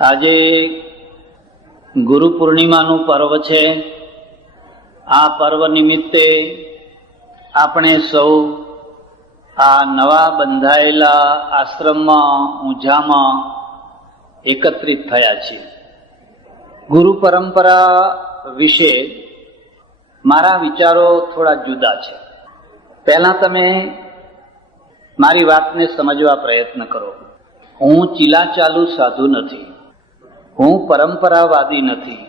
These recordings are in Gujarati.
આજે ગુરુ પૂર્ણિમાનું પર્વ છે. આ પર્વ નિમિત્તે આપણે સૌ આ નવા બંધાયેલા આશ્રમમાં ઊંઝામાં એકત્રિત થયા છીએ. ગુરુ પરંપરા વિશે મારા વિચારો થોડા જુદા છે. પહેલા તમે મારી વાતને સમજવા પ્રયત્ન કરો. હું ચીલાચાલુ સાધુ નથી, હું પરંપરાવાદી નથી.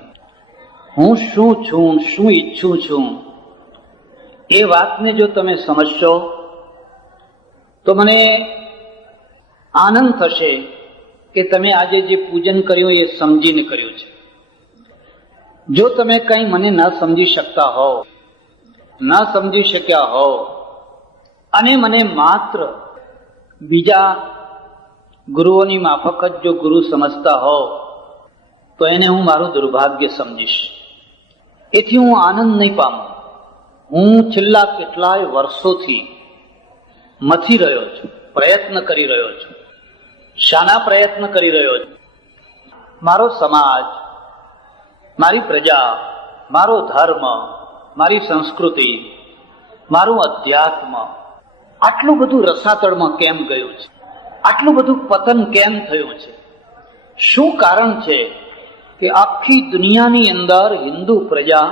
હું શું છું, શું ઈચ્છું છું, એ વાતને જો તમે સમજશો તો મને આનંદ થશે કે તમે આજે જે પૂજન કર્યું એ સમજીને કર્યું છે. જો તમે કંઈ મને ન સમજી શકતા હો, ન સમજી શક્યા હો અને મને માત્ર બીજા ગુરુઓની માફક જ જો ગુરુ સમજતા હો તો એને હું મારું દુર્ભાગ્ય સમજીશ. એથી હું આનંદ નહીં પામું. હું છેલ્લા કેટલાય વર્ષોથી મથી રહ્યો છું, પ્રયત્ન કરી રહ્યો છું. શાના પ્રયત્ન કરી રહ્યો છું? મારો સમાજ, મારી પ્રજા, મારો ધર્મ, મારી સંસ્કૃતિ, મારું અધ્યાત્મ આટલું બધું રસાતળમાં કેમ ગયું છે? આટલું બધું પતન કેમ થયું છે? શું કારણ છે કે આખી દુનિયાની અંદર હિન્દુ પ્રજા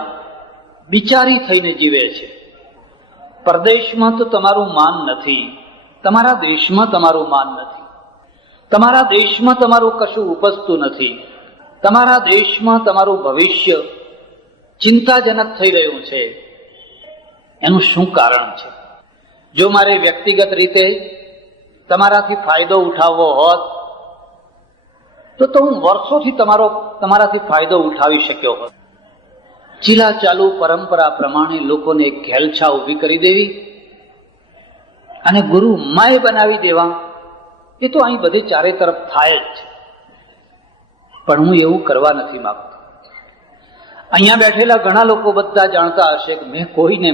બિચારી થઈને જીવે છે? પરદેશમાં તો તમારું માન નથી, તમારા દેશમાં તમારું માન નથી, તમારા દેશમાં તમારું કશું ઉપજતું નથી, તમારા દેશમાં તમારું ભવિષ્ય ચિંતાજનક થઈ રહ્યું છે. એનું શું કારણ છે? જો મારે વ્યક્તિગત રીતે તમારાથી ફાયદો ઉઠાવવો હોત તો હું વર્ષોથી તમારાથી ફાયદો ઉઠાવી શક્યો હોત. ચીલા ચાલુ પરંપરા પ્રમાણે લોકોને એક ઘેલછા ઊભી કરી દેવી અને ગુરુ માય બનાવી દેવા, એ તો અહીં બધે ચારે તરફ થાય જ છે. પણ હું એવું કરવા નથી માંગતો. અહીંયા બેઠેલા ઘણા લોકો બધા જાણતા હશે કે મેં કોઈને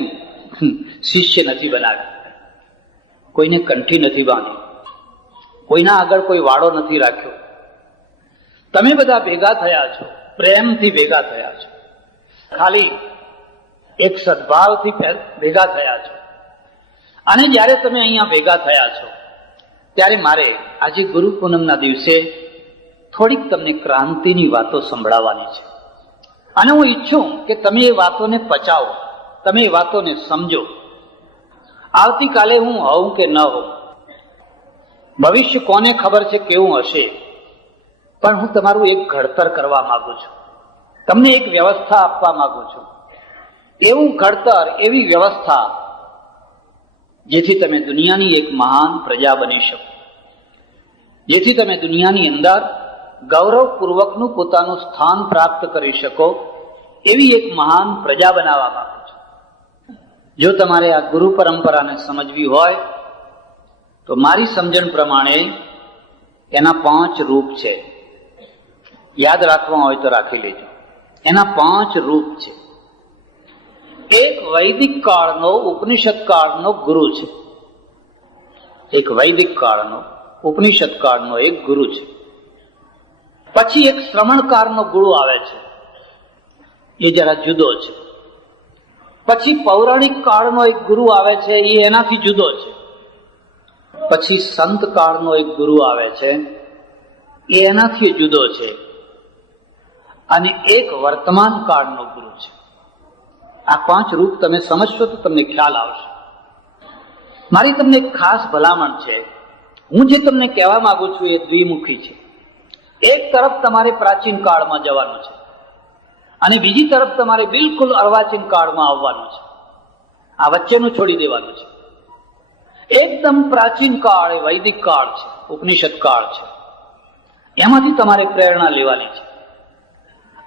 શિષ્ય નથી બનાવ્યો, કોઈને કંઠી નથી બાંધી, કોઈના આગળ કોઈ વાળો નથી રાખ્યો. તમે બધા ભેગા થયા છો, પ્રેમથી ભેગા થયા છો, ખાલી એક સદભાવથી ભેગા થયા છો. અને જ્યારે તમે અહીંયા ભેગા થયા છો ત્યારે મારે આજે ગુરુ પૂનમના દિવસે થોડીક તમને ક્રાંતિની વાતો સંભળાવવાની છે. અને હું ઈચ્છું કે તમે એ વાતોને પચાવો, તમે એ વાતોને સમજો. આવતીકાલે હું હોઉં કે ન હોઉં, ભવિષ્ય કોને ખબર છે કેવું હશે, પણ હું તમારું એક ઘડતર કરવા માંગુ છું, તમને એક વ્યવસ્થા આપવા માંગુ છું. એવું ઘડતર, એવી વ્યવસ્થા જેથી તમે દુનિયાની એક મહાન પ્રજા બની શકો, જેથી તમે દુનિયાની અંદર ગૌરવપૂર્વકનું પોતાનું સ્થાન પ્રાપ્ત કરી શકો, એવી એક મહાન પ્રજા બનાવવા માંગુ છું. જો તમારે આ ગુરુ પરંપરાને સમજવી હોય તો મારી સમજણ પ્રમાણે એના 5 રૂપ છે. યાદ રાખવા હોય તો રાખી લેજો. એના 5 રૂપ છે. એક વૈદિક કાળનો, ઉપનિષદ કાળનો ગુરુ છે. એક વૈદિક કાળનો, ઉપનિષદ કાળનો એક ગુરુ છે. પછી એક શ્રમણકાળનો ગુરુ આવે છે, એ જરા જુદો છે. પછી પૌરાણિક કાળનો એક ગુરુ આવે છે, એ એનાથી જુદો છે. પછી સંત કાળનો એક ગુરુ આવે છે, એ એનાથી જુદો છે. અને એક વર્તમાન કાળનો ગુરુ છે. આ 5 રૂપ તમે સમજશો તો તમને ખ્યાલ આવશે. મારી તમને એક ખાસ ભલામણ છે. હું જે તમને કહેવા માંગુ છું એ દ્વિમુખી છે. એક તરફ તમારે પ્રાચીન કાળમાં જવાનું છે અને બીજી તરફ તમારે બિલકુલ અર્વાચીન કાળમાં આવવાનું છે. આ વચ્ચેનું છોડી દેવાનું છે. એકદમ પ્રાચીન કાળ એ વૈદિક કાળ છે, ઉપનિષદ કાળ છે, એમાંથી તમારે પ્રેરણા લેવાની છે.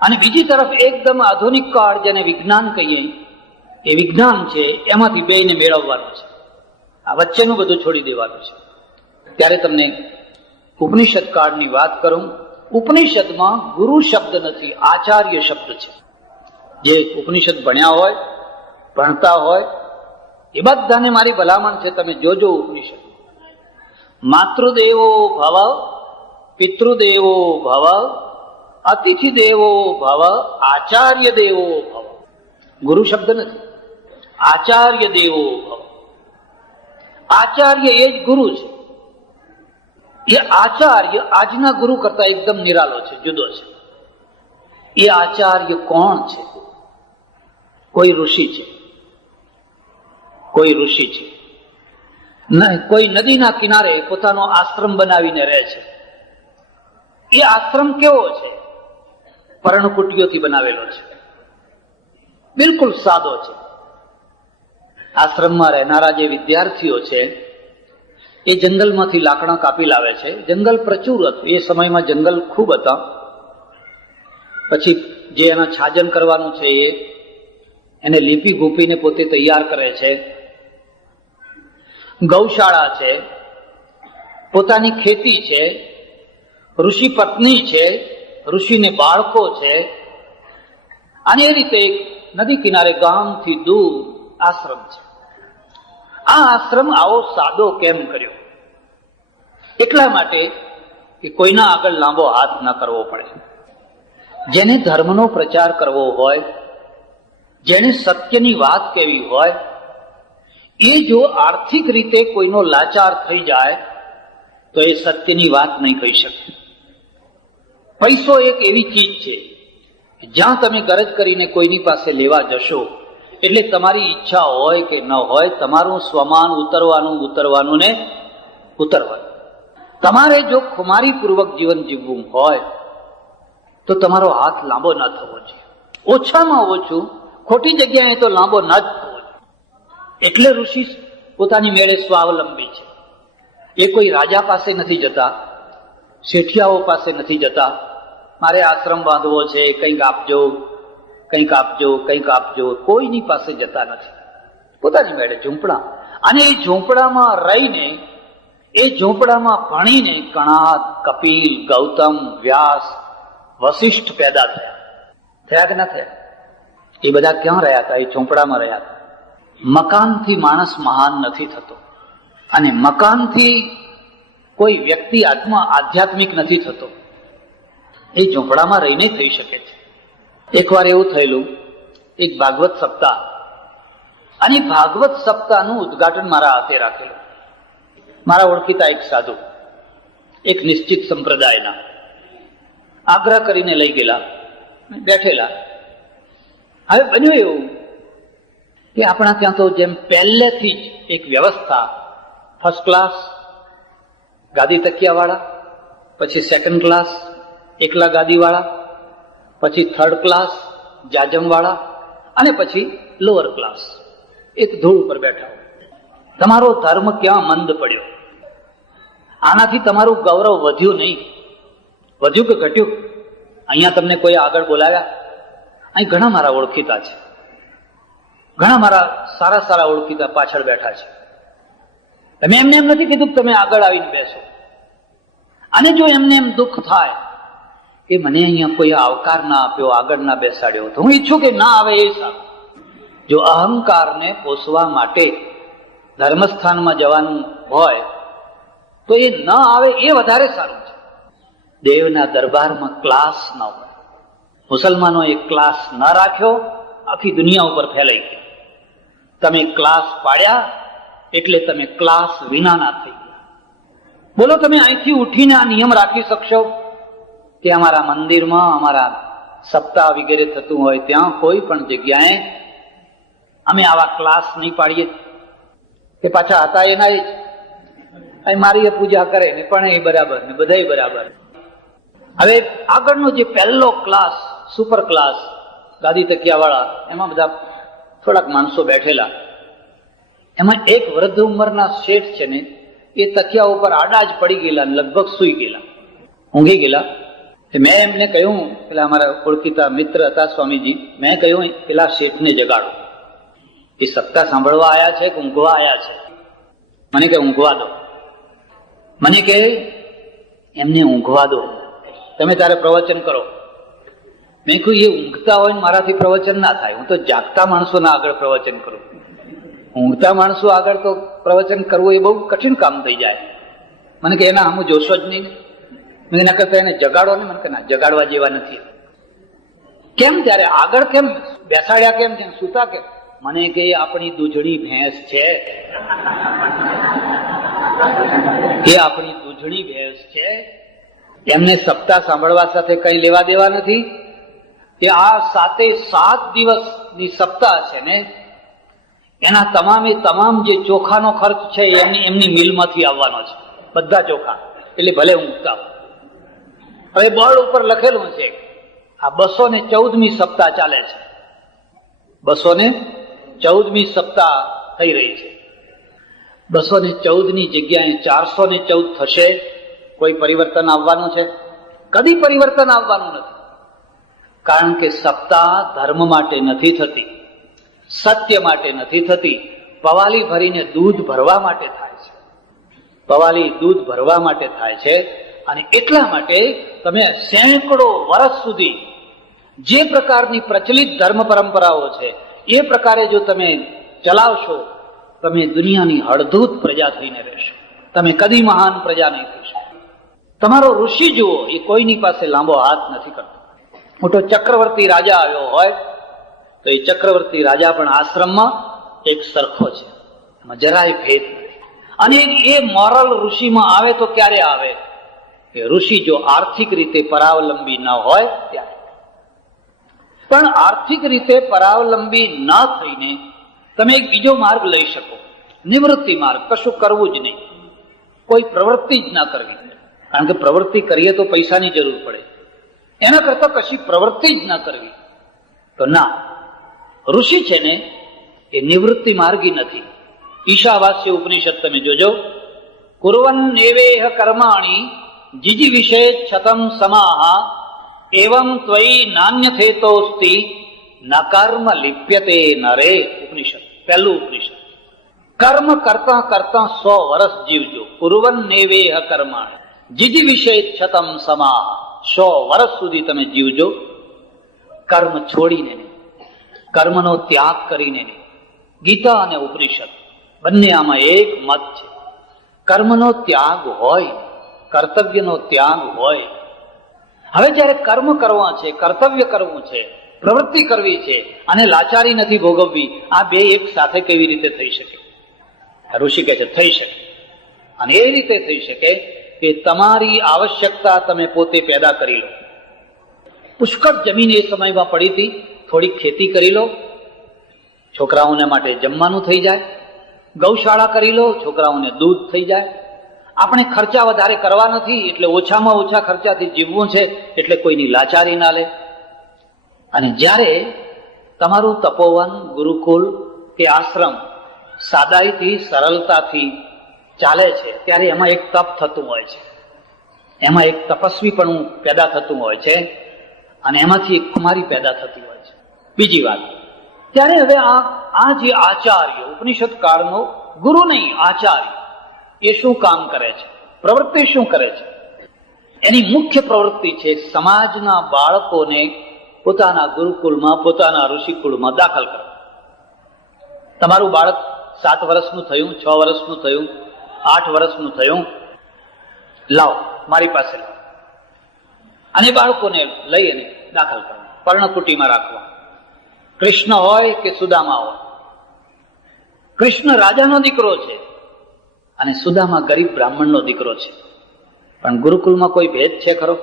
અને બીજી તરફ એકદમ આધુનિક કાળ, જેને વિજ્ઞાન કહીએ, એ વિજ્ઞાન છે, એમાંથી બેયને મેળવવાનું છે. આ વચ્ચેનું બધું છોડી દેવાનું છે. ત્યારે તમને ઉપનિષદ કાળની વાત કરું. ઉપનિષદમાં ગુરુ શબ્દ નથી, આચાર્ય શબ્દ છે. જે ઉપનિષદ ભણ્યા હોય, ભણતા હોય, એ બધાને મારી ભલામણ છે, તમે જોજો ઉપનિષદ. માતૃદેવો ભવ પિતૃદેવો ભવ, અતિથિ દેવો ભવ, આચાર્ય દેવો ભવ. ગુરુ શબ્દ નથી, આચાર્ય દેવો ભવ. આચાર્ય એ જ ગુરુ છે. એ આચાર્ય આજના ગુરુ કરતા એકદમ નિરાલો છે, જુદો છે. એ આચાર્ય કોણ છે? કોઈ ઋષિ છે, કોઈ ઋષિ છે. કોઈ નદીના કિનારે પોતાનો આશ્રમ બનાવીને રહે છે. એ આશ્રમ કેવો છે? પર્ણકુટીઓથી બનાવેલો છે, બિલકુલ સાદો છે. આશ્રમમાં રહેનારા જે વિદ્યાર્થીઓ છે એ જંગલમાંથી લાકડા કાપી લાવે છે. જંગલ પ્રચુર હતું એ સમયમાં, જંગલ ખૂબ હતા. પછી જે એના છાજન કરવાનું છે એને લીપી ગૂંપીને પોતે તૈયાર કરે છે. ગૌશાળા છે, પોતાની ખેતી છે, ઋષિ પત્ની છે, ઋષિને બાળકો છે. અને એ રીતે નદી કિનારે ગામથી દૂર આશ્રમ છે. આ આશ્રમ આવો સાદો કેમ કર્યો? એટલા માટે કે કોઈના આગળ લાંબો હાથ ન કરવો પડે. જેને ધર્મનો પ્રચાર કરવો હોય, જેને સત્યની વાત કહેવી હોય, એ જો આર્થિક રીતે કોઈનો લાચાર થઈ જાય તો એ સત્યની વાત નહીં કહી શકે. પૈસો એક એવી ચીજ છે જ્યાં તમે ગરજ કરીને કોઈની પાસે લેવા જશો એટલે તમારી ઈચ્છા હોય કે ન હોય, તમારું સ્વમાન ઉતરવાનું ને ઉતરવાનું. તમારે જો ખુમારીપૂર્વક જીવન જીવવું હોય તો તમારો હાથ લાંબો ન થવો જોઈએ. ઓછામાં ઓછું ખોટી જગ્યાએ તો લાંબો ન જ થવો જોઈએ. એટલે ઋષિ પોતાની મેળે સ્વાવલંબી છે. એ કોઈ રાજા પાસે નથી જતા, શેઠિયાઓ પાસે નથી જતા. મારે આશ્રમ બાંધવો છે, કંઈક આપજો, કંઈક આપજો, કંઈક આપજો. કોઈની પાસે જતા નથી. પોતાની મેળે ઝૂંપડા. અને એ ઝૂંપડામાં રહીને, એ ઝૂંપડામાં ભણીને કણાદ, કપિલ, ગૌતમ, વ્યાસ, વશિષ્ઠ પેદા થયા કે ના થયા? એ બધા ક્યાં રહ્યા હતા? એ ઝૂંપડામાં રહ્યા હતા. મકાનથી માણસ મહાન નથી થતો, અને મકાનથી કોઈ વ્યક્તિ આધ્યાત્મિક નથી થતો. એ ઝૂંપડામાં રહીને થઈ શકે છે. એકવાર એવું થયેલું, એક ભાગવત સપ્તાહ, અને ભાગવત સપ્તાહનું ઉદ્ઘાટન મારા હાથે રાખેલું. મારા ઓળખીતા એક સાધુ, એક નિશ્ચિત સંપ્રદાયના, આગ્રહ કરીને લઈ ગયેલા, બેઠેલા. હવે બન્યું એવું કે આપણા ત્યાં તો જેમ પહેલેથી જ એક વ્યવસ્થા, ફર્સ્ટ ક્લાસ ગાદી તકિયાવાળા, પછી સેકન્ડ ક્લાસ એકલા ગાદીવાળા, પછી થર્ડ ક્લાસ જાજમવાળા, અને પછી લોઅર ક્લાસ એક ધૂળ ઉપર બેઠા. તમારો ધર્મ ક્યાં મંદ પડ્યો? આનાથી તમારું ગૌરવ વધ્યું નહીં. વધ્યું કે ઘટ્યું? અહીંયા તમને કોઈ આગળ બોલાવ્યા? અહીં ઘણા મારા ઓળખીતા છે, ઘણા મારા સારા સારા ઓળખીતા પાછળ બેઠા છે. તમે એમને એમ નથી કીધું કે તમે આગળ આવીને બેસો. અને જો એમને એમ દુઃખ થાય કે મને અહીંયા કોઈ આવકાર ના આપ્યો, આગળ ના બેસાડ્યો, તો હું ઈચ્છું કે ના આવે એ સારું. જો અહંકારને પોષવા માટે ધર્મસ્થાનમાં જવાનું હોય તો એ ન આવે એ વધારે સારું છે. દેવના દરબારમાં ક્લાસ ન હોય. મુસલમાનો એ ક્લાસ ન રાખ્યો, આખી દુનિયા ઉપર ફેલાઈ ગયો. તમે ક્લાસ પાડ્યા એટલે તમે ક્લાસ વિનાના થઈ ગયા. બોલો, તમે અહીંથી ઉઠીને આ નિયમ રાખી શકશો કે અમારા મંદિરમાં, અમારા સપ્તાહ વગેરે થતું હોય ત્યાં કોઈ પણ જગ્યાએ અમે આવા ક્લાસ નહીં પાડીએ? કે પાછા હતા એના જ મારી એ પૂજા કરે ને પણ એ બરાબર ને બધા બરાબર. હવે આગળનો જે પહેલો ક્લાસ, સુપર ક્લાસ ગાદી તકિયા વાળા, એમાં બધા થોડાક માણસો બેઠેલા. એમાં એક વૃદ્ધ ઉંમરના શેઠ છે ને, એ તકિયા ઉપર આડા જ પડી ગયેલા, લગભગ સુઈ ગયેલા, ઊંઘી ગયેલા. મેં એમને કહ્યું, પેલા અમારા ઓળખીતા મિત્ર હતા સ્વામીજી, મેં કહ્યું પેલા શેઠને જગાડો. એ સત્તા સાંભળવા આવ્યા છે કે ઊંઘવા આવ્યા છે? મને કે ઊંઘવા દો. મને કે એમને ઊંઘવા દો, તમે તારે પ્રવચન કરો. મેં કહ્યું એ ઊંઘતા હોય ને મારાથી પ્રવચન ના થાય. હું તો જાગતા માણસોના આગળ પ્રવચન કરું. ઊંઘતા માણસો આગળ તો પ્રવચન કરવું એ બહુ કઠિન કામ થઈ જાય. મને કે એના હું જોશો જ નહીં. મેં એના કરતા એને જગાડો ને, મને કે ના, જગાડવા જેવા નથી. કેમ? ત્યારે આગળ કેમ બેસાડ્યા, કેમ છે સુતા કેમ? મને કે આપણી દૂધણી ભેંસ છે, એ આપણી દૂધણી ભેંસ છે, એમને સપ્તાહ સાંભળવા સાથે કઈ લેવા દેવા નથી. કે આ 7 દિવસની સપ્તાહ છે ને, એના તમામે તમામ જે ચોખાનો ખર્ચ છે એમની મિલમાંથી આવવાનો છે, બધા ચોખા. એટલે ભલે હું ઉગતા. હવે બોર્ડ ઉપર લખેલું છે આ 214મી સપ્તાહ ચાલે છે, 214મી સપ્તાહ થઈ રહી છે. 214ની જગ્યાએ 414 થશે. કોઈ પરિવર્તન આવવાનું છે? કદી પરિવર્તન આવવાનું નથી. કારણ કે સપ્તાહ ધર્મ માટે નથી થતી, સત્ય માટે નથી થતી. પવાલી ભરીને દૂધ ભરવા માટે થાય છે. પવાલી દૂધ ભરવા માટે થાય છે. અને એટલા માટે તમે સેંકડો વર્ષ સુધી જે પ્રકારની પ્રચલિત ધર્મ પરંપરાઓ છે એ પ્રકારે જો તમે ચલાવશો, તમે દુનિયાની હળધૂત પ્રજા થઈને રહેશો. તમે કદી મહાન પ્રજા નહીં થઈ શકો. તમારો ઋષિ જુઓ, એ કોઈની પાસે લાંબો હાથ નથી કરતો. મોટો ચક્રવર્તી રાજા આવ્યો હોય તો એ ચક્રવર્તી રાજા પણ આશ્રમમાં એક સરખો છે, એમાં જરાય ભેદ નથી. અને એ મોરલ ઋષિમાં આવે તો ક્યારે આવે? કે ઋષિ જો આર્થિક રીતે પરાવલંબી ન હોય ત્યારે. પણ આર્થિક રીતે પરાવલંબી ન થઈને તમે એક બીજો માર્ગ લઈ શકો, નિવૃત્તિ માર્ગ. કશું કરવું જ નહીં, કોઈ પ્રવૃત્તિ જ ના કરવી. કારણ કે પ્રવૃત્તિ કરીએ તો પૈસાની જરૂર પડે, એના કરતા કશી પ્રવૃત્તિ જ ના કરવી. તો ના, ઋષિ છે ને એ નિવૃત્તિ માર્ગી નથી. ઈશાવાસ્ય ઉપનિષદ તમે જોજો, કુર્વન નેવેહ કર્માણી જીજી વિશે છતમ સમાહ એવમ ત્વયી નાન્યથેતોસ્તિ ન કર્મ લિપ્યતે નરે. ઉપનિષદ, પહેલું ઉપનિષદ. કર્મ કરતા કરતા 100 વર્ષ જીવજો. કુર્વન નેવેહ કર્માણી જીજી વિશે છતમ સમાહ, 100 વર્ષ સુધી તમે જીવજો. કર્મ છોડીને નહીં, કર્મનો ત્યાગ કરીને નહીં. ગીતા અને ઉપનિષદ બંને આમાં એક મત છે. કર્મનો ત્યાગ હોય, કર્તવ્યનો ત્યાગ હોય. હવે જયારે કર્મ કરવા છે, કર્તવ્ય કરવું છે, પ્રવૃત્તિ કરવી છે અને લાચારી નથી ભોગવવી, આ બે એક સાથે કેવી રીતે થઈ શકે? ઋષિ કહે છે થઈ શકે. અને એ રીતે થઈ શકે કે તમારી આવશ્યકતા તમે પોતે પેદા કરી લો. પુષ્કળ જમીન એ સમયમાં પડી હતી, થોડીક ખેતી કરી લો, છોકરાઓને માટે જમવાનું થઈ જાય. ગૌશાળા કરી લો, છોકરાઓને દૂધ થઈ જાય. આપણે ખર્ચા વધારે કરવા નથી, એટલે ઓછામાં ઓછા ખર્ચાથી જીવવું છે, એટલે કોઈની લાચારી ના લે. અને જ્યારે તમારું તપોવન, ગુરુકુલ કે આશ્રમ સાદાઈથી, સરળતાથી ચાલે છે, ત્યારે એમાં એક તપ થતું હોય છે, એમાં એક તપસ્વીપણું પેદા થતું હોય છે, અને એમાંથી એક કુમારી પેદા થતી હોય છે. બીજી વાત, ત્યારે હવે આ જે આચાર્ય, ઉપનિષદ કાળનો ગુરુ નહીં, આચાર્ય, એ શું કામ કરે છે? પ્રવૃત્તિ શું કરે છે? એની મુખ્ય પ્રવૃત્તિ છે સમાજના બાળકોને પોતાના ગુરુકુળમાં, પોતાના ઋષિકુળમાં દાખલ કરો. તમારું બાળક 7 વર્ષનું થયું, 6 વર્ષનું થયું, 8 વર્ષનું થયું, લાવો મારી પાસે લાવો. અને બાળકોને લઈ અને દાખલ કરો, પર્ણકુટીમાં રાખવા. કૃષ્ણ હોય કે સુદામા હોય. કૃષ્ણ રાજાનો દીકરો છે અને સુદામા ગરીબ બ્રાહ્મણનો દીકરો છે. પણ ગુરુકુળમાં કોઈ ભેદ છે ખરો?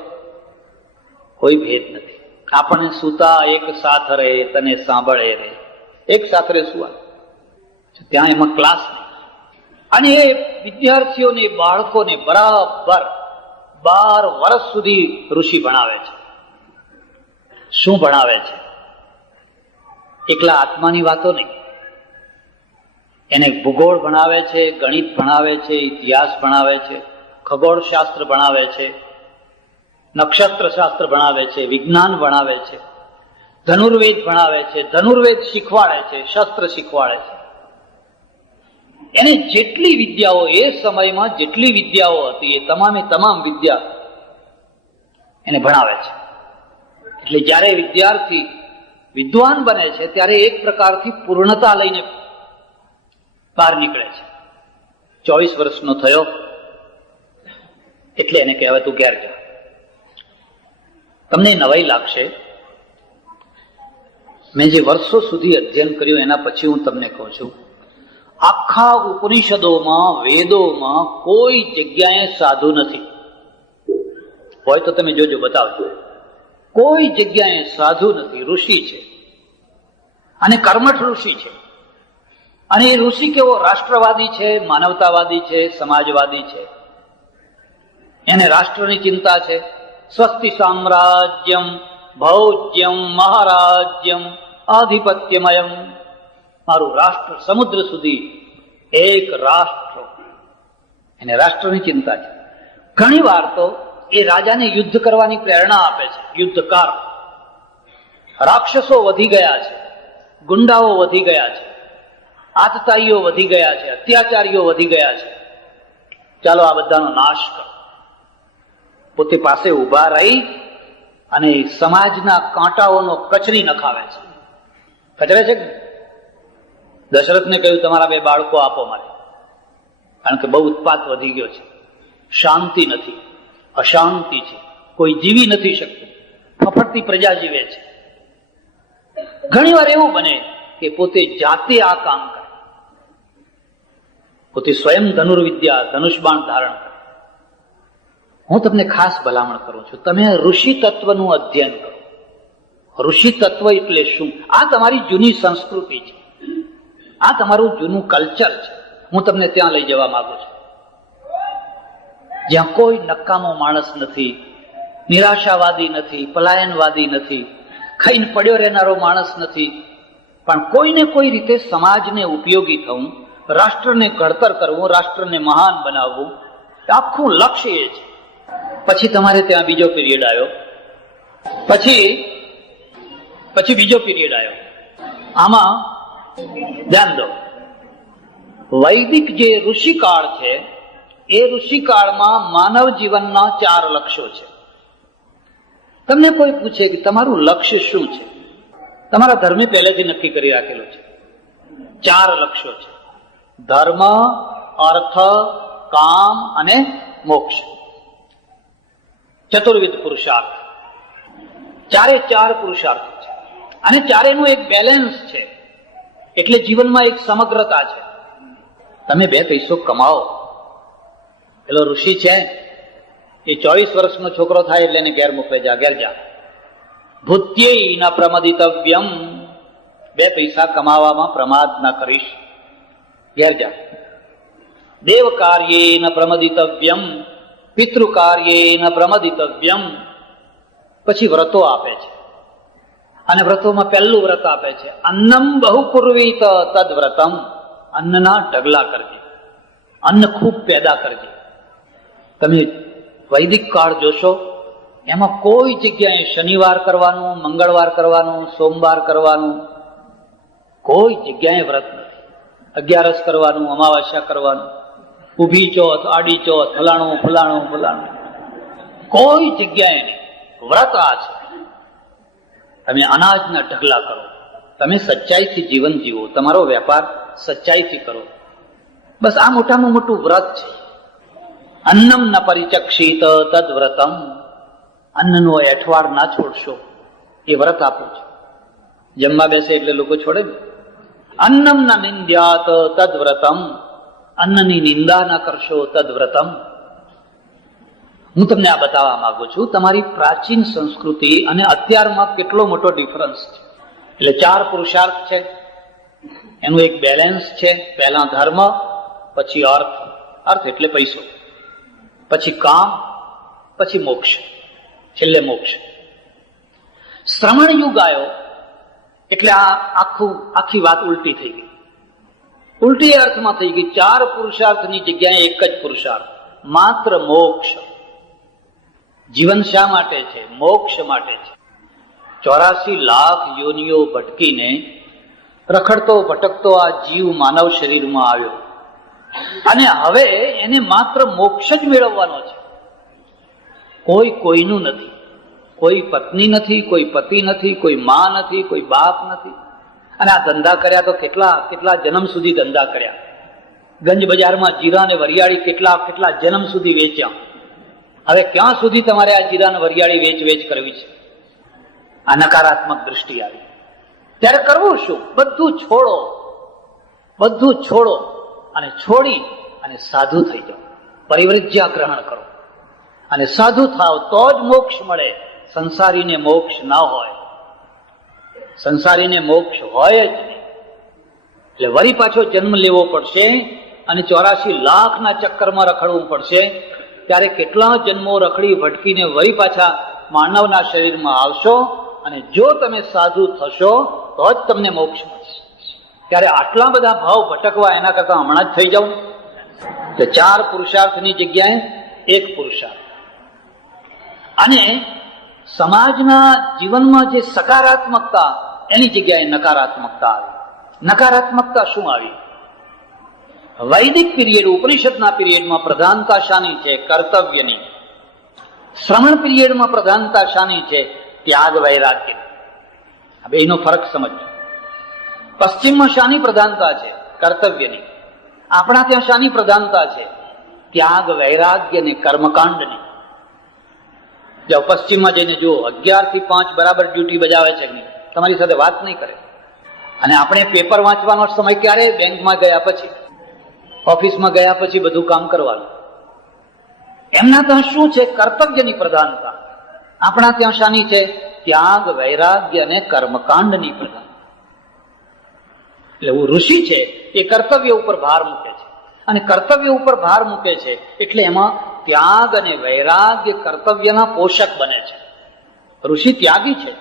કોઈ ભેદ નથી. આપણને સુતા એક સાથ રહે, તને સાંભળે રે, એક સાથે રે સુવા. ત્યાં એમાં ક્લાસ નહીં. અને એ વિદ્યાર્થીઓને, બાળકોને બરાબર 12 વર્ષ સુધી ઋષિ ભણાવે છે. શું ભણાવે છે? એકલા આત્માની વાતો નહીં. એને ભૂગોળ ભણાવે છે, ગણિત ભણાવે છે, ઇતિહાસ ભણાવે છે, ખગોળશાસ્ત્ર ભણાવે છે, નક્ષત્ર શાસ્ત્ર ભણાવે છે, વિજ્ઞાન ભણાવે છે, ધનુર્વેદ ભણાવે છે, ધનુર્વેદ શીખવાડે છે, શસ્ત્ર શીખવાડે છે. એને જેટલી વિદ્યાઓ, એ સમયમાં જેટલી વિદ્યાઓ હતી, એ તમામે તમામ વિદ્યા એને ભણાવે છે. એટલે જ્યારે વિદ્યાર્થી વિદ્વાન બને છે ત્યારે એક પ્રકારથી પૂર્ણતા લઈને બહાર નીકળે છે. 24 વર્ષનો થયો એટલે એને કહેવાય તું ઘેર જા. તમને નવાઈ લાગશે. મેં જે વર્ષો સુધી અધ્યયન કર્યું એના પછી હું તમને કહું છું, આખા ઉપનિષદોમાં, વેદોમાં કોઈ જગ્યાએ સાધુ નથી. હોય તો તમે જોજો, બતાવજો. કોઈ જગ્યાએ સાધુ નથી, ઋષિ છે. અને કર્મઠ ઋષિ છે. અને એ ઋષિ કેવો? રાષ્ટ્રવાદી છે, માનવતાવાદી છે, સમાજવાદી છે. એને રાષ્ટ્રની ચિંતા છે. સ્વસ્તિ સામ્રાજ્યમ ભૌજ્યમ મહારાજ્યમ આધિપત્યમયમ. મારું રાષ્ટ્ર સમુદ્ર સુધી એક રાષ્ટ્ર. એને રાષ્ટ્રની ચિંતા છે. ઘણી વાર તો એ રાજાને યુદ્ધ કરવાની પ્રેરણા આપે છે. યુદ્ધકાર. રાક્ષસો વધી ગયા છે, ગુંડાઓ વધી ગયા છે, આતતાઈઓ વધી ગયા છે, અત્યાચારીઓ વધી ગયા છે. ચાલો આ બધાનો નાશ કરો. પોતે પાસે ઉભા રહી અને સમાજના કાંટાઓનો કચરી નખાવે છે. કચરે છે. દશરથને કહ્યું, તમારા 2 બાળકો આપો મારે, કારણ કે બહુ ઉત્પાત વધી ગયો છે. શાંતિ નથી, અશાંતિ છે, કોઈ જીવી નથી શકતું, ફફડતી પ્રજા જીવે છે. ઘણી વાર એવું બને કે પોતે જાતે આ કામ કરે, પોતે સ્વયં ધનુર્વિદ્યા, ધનુષબાણ ધારણ કરે. હું તમને ખાસ ભલામણ કરું છું, તમે ઋષિ તત્વનું અધ્યયન કરો. ઋષિ તત્વ એટલે શું? આ તમારી જૂની સંસ્કૃતિ છે, આ તમારું જૂનું કલ્ચર છે. હું તમને ત્યાં લઈ જવા માંગુ છું, જ્યાં કોઈ નકામો માણસ નથી, નિરાશાવાદી નથી, પલાયનવાદી નથી, ખાઈને પડ્યો રહેનારો માણસ નથી, પણ કોઈને કોઈ રીતે સમાજને ઉપયોગી થવું, રાષ્ટ્રને ઘડતર કરવું, રાષ્ટ્રને મહાન બનાવવું, આખું લક્ષ્ય એ છે. પછી તમારે ત્યાં બીજો પીરિયડ આવ્યો, પછી બીજો પીરિયડ આવ્યો. આમાં ધ્યાન દો, વૈદિક જે ઋષિકાળ છે એ ઋષિકાળમાં માનવ જીવનના 4 લક્ષ્યો છે. તમને કોઈ પૂછે કે તમારું લક્ષ્ય શું છે? તમારા ધર્મે પહેલેથી નક્કી કરી રાખેલું છે. 4 લક્ષ્યો છે: ધર્મ, અર્થ, કામ અને મોક્ષ. ચતુર્વિધ પુરુષાર્થ. 4 પુરુષાર્થ છે અને ચારેનું એક બેલેન્સ છે. એટલે જીવનમાં એક સમગ્રતા છે. તમે 2 પૈસો કમાઓ. પેલો ઋષિ છે એ 24 વર્ષનો છોકરો થાય એટલે એને ઘેર મોકલે, જા ઘેર જા. ભૂત્યેય ન પ્રમદિતવ્યમ. 2 પૈસા કમાવામાં પ્રમાદ ના કરીશ, ઘેર જા. દેવ કાર્યે ન પ્રમદિતવ્યમ, પિતૃ કાર્યે ન પ્રમદિતવ્યમ. પછી વ્રતો આપે છે, અને વ્રતોમાં પહેલું વ્રત આપે છે અન્નમ બહુ કુર્વીત તદ વ્રતમ. અન્નના ઢગલા કરજે, અન્ન ખૂબ પેદા કરજે. તમે વૈદિક કાળ જોશો, એમાં કોઈ જગ્યાએ શનિવાર કરવાનું, મંગળવાર કરવાનું, સોમવાર કરવાનું, કોઈ જગ્યાએ વ્રત નથી. 11 કરવાનું, અમાવાસ્યા કરવાનું, ઊભી ચોથ, આડી ચોથ, ફલાણું ફલાણું ફલાણું, કોઈ જગ્યાએ નહીં. વ્રત આ છે. તમે અનાજના ઢગલા કરો, તમે સચ્ચાઈથી જીવન જીવો, તમારો વેપાર સચ્ચાઈથી કરો. બસ આ મોટામાં મોટું વ્રત છે. અન્નમ ન પરિચક્ષિત તદ વ્રતમ. અન્નનો એઠવાડ ના છોડશો, એ વ્રત આપું છું. જમવા બેસે એટલે લોકો છોડે ને. અન્નમ ન નિંદ્યાત તદ વ્રતમ. અન્નની નિંદા ના કરશો તદ વ્રતમ. હું તમને આ બતાવવા માંગુ છું, તમારી પ્રાચીન સંસ્કૃતિ અને અત્યારમાં કેટલો મોટો ડિફરન્સ છે. એટલે 4 પુરુષાર્થ છે, એનું એક બેલેન્સ છે. પહેલા ધર્મ, પછી અર્થ. અર્થ એટલે પૈસો, પછી કામ, પછી મોક્ષ, છેલ્લે મોક્ષ. શ્રમણ યુગ આવ્યો એટલે આ આખી વાત ઉલટી થઈ ગઈ. ઉલટી અર્થમાં થઈ ગઈ. 4 પુરુષાર્થની જગ્યાએ એક જ પુરુષાર્થ, માત્ર મોક્ષ. જીવન શા માટે છે? મોક્ષ માટે છે. 84 લાખ યોનિઓ ભટકીને રખડતો ભટકતો આ જીવ માનવ શરીરમાં આવ્યો, અને હવે એને માત્ર મોક્ષ જ મેળવવાનો છે. કોઈ કોઈનું નથી, કોઈ પત્ની નથી, કોઈ પતિ નથી, કોઈ મા નથી, કોઈ બાપ નથી. અને આ ધંધા કર્યા તો કેટલા જન્મ સુધી ધંધા કર્યા. ગંજ બજારમાં જીરા અને વરિયાળી કેટલા જન્મ સુધી વેચ્યા. હવે ક્યાં સુધી તમારે આ જીરા અને વરિયાળી વેચ કરવી છે? આ નકારાત્મક દ્રષ્ટિ આવી. ત્યારે કરવું શું? બધું છોડો અને છોડી અને સાધુ થઈ જાઓ. પરિવૃજ્યા ગ્રહણ કરો અને સાધુ થાવ તો જ મોક્ષ મળે. સંસારીને મોક્ષ ન હોય, સંસારીને મોક્ષ હોય જ નહીં. એટલે વળી પાછો જન્મ લેવો પડશે અને 84 લાખના ચક્કરમાં રખડવું પડશે. ત્યારે કેટલા જન્મો રખડી ભટકીને વળી પાછા માનવના શરીરમાં આવશો અને જો તમે સાધુ થશો તો જ તમને મોક્ષ મળશે. ત્યારે આટલા બધા ભાવ ભટકવા એના કરતા હમણાં જ થઈ જાવ. તો 4 પુરુષાર્થની જગ્યાએ 1 પુરુષાર્થ. અને સમાજના જીવનમાં જે સકારાત્મકતા એની જગ્યાએ નકારાત્મકતા આવી. નકારાત્મકતા શું આવી? વૈદિક પીરિયડ, ઉપનિષદના પીરિયડમાં પ્રધાનતા શાની છે? કર્તવ્યની. શ્રમણ પીરિયડમાં પ્રધાનતા શાની છે? ત્યાગ વૈરાગ્ય. હવે એનો ફરક સમજો. પશ્ચિમમાં શાની પ્રધાનતા છે? કર્તવ્યની. આપણા ત્યાં શાની પ્રધાનતા છે? ત્યાગ વૈરાગ્ય ને કર્મકાંડની. જાઓ પશ્ચિમમાં જઈને જુઓ, 11 થી 5 બરાબર ડ્યુટી બજાવે છે, તમારી સાથે વાત નહીં કરે. અને આપણે પેપર વાંચવાનો સમય ક્યારે? બેંકમાં ગયા પછી, ઓફિસમાં ગયા પછી બધું કામ કરવાનું. એમના ત્યાં શું છે? કર્તવ્યની પ્રધાનતા. આપણા ત્યાં શાની છે? ત્યાગ વૈરાગ્ય અને કર્મકાંડની પ્રધાનતા. એટલે ઋષિ છે એ કર્તવ્ય ઉપર ભાર મૂકે છે, અને કર્તવ્ય ઉપર ભાર મૂકે છે એટલે એમાં ત્યાગ અને વૈરાગ્ય કર્તવ્યના પોષક બને છે. ઋષિ ત્યાગી છે,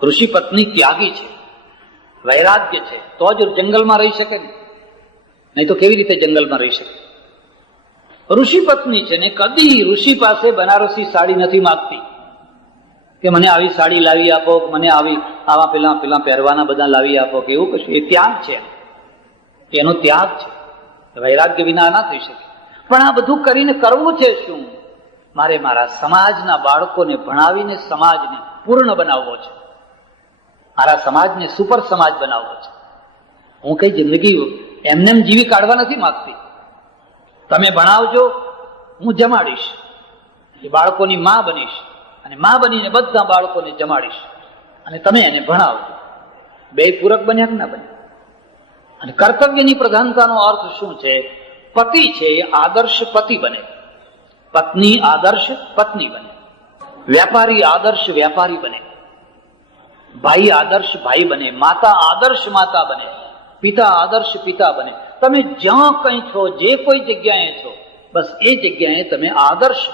ઋષિ પત્ની ત્યાગી છે, વૈરાગ્ય છે, તો જ જંગલમાં રહી શકે ને, નહીં તો કેવી રીતે જંગલમાં રહી શકે? ઋષિ પત્ની છે ને કદી ઋષિ પાસે બનારસી સાડી નથી માંગતી કે મને આવી સાડી લાવી આપો, મને આવા પેલા પહેરવાના બધા લાવી આપો, કે એવું કશું. એ ત્યાગ છે, એનો ત્યાગ છે. વૈરાગ્ય વિના ના થઈ શકે. પણ આ બધું કરીને કરવું છે શું? મારે મારા સમાજના બાળકોને ભણાવીને સમાજને પૂર્ણ બનાવવો છે, મારા સમાજને સુપર સમાજ બનાવવો છે. હું કઈ જિંદગી એમને જીવી કાઢવા નથી માંગતી. તમે ભણાવજો, હું જમાડીશ, એ બાળકોની માં બનીશ, અને માં બનીને બધા બાળકોને જમાડીશ, અને તમે એને ભણાવજો. બે પૂરક બન્યા કે ના બન્યા? અને કર્તવ્યની પ્રધાનતાનો અર્થ શું છે? પતિ છે એ આદર્શ પતિ બને, પત્ની આદર્શ પત્ની બને, વ્યાપારી આદર્શ વ્યાપારી બને, ભાઈ આદર્શ ભાઈ બને, માતા આદર્શ માતા બને, પિતા આદર્શ પિતા બને. તમે જ્યાં કંઈ છો, જે કોઈ જગ્યાએ છો, બસ એ જગ્યાએ તમે આદર્શ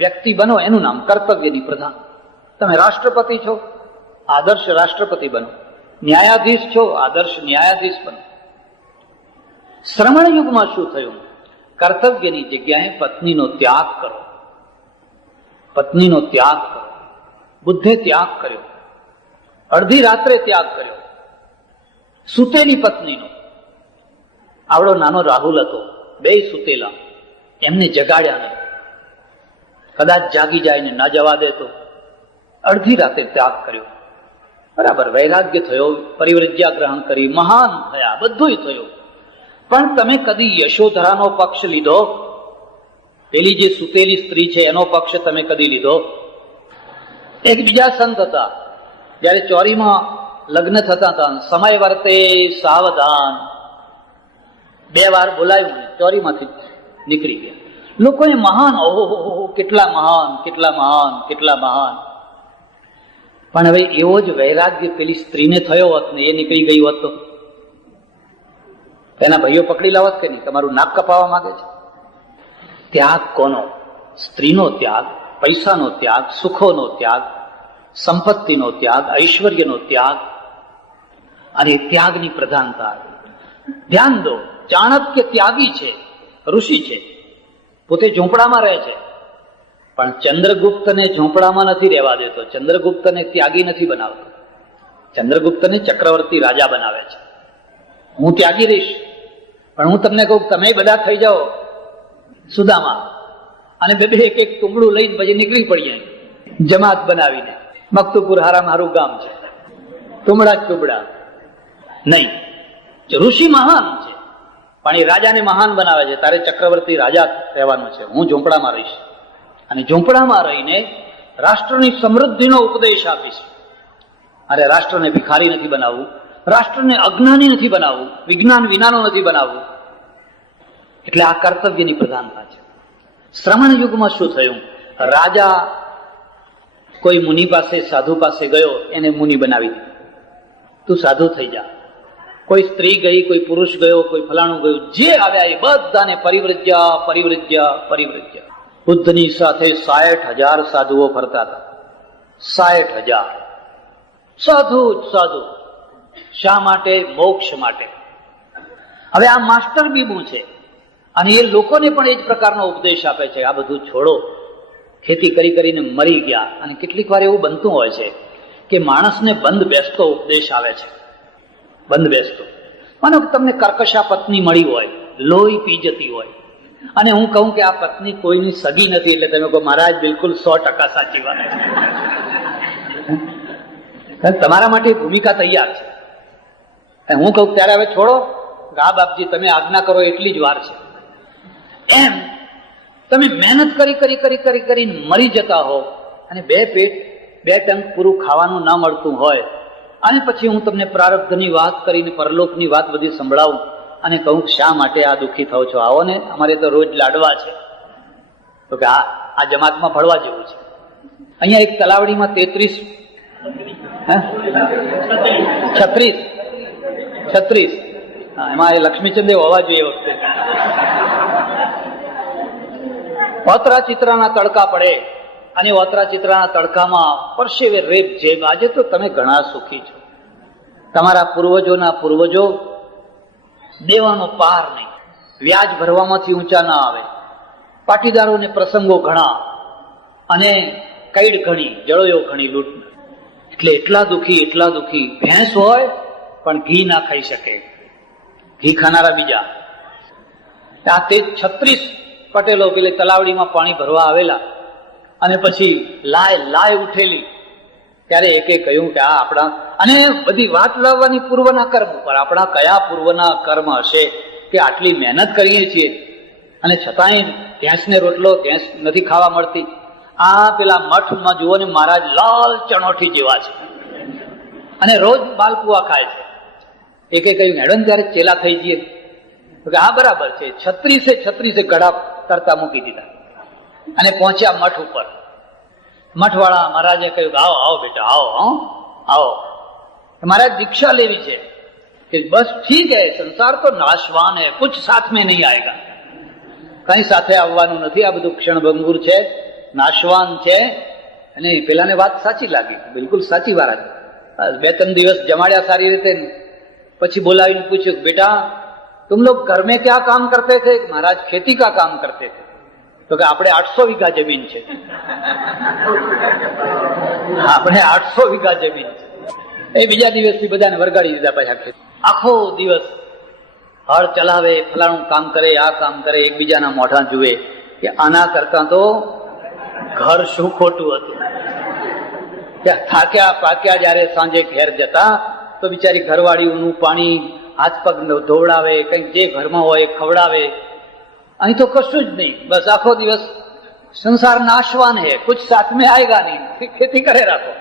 વ્યક્તિ બનો. એનું નામ કર્તવ્યની પ્રધાન. તમે રાષ્ટ્રપતિ છો, આદર્શ રાષ્ટ્રપતિ બનો. ન્યાયાધીશ છો, આદર્શ ન્યાયાધીશ બનો. શ્રમણ યુગમાં શું થયું? કર્તવ્યની જગ્યાએ પત્નીનો ત્યાગ કરો, પત્નીનો ત્યાગ કરો. બુદ્ધે ત્યાગ કર્યો, અડધી રાત્રે ત્યાગ કર્યો. સુતેલી પત્નીનો. આવડો નાનો રાહુલ હતો, બે સુતેલા, એમને જગાડ્યા નહીં. કદાચ જાગી જાય ને ના જવા દે તો અડધી રાતે ત્યાગ કર્યો. બરાબર, વૈરાગ્ય થયો, પરિવૃજ્યા ગ્રહણ કરી, મહાન થયા, બધું થયું. પણ તમે કદી યશોધરાનો પક્ષ લીધો? પેલી જે સુતેલી સ્ત્રી છે એનો પક્ષ તમે કદી લીધો? એક બીજા સંત હતા, જયારે ચોરીમાં લગ્ન થતા હતા, સમય વર્તે સાવધાન 2 વાર બોલાવ્યું, ચોરીમાંથી નીકળી ગયા. લોકોએ મહાન, ઓહો કેટલા મહાન, કેટલા મહાન, કેટલા મહાન. પણ હવે એવો જ વૈરાગ્ય પેલી સ્ત્રીને થયો હોત ને, એ નીકળી ગઈ હોત તો એના ભાઈઓ પકડી લાવત કે નહીં? તમારું નાક કપાવવા માંગે છે. ત્યાગ કોનો? સ્ત્રીનો ત્યાગ, પૈસાનો ત્યાગ, સુખોનો ત્યાગ, સંપત્તિનો ત્યાગ, ઐશ્વર્યનો ત્યાગ. અને ત્યાગની પ્રધાનતા. ધ્યાન દો, ચાણક્ય ત્યાગી છે, ઋષિ છે, પોતે ઝૂંપડામાં રહે છે, પણ ચંદ્રગુપ્તને ઝૂંપડામાં નથી રહેવા દેતો. ચંદ્રગુપ્તને ત્યાગી નથી બનાવતો. ચંદ્રગુપ્તને ચક્રવર્તી રાજા બનાવે છે. હું ત્યાગી રહીશ, પણ હું તમને કહું, તમે બધા થઈ જાઓ સુદામા, અને બે એક એક તુંબડું લઈને પછી નીકળી પડીએ જમાત બનાવીને. મક્તુપુર હારા મારું ગામ છે, તુંબડા જ તુંબડા નહીં. ઋષિ મહાન છે, પણ એ રાજાને મહાન બનાવે છે. તારે ચક્રવર્તી રાજા રહેવાનું છે, હું ઝૂંપડામાં રહીશ, અને ઝૂંપડામાં રહીને રાષ્ટ્રની સમૃદ્ધિનો ઉપદેશ આપીશ. અરે રાષ્ટ્રને ભિખારી નથી બનાવવું, રાષ્ટ્રને અજ્ઞાની નથી બનાવવું, વિજ્ઞાન વિનાનું નથી બનાવવું. એટલે આ કર્તવ્યની પ્રધાનતા છે. શ્રમણ યુગમાં શું થયું? રાજા કોઈ મુનિ પાસે, સાધુ પાસે ગયો, એને મુનિ બનાવી દીધો. તું સાધુ થઈ જા. કોઈ સ્ત્રી ગઈ, કોઈ પુરુષ ગયો, કોઈ ફલાણું ગયું, જે આવ્યા એ બધાને પરિવ્રજ્યા પરિવ્રજ્યા પરિવ્રજ્યા. બુદ્ધની સાથે 60,000 સાધુઓ ફરતા હતા. 60,000 સાધુ જ સાધુ. શા માટે? મોક્ષ માટે. હવે આ માસ્ટર બીબું છે અને એ લોકોને પણ એ જ પ્રકારનો ઉપદેશ આપે છે, આ બધું છોડો. ખેતી કરી કરીને મરી ગયા. અને કેટલીક વાર એવું બનતું હોય છે કે માણસને બંધ બેસતો ઉપદેશ આવે છે. બંધ બેસતો. માનો કે તમને કર્કશા પત્ની મળી હોય, લોહી પી જતી હોય, અને હું કહું કે આ પત્ની કોઈની સગી નથી, એટલે તમે કહો મહારાજ બિલકુલ 100% સાચી વાત છે. તમારા માટે ભૂમિકા તૈયાર છે. હું કહું ત્યારે હવે છોડો, હા બાપજી તમે આજ્ઞા કરો એટલી જ વાર છે. એમ તમે મહેનત કરી કરી કરી કરી કરીને મરી જતા હો અને બે ટંક પૂરું ખાવાનું ના મળતું હોય, અને પછી હું તમને પ્રારબ્ધની વાત કરીને પરલોકની વાત બધી સંભળાવું અને કહું શા માટે આ દુઃખી થાવ છો, આવો ને અમારે તો રોજ લાડવા છે. તો કે હા, આ જમાતમાં ભળવા જેવું છે. અહીંયા એક તલાવડીમાં 36 એમાં એ લક્ષ્મીચંદ્ર હોવા જોઈએ વખતે. ઓતરા ચિત્રાના તડકા પડે અને ઓતરા ચિત્રાના તડકામાં પરસેવે રેપ જેબ. આજે તો તમે ઘણા સુખી છો. તમારા પૂર્વજોના પૂર્વજો દેવાનો પાર નહીં, વ્યાજ ભરવામાંથી ઊંચા ના આવે, પાટીદારોને પ્રસંગો ઘણા અને કઈડ ઘણી, જળોયો ઘણી, લૂંટ. એટલે એટલા દુઃખી. ભેંસ હોય પણ ઘી ના ખાઈ શકે, ઘી ખાનારા બીજા. આ તે 36 પટેલો પેલે તલાવડીમાં પાણી ભરવા આવેલા અને પછી લાય ઉઠેલી. ત્યારે એકે કહ્યું કે આ આપણા, અને બધી વાત લાવવાની પૂર્વના કર્મ ઉપર, આપણા કયા પૂર્વના કર્મ હશે કે આટલી મહેનત કરીએ છીએ અને છતાંય ભેંસને રોટલો ભેંસ નથી ખાવા મળતી. આ પેલા મઠમાં જુઓ ને મહારાજ લાલ ચણોઠી જેવા છે અને રોજ માલપુઆ ખાય છે. એકે કહ્યું હેડો ને ત્યારે ચેલા થઈ જઈએ. કે હા બરાબર છે. 36 ઘડા તરતા મૂકી દીધા અને પહોંચ્યા મઠ ઉપર. મઠવાળા મહારાજે કહ્યું કે આવો બેટા, આવો. મહારાજ દીક્ષા લેવી છે. કે બસ ઠીક હૈ, સંસાર તો નાશવાન હૈ, કુછ સાથ મેં નહીં આયેગા. કઈ સાથે આવવાનું નથી, આ બધું ક્ષણભંગુર છે, નાશવાન છે. અને પેલાને વાત સાચી લાગી, બિલકુલ સાચી વાત. 2-3 દિવસ જમાડ્યા સારી રીતે, પછી બોલાવીને પૂછ્યું બેટા तुम लोग घर में क्या काम करते थे? महाराज खेती का काम करते थे. तो कि આપણે 800 વીઘા જમીન છે. આપણે 800 વીઘા જમીન છે. એ બીજા દિવસથી બધાને વરગાડી દીધા પાછા. આખો દિવસ હળ ચલાવે, ફલાણું કામ કરે, આ કામ કરે, એકબીજાના મોઢા જુએ કે આના કરતા તો ઘર શું ખોટું હતું. થાક્યા પાક્યા જયારે સાંજે ઘેર જતા તો બિચારી ઘરવાળીઓનું પાણી હાથ પગ ધોવડાવે, કંઈક જે ઘરમાં હોય ખવડાવે. અહીં તો કશું જ નહીં, બસ આખો દિવસ સંસાર નાશવાન હે, કુછ સાથ મેં આયેગા નહીં, ખેતી કરે રાખો.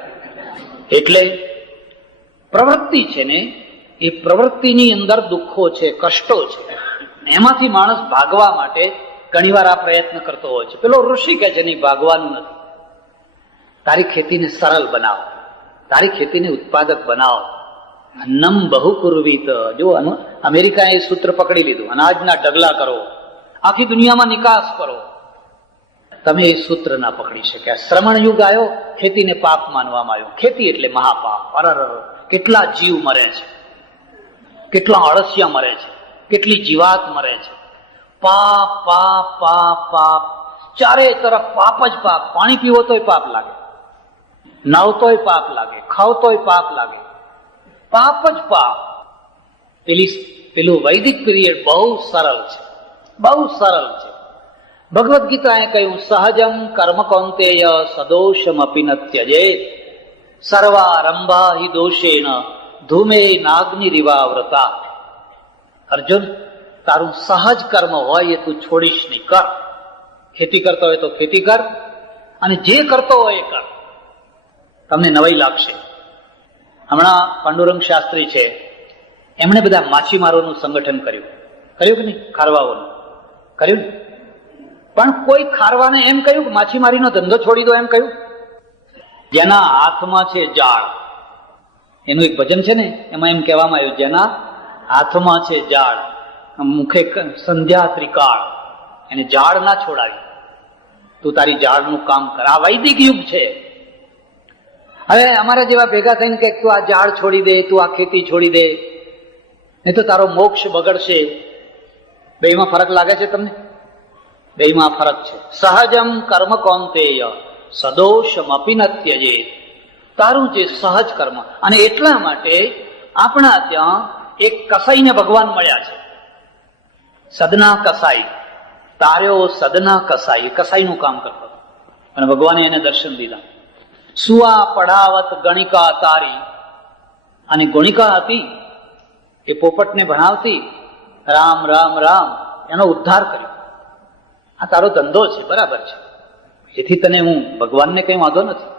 એટલે પ્રવૃત્તિ છે ને, એ પ્રવૃત્તિની અંદર દુઃખો છે, કષ્ટો છે. એમાંથી માણસ ભાગવા માટે ઘણીવાર આ પ્રયત્ન કરતો હોય છે. પેલો ઋષિ કહે છે નહીં, ભાગવાનું નથી. તારી ખેતીને સરળ બનાવો, તારી ખેતીને ઉત્પાદક બનાવો. અન્નમ બહુ કુર્વીત. જો અમેરિકાએ એ સૂત્ર પકડી લીધું, અનાજના ઢગલા કરો, આખી દુનિયામાં નિકાસ કરો. તમે એ સૂત્ર ના પકડી શક્યા. શ્રમણ યુગ આવ્યો, ખેતીને પાપ માનવામાં આવ્યું. ખેતી એટલે મહાપાપ. અરર, કેટલા જીવ મરે છે, કેટલા અળસિયા મરે છે, કેટલી જીવાત મરે છે. પાપ પાપ પાપ પાપ, ચારે તરફ પાપ જ પાપ. પાણી પીવો તોય પાપ લાગે, નાવતોય પાપ લાગે, ખાવતોય પાપ લાગે. પાપ જ પાપ. પેલું વૈદિક પીરિયડ બહુ સરળ છે, બહુ સરળ છે. ભગવદ્ ગીતાએ કહ્યું સહજમ કર્મ કૌંતેય સદોષમ અપી ન ત્યજેત સર્વારંભા હિ દોષેણ ધૂમે નાગ્નિરિવાવ્રતા. અર્જુન, તારું સહજ કર્મ હોય એ તું છોડીશ નહીં, કર. ખેતી કરતો હોય તો ખેતી કર, અને જે કરતો હોય એ કર. તમને નવાઈ લાગશે. હમણાં પાંડુરંગ શાસ્ત્રી છે, એમણે બધા માછીમારોનું સંગઠન કર્યું કે નહીં? ખારવાઓનું કર્યું ને? પણ કોઈ ખારવાને એમ કહ્યું કે માછીમારીનો ધંધો છોડી દો, એમ કહ્યું? જેના હાથમાં છે જાળ, એનું એક ભજન છે ને, એમાં એમ કહેવામાં આવ્યું, જેના હાથમાં છે જાળ, મુખે સંધ્યા ત્રિકાળ, એને જાળ ના છોડાવી, તું તારી જાળનું કામ કર. આ વૈદિક યુગ છે. હવે અમારા જેવા ભેગા થઈને કે તું આ ઝાડ છોડી દે, તું આ ખેતી છોડી દે, નહીં તો તારો મોક્ષ બગડશે. બેમાં ફરક લાગે છે તમને? બેમાં ફરક છે. સહજમ કર્મ કૌંતેય સદોષમ અપી ન ત્યજેત. તારું જે સહજ કર્મ, અને એટલા માટે આપણા ત્યાં એક કસાઈને ભગવાન મળ્યા છે, સદના કસાઈ. તાર્યો સદના કસાઈ, કસાઈનું કામ કરતો અને ભગવાને એને દર્શન દીધા. સુવા પઢાવત ગણિકા તારી, અને ગણિકા હતી એ પોપટને ભણાવતી, રામ રામ રામ, એનો ઉદ્ધાર કર્યો. આ તારો ધંધો છે, બરાબર છે, એથી તને હું ભગવાનને કઈ વાંધો નથી.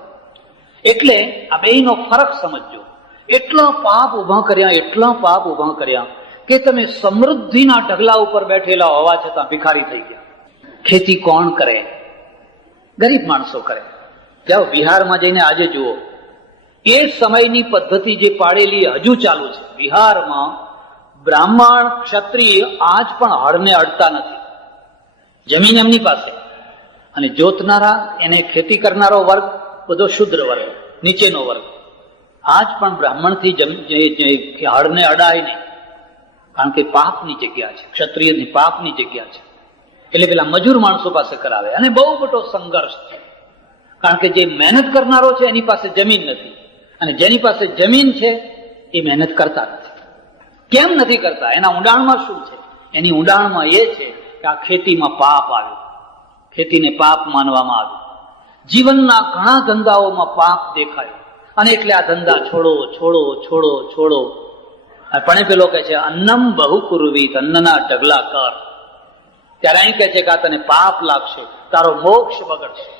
એટલે આ બેનો ફરક સમજજો. એટલા પાપ ઉભા કર્યા, એટલા પાપ ઉભા કર્યા કે તમે સમૃદ્ધિના ઢગલા ઉપર બેઠેલા હોવા છતાં ભિખારી થઈ ગયા. ખેતી કોણ કરે? ગરીબ માણસો કરે. જાઓ બિહારમાં જઈને આજે જુઓ, એ સમયની પદ્ધતિ જે પાડેલી હજુ ચાલુ છે. બિહારમાં બ્રાહ્મણ ક્ષત્રિય આજ પણ હળને અડતા નથી. જમીન એમની પાસે, અને જોતનારા, એને ખેતી કરનારો વર્ગ બધો શુદ્ર વર્ગ, નીચેનો વર્ગ. આજ પણ બ્રાહ્મણથી હળને અડાય નહીં, કારણ કે પાપની જગ્યા છે, ક્ષત્રિયની પાપની જગ્યા છે. એટલે પેલા મજૂર માણસો પાસે કરાવે, અને બહુ મોટો સંઘર્ષ છે. કારણ કે જે મહેનત કરનારો છે એની પાસે જમીન નથી, અને જેની પાસે જમીન છે એ મહેનત કરતા નથી. કેમ નથી કરતા? એના ઊંડાણમાં શું છે? એની ઊંડાણમાં એ છે કે આ ખેતીમાં પાપ આવ્યું, ખેતીને પાપ માનવામાં આવ્યું. જીવનના ઘણા ધંધાઓમાં પાપ દેખાયો, અને એટલે આ ધંધા છોડો છોડો છોડો છોડો. પણ પેલો કહે છે અન્નમ બહુ કુરવીત, અન્નના ઢગલા કર. ત્યારે અહીં કહે છે કે આ તને પાપ લાગશે, તારો મોક્ષ બગડશે.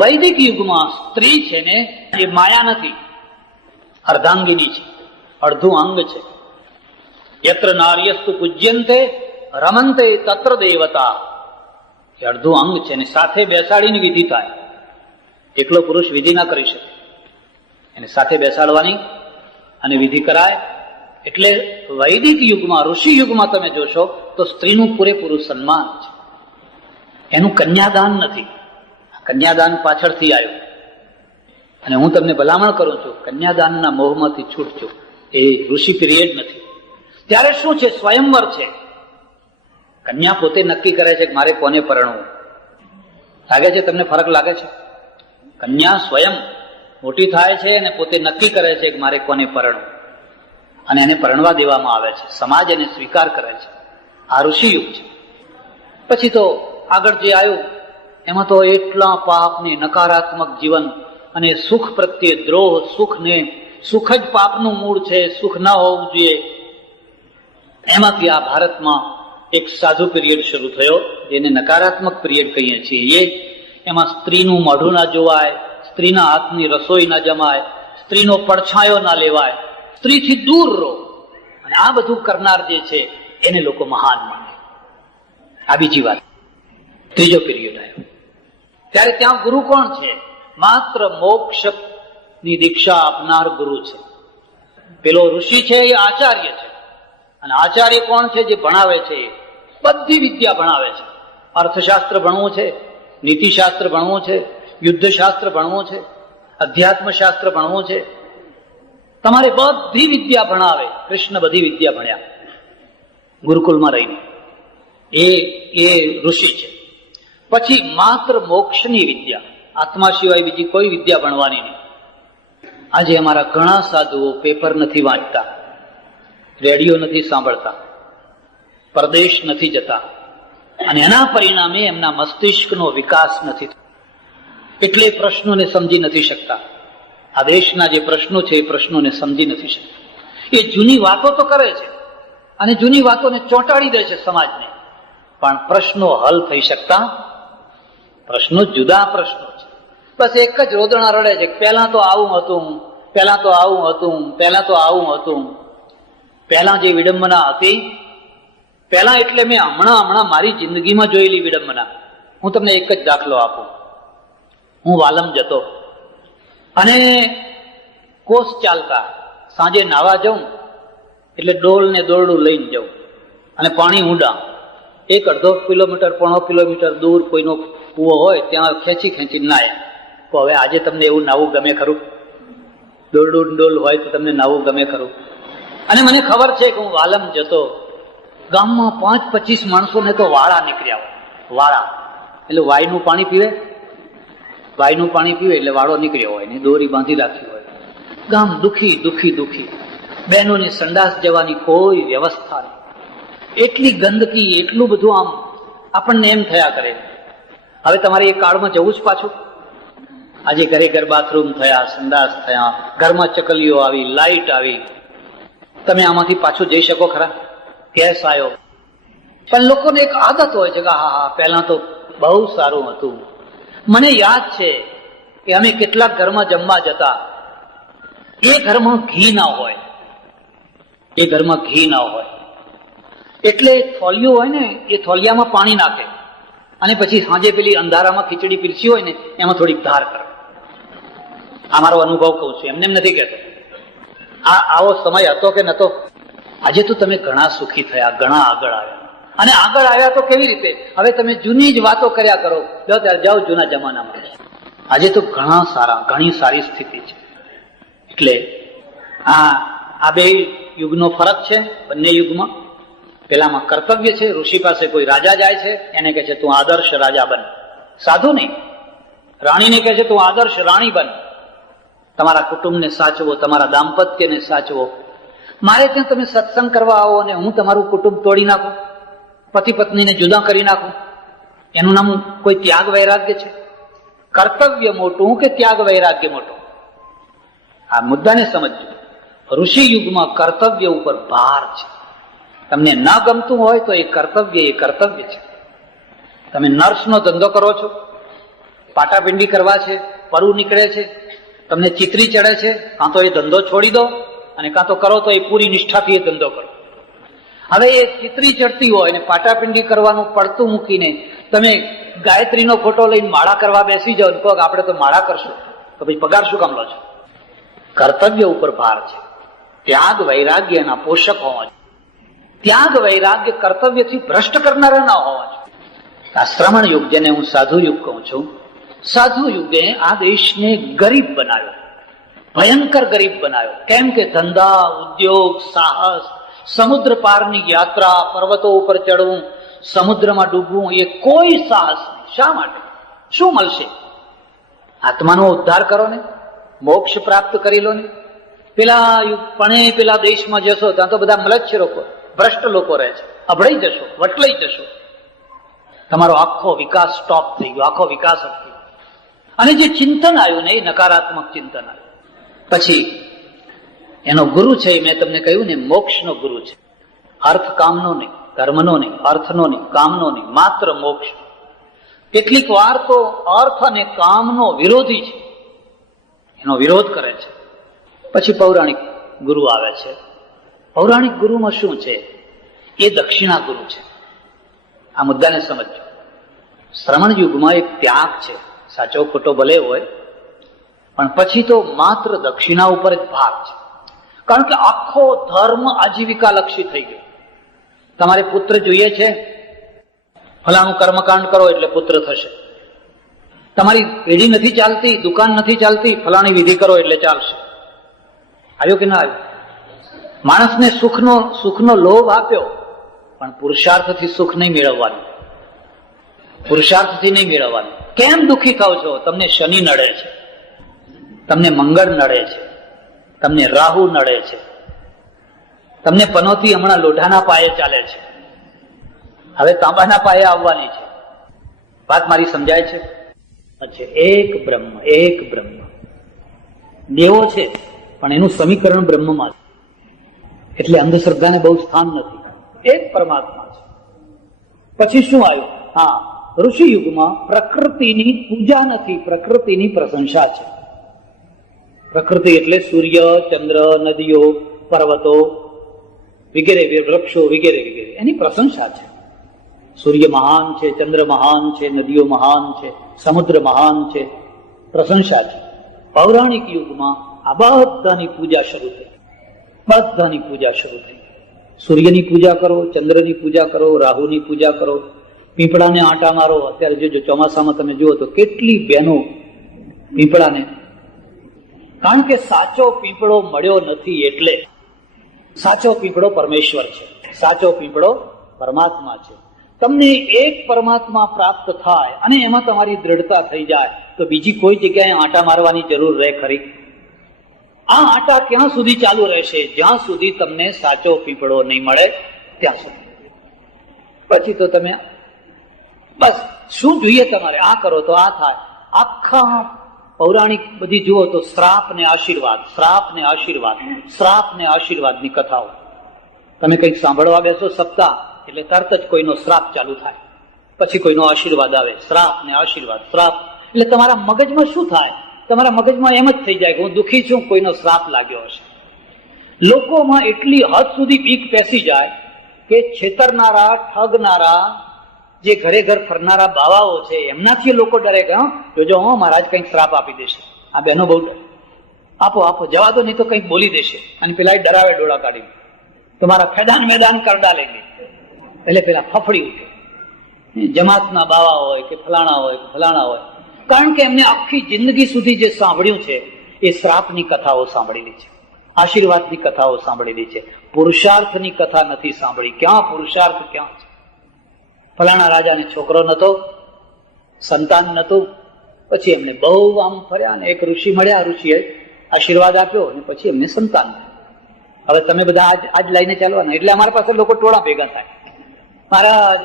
વૈદિક યુગમાં સ્ત્રી છે ને એ માયા નથી, અર્ધાંગિની છે, અડધું અંગ છે. યત્ર નાર્યસ્તુ પૂજ્યંતે રમંતે તત્ર દેવતા. એ અડધું અંગ છે, ને સાથે બેસાડીને વિધિ થાય. એકલો પુરુષ વિધિ ના કરી શકે, એને સાથે બેસાડવાની અને વિધિ કરાય. એટલે વૈદિક યુગમાં, ઋષિ યુગમાં તમે જોશો તો સ્ત્રીનું પૂરેપૂરું સન્માન છે. એનું કન્યાદાન નથી, કન્યાદાન પાછળથી આવ્યું. અને હું તમને ભલામણ કરું છું, કન્યાદાનના મોહમાંથી છૂટજો. એ ઋષિ પીરિયડ નથી. ત્યારે શું છે? સ્વયંવર છે. કન્યા પોતે નક્કી કરે છે કે મારે કોને પરણવું. લાગે છે તમને ફરક લાગે છે? કન્યા સ્વયં મોટી થાય છે અને પોતે નક્કી કરે છે કે મારે કોને પરણવું, અને એને પરણવા દેવામાં આવે છે. સમાજ એને સ્વીકાર કરે છે. આ ઋષિ યુગ છે. પછી તો આગળ જે આવ્યું એમાં તો એટલા પાપની, નકારાત્મક જીવન, અને સુખ પ્રત્યે દ્રોહ. સુખ જ પાપનું મૂળ છે, સુખ ન હોવું જોઈએ. એમાંથી આ ભારતમાં એક સાધુ પીરિયડ શરૂ થયો, જેને નકારાત્મક પીરિયડ કહીએ છીએ. એમાં સ્ત્રીનું મોઢું ના જોવાય, સ્ત્રીના હાથની રસોઈ ના જમાય, સ્ત્રીનો પડછાયો ના લેવાય, સ્ત્રીથી દૂર રહો. અને આ બધું કરનાર જે છે એને લોકો મહાન માને. આ બીજી વાત. ત્રીજો પીરિયડ આવ્યો. ત્યારે ત્યાં ગુરુ કોણ છે? માત્ર મોક્ષની દીક્ષા આપનાર ગુરુ છે. પેલો ઋષિ છે એ આચાર્ય છે, અને આચાર્ય કોણ છે? જે ભણાવે છે, બધી વિદ્યા ભણાવે છે. અર્થશાસ્ત્ર ભણવું છે, નીતિશાસ્ત્ર ભણવું છે, યુદ્ધશાસ્ત્ર ભણવું છે, અધ્યાત્મ શાસ્ત્ર ભણવું છે. તમારે બધી વિદ્યા ભણાવે. કૃષ્ણ બધી વિદ્યા ભણ્યા ગુરુકુળમાં રહીને. એ ઋષિ છે. પછી માત્ર મોક્ષની વિદ્યા, આત્મા સિવાય બીજી કોઈ વિદ્યા ભણવાની નહીં. આજે અમારા ઘણા સાધુઓ પેપર નથી વાંચતા, રેડિયો નથી સાંભળતા, પરદેશ નથી જતા, અને એના પરિણામે એમના મસ્તિષ્કનો વિકાસ નથી થતો. એટલે પ્રશ્નોને સમજી નથી શકતા. આ દેશના જે પ્રશ્નો છે એ પ્રશ્નોને સમજી નથી શકતા. એ જૂની વાતો તો કરે છે, અને જૂની વાતોને ચોંટાડી દે છે સમાજને, પણ પ્રશ્નો હલ થઈ શકતા. પ્રશ્નો જુદા પ્રશ્નો છે. બસ એક જ રોદણા રડે છે. પહેલા તો આવું હતું, પહેલા તો આવું હતું, પહેલા તો આવું હતું. પહેલા જે વિડંબના હતી, પહેલા એટલે મેં હમણાં મારી જિંદગીમાં જોયેલી વિડંબના. હું તમને એક જ દાખલો આપું. હું વાલમ જતો અને કોસ ચાલતા સાંજે નાવા જાઉં એટલે ડોલ ને દોરડું લઈને જાઉં અને પાણી ઊંડા 1-1.5 કિલોમીટર 1.5 કિલોમીટર દૂર કોઈનો કૂવો હોય ત્યાં ખેંચી નાય. તો હવે આજે તમને એવું નાવું ગમે ખરું? દોરડું ડોલ હોય તો તમને નાવું ગમે ખરું? અને મને ખબર છે કે હું વાલમ જતો, ગામમાં 5-25 માણસોને તો વાળા નીકળ્યા હોય. વાળા એટલે વાયનું પાણી પીવે, વાયનું પાણી પીવે એટલે વાળો નીકળ્યો હોય ને દોરી બાંધી રાખી હોય. ગામ દુખી દુખી દુખી. બહેનોની સંડાસ જવાની કોઈ વ્યવસ્થા નહીં. એટલી ગંદકી, એટલું બધું આમ આપણને એમ થયા કરે. હવે તમારે એ કાળમાં જવું જ પાછું? આજે ઘરે ઘર બાથરૂમ થયા, સંડાસ થયા, ઘરમાં ચકલીઓ આવી, લાઈટ આવી. તમે આમાંથી પાછું જઈ શકો ખરા? ગેસ આવ્યો. પણ લોકોને એક આદત હોય છે કે હા પહેલા તો બહુ સારું હતું. મને યાદ છે કે અમે કેટલાક ઘરમાં જમવા જતા, એ ઘરમાં ઘી ના હોય, એ ઘરમાં ઘી ના હોય એટલે થોલિયું હોય ને એ થોલિયામાં પાણી નાખે અને પછી સાંજે પેલી અંધારામાં ખીચડી પીરસી હોય ને એમાં થોડીક ધાર કરે. આ મારો અનુભવ કહું છું, એમને એમ નથી કહેતો. આવો સમય હતો કે નતો? આજે તો તમે ઘણા સુખી થયા, ઘણા આગળ આવ્યા. અને આગળ આવ્યા તો કેવી રીતે? હવે તમે જૂની જ વાતો કર્યા કરો. જાઓ જૂના જમાનામાં. આજે તો ઘણી સારી સ્થિતિ છે. એટલે આ બે યુગનો ફરક છે. બંને યુગમાં પેલામાં કર્તવ્ય છે. ઋષિ પાસે કોઈ રાજા જાય છે, એને કહે છે તું આદર્શ રાજા બન. સાધુ નહીં, રાણીને કહે છે તું આદર્શ રાણી બન. તમારા કુટુંબને સાચવો, તમારા દાંપત્યને સાચવો. મારે ત્યાં તમે સત્સંગ કરવા આવો અને હું તમારું કુટુંબ તોડી નાખું, પતિ પત્નીને જુદા કરી નાખું, એનું નામ કોઈ ત્યાગ વૈરાગ્ય છે? કર્તવ્ય મોટું કે ત્યાગ વૈરાગ્ય મોટું? આ મુદ્દાને સમજજો. ઋષિ યુગમાં કર્તવ્ય ઉપર ભાર છે. તમને ન ગમતું હોય તો એ કર્તવ્ય છે. તમે નર્સનો ધંધો કરો છો, પાટાપિંડી કરવા છે, પરુ નીકળે છે, તમને ચિત્રી ચડે છે, કાં તો એ ધંધો છોડી દો અને કાં તો કરો તો એ પૂરી નિષ્ઠાથી એ ધંધો કરો. હવે એ ચિત્રી ચડતી હોય ને પાટાપિંડી કરવાનું પડતું મૂકીને તમે ગાયત્રીનો ફોટો લઈને માળા કરવા બેસી જાઓ, કહો આપણે તો માળા કરશું, તો પછી પગાર શું કામ લો છો? કર્તવ્ય ઉપર ભાર છે. ત્યાગ વૈરાગ્ય એના પોષક હોવા જોઈએ. ત્યાગ વૈરાગ્ય કર્તવ્યથી ભ્રષ્ટ કરનારા ના હોવા જોઈએ. આ શ્રમણ યુગ, જેને હું સાધુ યુગ કહું છું, સાધુ યુગે આ દેશને ગરીબ બનાવ્યો, ભયંકર ગરીબ બનાવ્યો. કેમ કે ધંધા, ઉદ્યોગ, સાહસ, સમુદ્ર પારની યાત્રા, પર્વતો ઉપર ચડવું, સમુદ્રમાં ડૂબવું, એ કોઈ સાહસ નહીં. શા માટે? શું મળશે? આત્માનો ઉદ્ધાર કરો ને, મોક્ષ પ્રાપ્ત કરી લો ને. પેલા દેશમાં જશો ત્યાં તો બધા મલચ્છ લોકો, ભ્રષ્ટ લોકો રહે છે. અભડાઈ જશો, વટલાઈ જશો. તમારો આખો વિકાસ સ્ટોપ થઈ ગયો, આખો વિકાસ અટકી ગયો. અને જે ચિંતન આવ્યું ને એ નકારાત્મક ચિંતન આવ્યું. પછી એનો ગુરુ છે, મેં તમને કહ્યું ને, મોક્ષનો ગુરુ છે. અર્થ કામનો નહીં, ધર્મનો નહીં, અર્થનો નહીં, કામનો નહીં, માત્ર મોક્ષ. કેટલીક વાર તો અર્થ અને કામનો વિરોધી છે, એનો વિરોધ કરે છે. પછી પૌરાણિક ગુરુ આવે છે. પૌરાણિક ગુરુમાં શું છે? એ દક્ષિણા ગુરુ છે. આ મુદ્દાને સમજો. શ્રમણ યુગમાં એક ત્યાગ છે, સાચો ખોટો ભલે હોય, પણ પછી તો માત્ર દક્ષિણા ઉપર જ ભાર છે. કારણ કે આખો ધર્મ આજીવિકા લક્ષી થઈ ગયો. તમારે પુત્ર જોઈએ છે, ફલાણું કર્મકાંડ કરો એટલે પુત્ર થશે. તમારી પેઢી નથી ચાલતી, દુકાન નથી ચાલતી, ફલાણી વિધિ કરો એટલે ચાલશે. આવ્યો કે ના આવ્યો? માણસને સુખનો લોભ આપ્યો, પણ પુરુષાર્થથી સુખ નહીં મેળવવાનું. પુરુષાર્થથી નહીં મેળવવાનું. કેમ દુઃખી થાવ છો? તમને શનિ નડે છે, તમને મંગળ નડે છે, તમને રાહુ નડે છે, તમને પનોતી હમણાં લોઢાના પાયે ચાલે છે, હવે તાંબાના પાયે આવવાની છે. વાત મારી સમજાય છે? અચ્છા, એક બ્રહ્મ. દેવો છે પણ એનું સમીકરણ બ્રહ્મમાં છે, એટલે અંધશ્રદ્ધાને બહુ સ્થાન નથી. એક પરમાત્મા છે. પછી શું આવ્યું? હા, ઋષિ યુગમાં પ્રકૃતિની પૂજા નથી, પ્રકૃતિની પ્રશંસા છે. પ્રકૃતિ એટલે સૂર્ય, ચંદ્ર, નદીઓ, પર્વતો વગેરે, વૃક્ષો વગેરે વગેરે, એની પ્રશંસા છે. સૂર્ય મહાન છે, ચંદ્ર મહાન છે, નદીઓ મહાન છે, સમુદ્ર મહાન છે, પ્રશંસા છે. પૌરાણિક યુગમાં આ બધાની પૂજા શરૂ થઈ. બધાની પૂજા શરૂ થઈ. સૂર્યની પૂજા કરો, ચંદ્રની પૂજા કરો, રાહુની પૂજા કરો, પીપળાને આંટા મારો. અત્યારે જો ચોમાસામાં તમે જુઓ તો કેટલી બહેનો પીપળાને, કારણ કે સાચો પીપળો મળ્યો નથી. એટલે સાચો પીપળો પરમેશ્વર છે, સાચો પીપળો પરમાત્મા છે. તમને એક પરમાત્મા પ્રાપ્ત થાય અને એમાં તમારી દ્રઢતા થઈ જાય તો બીજી કોઈ જગ્યાએ આંટા મારવાની જરૂર રહે ખરી? આ આંટા ક્યાં સુધી ચાલુ રહેશે? જ્યાં સુધી તમને સાચો પીપળો નહીં મળે ત્યાં સુધી. પછી તો તમે બસ શું જોઈએ તમારે? આ કરો તો આ થાય. આખા પૌરાણિક બધી જુઓ તો શ્રાપ ને આશીર્વાદ, શ્રાપ ને આશીર્વાદ, શ્રાપ ને આશીર્વાદની કથાઓ. તમે કંઈક સાંભળવા બેસો સપ્તાહ એટલે તરત જ કોઈનો શ્રાપ ચાલુ થાય, પછી કોઈનો આશીર્વાદ આવે. શ્રાપ ને આશીર્વાદ, શ્રાપ. એટલે તમારા મગજમાં શું થાય? તમારા મગજમાં એમ જ થઈ જાય કે હું દુઃખી છું, કોઈનો શ્રાપ લાગ્યો હશે. લોકોમાં એટલી હદ સુધી બીક બેસી જાય કે છેતરનારા, ઠગનારા, જે ઘરે ઘર ફરનારા બાવાઓ છે એમનાથી લોકો ડરે કે જોજો મહારાજ કંઈક શ્રાપ આપી દેશે. આ બહેનો બહુ ડરે. આપો આપો, જવા દો, નહીં તો કંઈક બોલી દેશે. અને પેલા ડરાવે ડોળા કાઢી, તમારા ફેદાન મેદાન કરડા લેંગે. એટલે પેલા ફફડી ઉઠે. જમાતના બાવા હોય કે ફલાણા હોય કે ફલાણા હોય, કારણ કે એમને આખી જિંદગી સુધી જે સાંભળ્યું છે એ શ્રાપની કથાઓ સાંભળેલી છે, આશીર્વાદની કથાઓ સાંભળેલી છે. પુરુષાર્થની કથા નથી સાંભળી. ક્યાં પુરુષાર્થ ક્યાં છે? ફલાણા રાજાને છોકરો નતો, સંતાન નતું, પછી એમને બહુ આમ ફર્યા ને એક ઋષિ મળ્યા, ઋષિએ આશીર્વાદ આપ્યો અને પછી એમને સંતાન. હવે તમે બધા આજ લઈને ચાલવાના. એટલે અમારા પાસે લોકો ટોળા ભેગા થાય, મહારાજ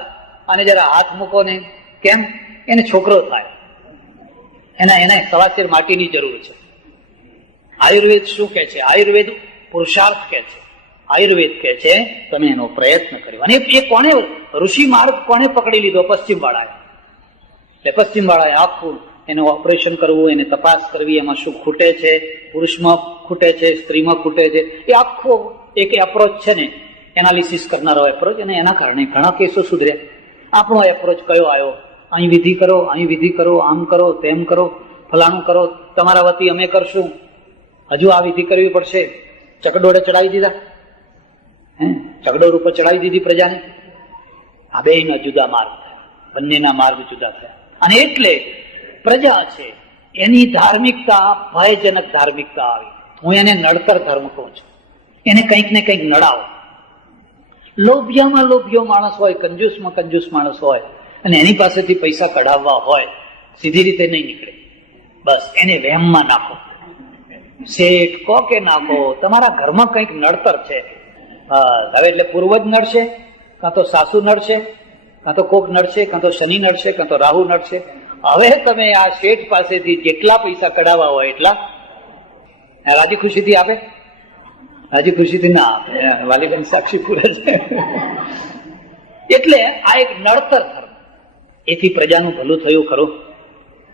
આને જરા હાથ મૂકો ને. કેમ? એને છોકરો થાય, એના સવાસેર માટીની જરૂર છે. આયુર્વેદ શું કે છે? આયુર્વેદ પુરુષાર્થ કે છે. આયુર્વેદ કે છે તમે એનો પ્રયત્ન કર્યો. અને એ કોને ઋષિ માર્ગ કોને પકડી લીધો? પશ્ચિમ વાળાએ. એટલે પશ્ચિમ વાળાએ આખું એનું ઓપરેશન કરવું, એને તપાસ કરવી, એમાં શું ખૂટે છે, પુરુષમાં ખૂટે છે, સ્ત્રીમાં ખૂટે છે, એ આખો એક એપ્રોચ છે ને, એનાલિસિસ કરનારો એપ્રોચ. અને એના કારણે ઘણા કેસો સુધર્યા. આપણો એપ્રોચ કયો આવ્યો? અહીં વિધિ કરો, અહીં વિધિ કરો, આમ કરો, તેમ કરો, ફલાણું કરો, તમારા વતી અમે કરશું, હજુ આ વિધિ કરવી પડશે. ચકડોળે ચડાવી દીધા, ચકડોળ ઉપર ચડાવી દીધી પ્રજાને. આ બેયના જુદા માર્ગ થયા, બંનેના માર્ગ જુદા થયા. અને એટલે પ્રજા છે એની ધાર્મિકતા ભયજનક ધાર્મિકતા આવી. હું એને નડતર ધર્મ કહું છું. એને કંઈક ને કંઈક નડાવો. લોભિયામાં લોભિયો માણસ હોય, કંજૂસમાં કંજૂસ માણસ હોય, અને એની પાસેથી પૈસા કઢાવવા હોય, સીધી રીતે નહીં નીકળે. બસ એને વહેમમાં નાખો. શેઠ કહો કે નાખો, તમારા ઘરમાં કંઈક નડતર છે. હવે એટલે પૂર્વજ નડશે, કાં તો સાસુ નડશે, કાં તો કોક નડશે, કાં તો શનિ નડશે, કાં તો રાહુ નડશે. હવે તમે આ શેઠ પાસેથી જેટલા પૈસા કઢાવવા હોય એટલા રાજી ખુશીથી આપે? રાજી ખુશીથી ના આપે. વાલીબેન સાક્ષી પૂરે છે. એટલે આ એક નડતર ધર્મ. એથી પ્રજાનું ભલું થયું ખરું?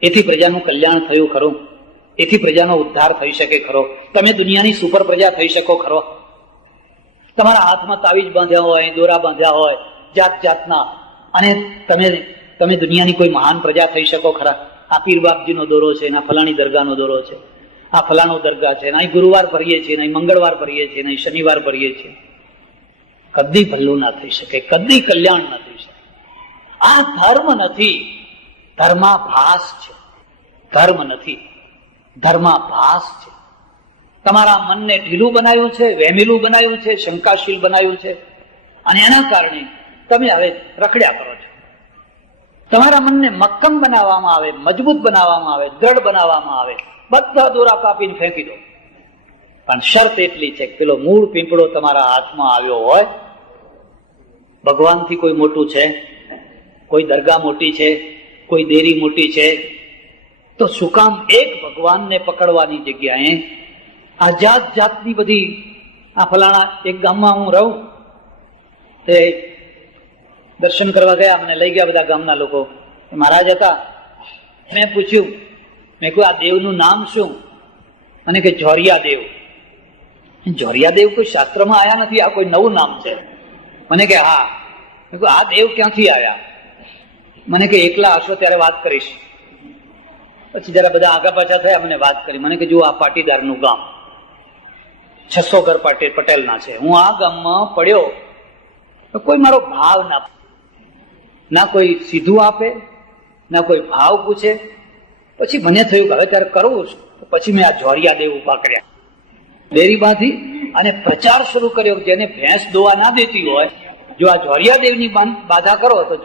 એથી પ્રજાનું કલ્યાણ થયું ખરું? એથી પ્રજાનો ઉદ્ધાર થઈ શકે ખરો? તમે દુનિયાની સુપર પ્રજા થઈ શકો ખરો? તમારા હાથમાં તાવીજ બાંધ્યા હોય, દોરા બાંધ્યા હોય જાત જાતના, અને તમે દુનિયાની કોઈ મહાન પ્રજા થઈ શકો ખરા? આ પીર બાપજીનો દોરો છે, ના ફલાણી દરગાહનો દોરો છે, આ ફલાણો દરગાહ છે, અહીં ગુરુવાર ભરીએ છીએ, અહીં મંગળવાર ભરીએ છીએ, અહીં શનિવાર ભરીએ છીએ. કદી ભલ્લું ના થઈ શકે, કદી કલ્યાણ ના થઈ શકે. આ ધર્મ નથી, ધર્માભાસ છે. ધર્મ નથી, ધર્માભાસ છે. તમારા મનને ઢીલું બનાવ્યું છે, વહેમીલું બનાવ્યું છે, શંકાશીલ બનાવ્યું છે, અને એના કારણે તમે હવે રખડ્યા કરો છો. તમારા મનને મક્કમ બનાવવામાં આવે, મજબૂત બનાવવામાં આવે, દ્રઢ બનાવવામાં આવે, બધા દોરા કાપીને ફેંકી દો. પણ શરત એટલી છે કે પેલો મૂળ પીંપળો તમારા હાથમાં આવ્યો હોય. ભગવાનથી કોઈ મોટું છે? કોઈ દરગાહ મોટી છે? કોઈ દેરી મોટી છે? તો શું કામ એક ભગવાનને પકડવાની જગ્યાએ આ જાત જાતની બધી, આ ફલાણા એક ગામમાં હું રહું, તે દર્શન કરવા ગયા, મને લઈ ગયા બધા ગામના લોકો. મહારાજ હતા. મેં પૂછ્યું, મેં કહ્યું આ દેવનું નામ શું? અને કે જોરિયાદેવ. જોરિયાદેવ કોઈ શાસ્ત્રમાં આયા નથી, આ કોઈ નવું નામ છે. મને કે હા. આ દેવ ક્યાંથી આવ્યા? મને કે એકલા હશો ત્યારે વાત કરીશ. પછી જરા બધા આગા પાછા થયા, મને વાત કરી. મને કે જુઓ, આ પાટીદારનું ગામ 600 ઘર પટેલના છે. હું આ ગામમાં પડ્યો, કોઈ મારો ભાવ ના કોઈ સીધું આપે, ના કોઈ ભાવ પૂછે. પછી મને થયું કે હવે ત્યારે કરવું છે. પછી મેં આ જોરિયાદેવ ઉભા કર્યા ડેરીમાંથી અને પ્રચાર શરૂ કર્યો. જેને ભેંસ દોવા ના દેતી હોય, જો આ જોરિયાદેવની બાધા કરો તો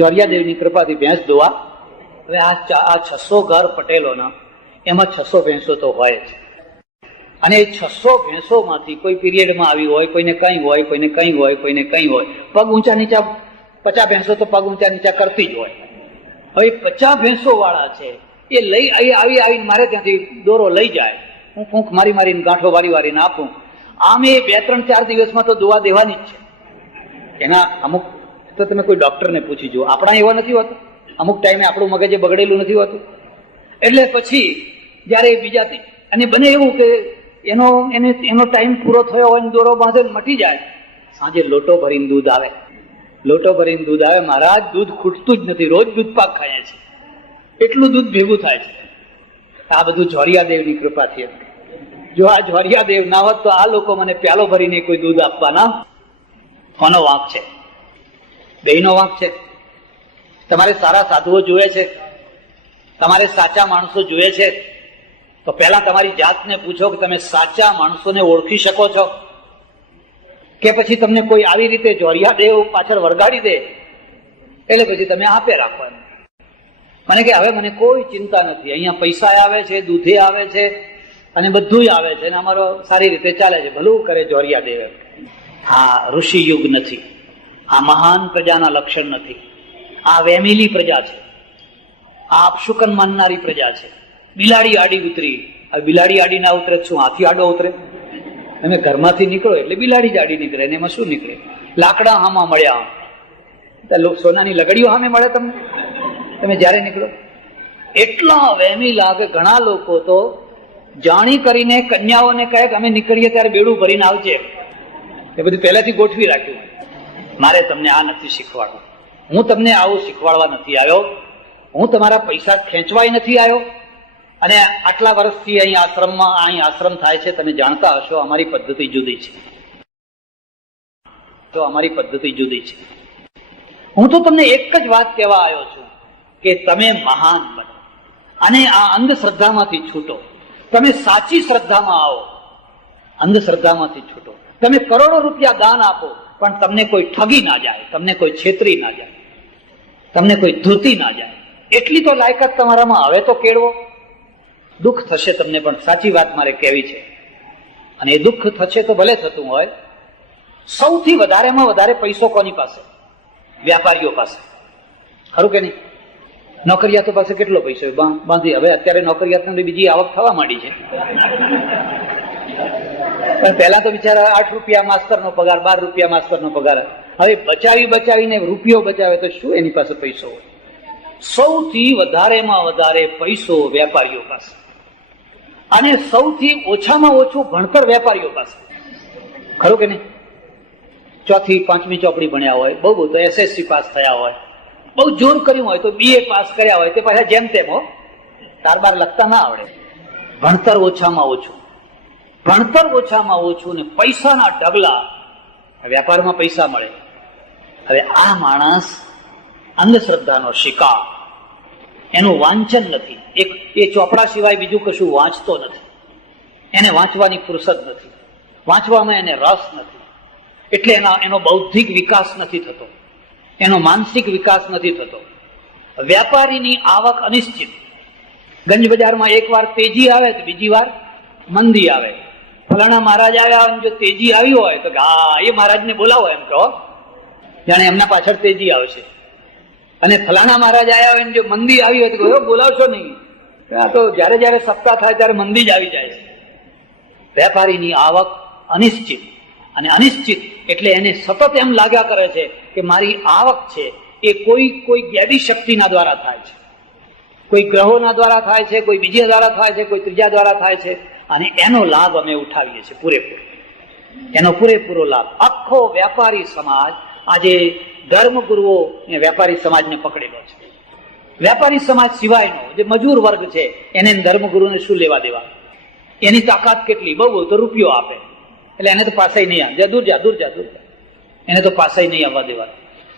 જોરિયાદેવની કૃપાથી ભેંસ દોવા. હવે આ 600 ઘર પટેલોના, એમાં 600 ભેંસો તો હોય જ. અને એ 600 ભેંસોમાંથી કોઈ પીરિયડમાં આવી હોય, કોઈને કઈ હોય, કોઈને કઈ હોય, કોઈને કઈ હોય. પગ ઊંચા નીચા, 50 ભેંસો તો પગ ઊંચા નીચા કરતી જ હોય. હવે 50 ભેંસો વાળા છે, એ લઈ આવીને મારે ત્યાંથી દોરો લઈ જાય. હું ફૂંક મારીને ગાંઠો વારીને આપું. આમે 2, 3, 4 દિવસમાં તો દોવા દેવાની જ છે. એના અમુક તો તમે કોઈ ડોક્ટરને પૂછી જુઓ, આપણા એવા નથી હોતું. અમુક ટાઈમે આપણું મગજ બગડેલું નથી હોતું. એટલે પછી જયારે બીજાથી અને બને એવું કે એનો ટાઈમ પૂરો થયો હોય, દોરો બાંધે મટી જાય, સાંજે લોટો ભરીને દૂધ આવે. લોટો ભરીને દૂધ આવે. મહારાજ દૂધ ખૂટતું જ નથી, રોજ દૂધ પાક ખાય છે, એટલું દૂધ ભેગું થાય છે. આ બધું જોરિયાદેવની કૃપાથી. જો આ જોરિયાદેવ ના હોત તો આ લોકો મને પ્યાલો ભરીને કોઈ દૂધ આપવાના. કોનો વાંક છે? બેયનો વાંક છે. તમારે સારા સાધુઓ જોઈએ છે, તમારે સાચા માણસો જોઈએ છે, તો પહેલા તમારી જાતને પૂછો કે તમે સાચા માણસોને ઓળખી શકો છો? કે પછી તમને કોઈ આવી રીતે જોરિયાદેવ પાછળ વરગાડી દે એટલે પછી તમે આપે રાખવાનું. મને કે હવે મને કોઈ ચિંતા નથી, અહીંયા પૈસા આવે છે, દૂધે આવે છે અને બધું આવે છે, અને અમારો સારી રીતે ચાલે છે. ભલું કરે જોરિયાદેવ. હા, ઋષિ યુગ નથી, આ મહાન પ્રજાના લક્ષણ નથી. આ વેમીલી પ્રજા છે, આ આપશુકન માનનારી પ્રજા છે. બિલાડી આડી ઉતરી. હવે બિલાડી આડી ના ઉતરે શું હાથી આડો ઉતરે? તમે ઘરમાંથી નીકળો એટલે બિલાડી જ આડી નીકળે, ને એમાં શું નીકળે? લાકડા હામાં મળ્યા, સોનાની લગડીઓ સામે મળે તમને, તમે જયારે નીકળો. એટલા વેમી લાગે. ઘણા લોકો તો જાણી કરીને કન્યાઓને કહે કે અમે નીકળીએ ત્યારે બેડું ભરીને આવજે. એ બધું પહેલાથી ગોઠવી રાખ્યું. મારે તમને આ નથી શીખવાડવું, હું તમને આવું શીખવાડવા નથી આવ્યો, હું તમારા પૈસા ખેંચવાય નથી આવ્યો. અને આટલા વર્ષથી અહીં આશ્રમ થાય છે, તમે જાણતા હશો અમારી પદ્ધતિ જુદી છે. તો અમારી પદ્ધતિ જુદી છે. હું તો તમને એક જ વાત કહેવા આવ્યો છું કે તમે મહાન બનો અને આ અંધશ્રદ્ધામાંથી છૂટો. તમે સાચી શ્રદ્ધામાં આવો, અંધશ્રદ્ધામાંથી છૂટો. તમે કરોડો રૂપિયા દાન આપો, પણ તમને કોઈ ઠગી ના જાય, તમને કોઈ છેતરી ના જાય, તમને કોઈ ધૂતી ના જાય. એટલી તો લાયકાત તમારામાં હવે તો કેળવો. દુઃખ થશે તમને, પણ સાચી વાત મારે કહેવી છે. અને એ દુઃખ થશે તો ભલે થતું હોય. સૌથી વધારેમાં વધારે પૈસો કોની પાસે? વ્યાપારીઓ પાસે. ખરું કે નહીં? નોકરિયાતો પાસે કેટલો પૈસો બાંધી. હવે અત્યારે નોકરિયાતની બીજી આવક થવા માંડી છે, પણ પહેલા તો બિચારા 8 રૂપિયા માસ્તરનો પગાર, 12 રૂપિયા માસ્તરનો પગાર. હવે બચાવીને રૂપિયો બચાવે તો શું એની પાસે પૈસો હોય? સૌથી વધારેમાં વધારે પૈસો વેપારીઓ પાસે, અને સૌથી ઓછામાં ઓછું ભણતર વેપારીઓ પાસે. ખરું કે નહીં? 4થી 5મી ચોપડી ભણ્યા હોય, બહુ તો SSC પાસ થયા હોય, બહુ જોર કર્યું હોય તો BA પાસ કર્યા હોય, તે પાછા જેમ તેમ હો, 4-12 લખતા ના આવડે. ભણતર ઓછામાં ઓછું, ભણતર ઓછામાં ઓછું ને પૈસાના ઢગલા. વેપારમાં પૈસા મળે. હવે આ માણસ અંધશ્રદ્ધાનો શિકાર, એનું વાંચન નથી. એ ચોપડા સિવાય બીજું કશું વાંચતો નથી. એને વાંચવાની ફુરસદ નથી, વાંચવામાં એને રસ નથી. એટલે એનો બૌદ્ધિક વિકાસ નથી થતો, એનો માનસિક વિકાસ નથી થતો. વેપારીની આવક અનિશ્ચિત. ગંજ બજારમાં એક વાર તેજી આવે તો બીજી વાર મંદી આવે. ફલાણા મહારાજ આવ્યા, જો તેજી આવી હોય તો હા, એ મહારાજને બોલાવો એમ કહો, જાણે એમના પાછળ તેજી આવશે. અને ફલાણા મહારાજ આવ્યા હોય, જો મંદી આવી હોય તો બોલાવશો નહીં, આ તો જયારે જયારે સપ્તાહ થાય ત્યારે મંદી જ આવી જાય છે. વેપારીની આવક અનિશ્ચિત, અને અનિશ્ચિત એટલે એને સતત એમ લાગ્યા કરે છે કે મારી આવક છે એ કોઈ ગેડી શક્તિના દ્વારા થાય છે, કોઈ ગ્રહોના દ્વારા થાય છે, કોઈ બીજા દ્વારા થાય છે, કોઈ ત્રીજા દ્વારા થાય છે. અને એનો લાભ અમે ઉઠાવીએ છીએ પૂરેપૂરો, એનો પૂરેપૂરો લાભ. આખો વ્યાપારી સમાજ આજે ધર્મગુરુઓ વ્યાપારી સમાજને પકડેલો છે. વ્યાપારી સમાજ સિવાયનો જે મજૂર વર્ગ છે એને ધર્મગુરુને શું લેવા દેવા? એની તાકાત કેટલી? બહુ તો રૂપિયો આપે એટલે એને તો પાસે નહીં આવે, દૂર જા દૂર જા દૂર જા, એને તો પાસે નહીં આવવા દેવા.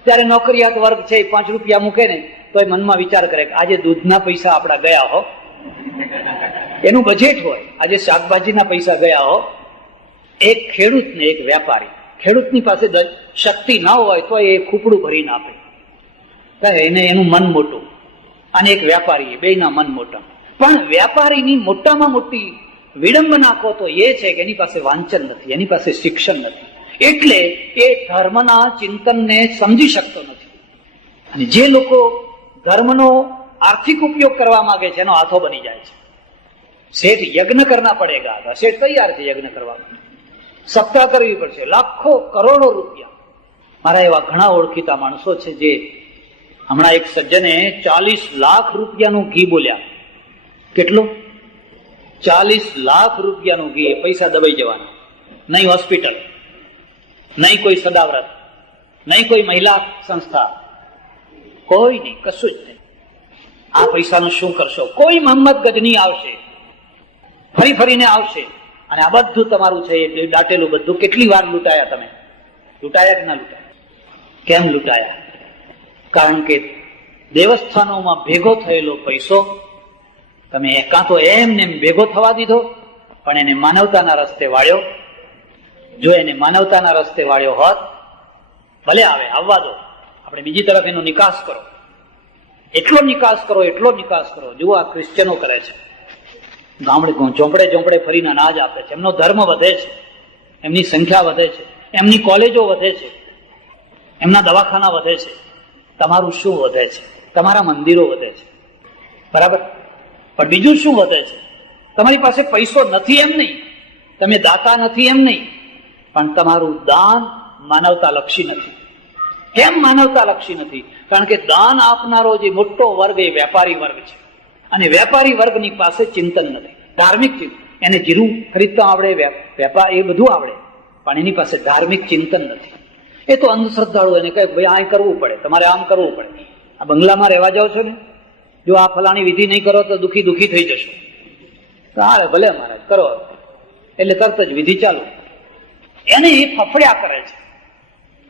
ત્યારે નોકરિયાત વર્ગ છે 5 રૂપિયા મૂકે ને તો એ મનમાં વિચાર કરે કે આજે દૂધના પૈસા આપણા ગયા હો, એનું બજેટ હોય, આજે શાકભાજીના પૈસા ગયા હો. એક ખેડૂત ને એક વ્યાપારી, ખેડૂતની પાસે શક્તિ ના હોય તો એ ખૂપડું ભરીને આપે, એને એનું મન મોટું, અને એક વેપારી, બેયના મન મોટા. પણ વેપારીની મોટામાં મોટી વિડંબના કહો તો એ છે કે એની પાસે વાંચન નથી, એની પાસે શિક્ષણ નથી, એટલે એ ધર્મના ચિંતનને સમજી શકતો નથી. અને જે લોકો ધર્મનો આર્થિક ઉપયોગ કરવા માંગે છે એનો હાથો બની જાય છે. શેઠ યજ્ઞ કરના પડેગા, શેઠ તૈયાર છે યજ્ઞ કરવા, સપ્તાહ કરવી પડશે, લાખો કરોડો રૂપિયા. મારા એવા ઘણા ઓળખીતા માણસો છે જે હમણાં એક સજ્જને 40 લાખ રૂપિયાનું ઘી બોલ્યા. કેટલું? 40 લાખ રૂપિયાનું ઘી. પૈસા દબાઈ જવાના, નહીં હોસ્પિટલ, નહીં કોઈ સદાવ્રત, નહીં કોઈ મહિલા સંસ્થા, કોઈ નહીં, કશું જ નહીં. આ પૈસાનું શું કરશો? કોઈ મોહમ્મદ ગજની આવશે, ફરી ફરીને આવશે, અને આ બધું તમારું છે એ દાટેલું બધું. કેટલી વાર લૂંટાયા તમે? લૂંટાયા કે ના લૂંટાયા? કેમ લૂંટાયા? કારણ કે દેવસ્થાનોમાં ભેગો થયેલો પૈસો તમે કાં તો એમને ભેગો થવા દીધો, પણ એને માનવતાના રસ્તે વાળ્યો. જો એને માનવતાના રસ્તે વાળ્યો હોત, ભલે આવે, આવવા દો, આપણે બીજી તરફ એનો નિકાસ કરો, એટલો નિકાસ કરો, એટલો નિકાસ કરો. જુઓ આ ક્રિશ્ચનો કરે છે, ગામડે ઝોંપડે ઝોંપડે ફરીને અનાજ આપે છે, એમનો ધર્મ વધે છે, એમની સંખ્યા વધે છે, એમની કોલેજો વધે છે, એમના દવાખાના વધે છે. તમારું શું વધે છે? તમારા મંદિરો વધે છે, બરાબર, પણ બીજું શું વધે છે? તમારી પાસે પૈસો નથી એમ નહીં, તમે દાતા નથી એમ નહીં, પણ તમારું દાન માનવતા લક્ષી નથી. કેમ માનવતા લક્ષી નથી? કારણ કે દાન આપનારો જે મોટો વર્ગ એ વેપારી વર્ગ છે, અને વેપારી વર્ગની પાસે ચિંતન નથી, ધાર્મિક ચિંતન. એને જીરું ખરીદતા આવડે, વેપાર એ બધું આવડે, પણ એની પાસે ધાર્મિક ચિંતન નથી. એ તો અંધશ્રદ્ધાળુ, એને કહે ભાઈ આ કરવું પડે, તમારે આમ કરવું પડે. આ બંગલામાં રહેવા જાઓ છો ને, જો આ ફલાણી વિધિ નહીં કરો તો દુખી થઈ જશો. હાલે ભલે મહારાજ કરો, એટલે તરત જ વિધિ ચાલુ. એને એ ફફડ્યા કરે છે,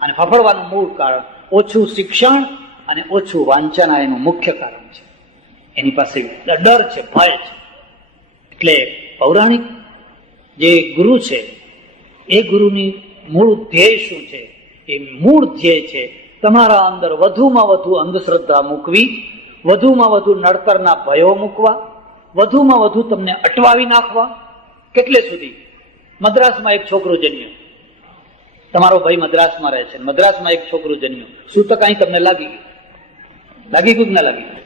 અને ફફડવાનું મૂળ કારણ ઓછું શિક્ષણ અને ઓછું વાંચન એનું મુખ્ય કારણ છે. એની પાસે ડર છે, ભય છે. એટલે પૌરાણિક જે ગુરુ છે એ ગુરુની મૂળ ધ્યેય શું છે? એ મૂળ ધ્યેય છે તમારા અંદર વધુમાં વધુ અંધશ્રદ્ધા મૂકવી, વધુમાં વધુ નડતરના ભયો મૂકવા, વધુમાં વધુ તમને અટવાવી નાખવા. કેટલે સુધી? મદ્રાસમાં એક છોકરો જન્મ્યો, તમારો ભાઈ મદ્રાસમાં રહે છે, મદ્રાસમાં એક છોકરો જન્મ્યો, શું તો કઈ તમને લાગી ગયું કે ના લાગી ગયું?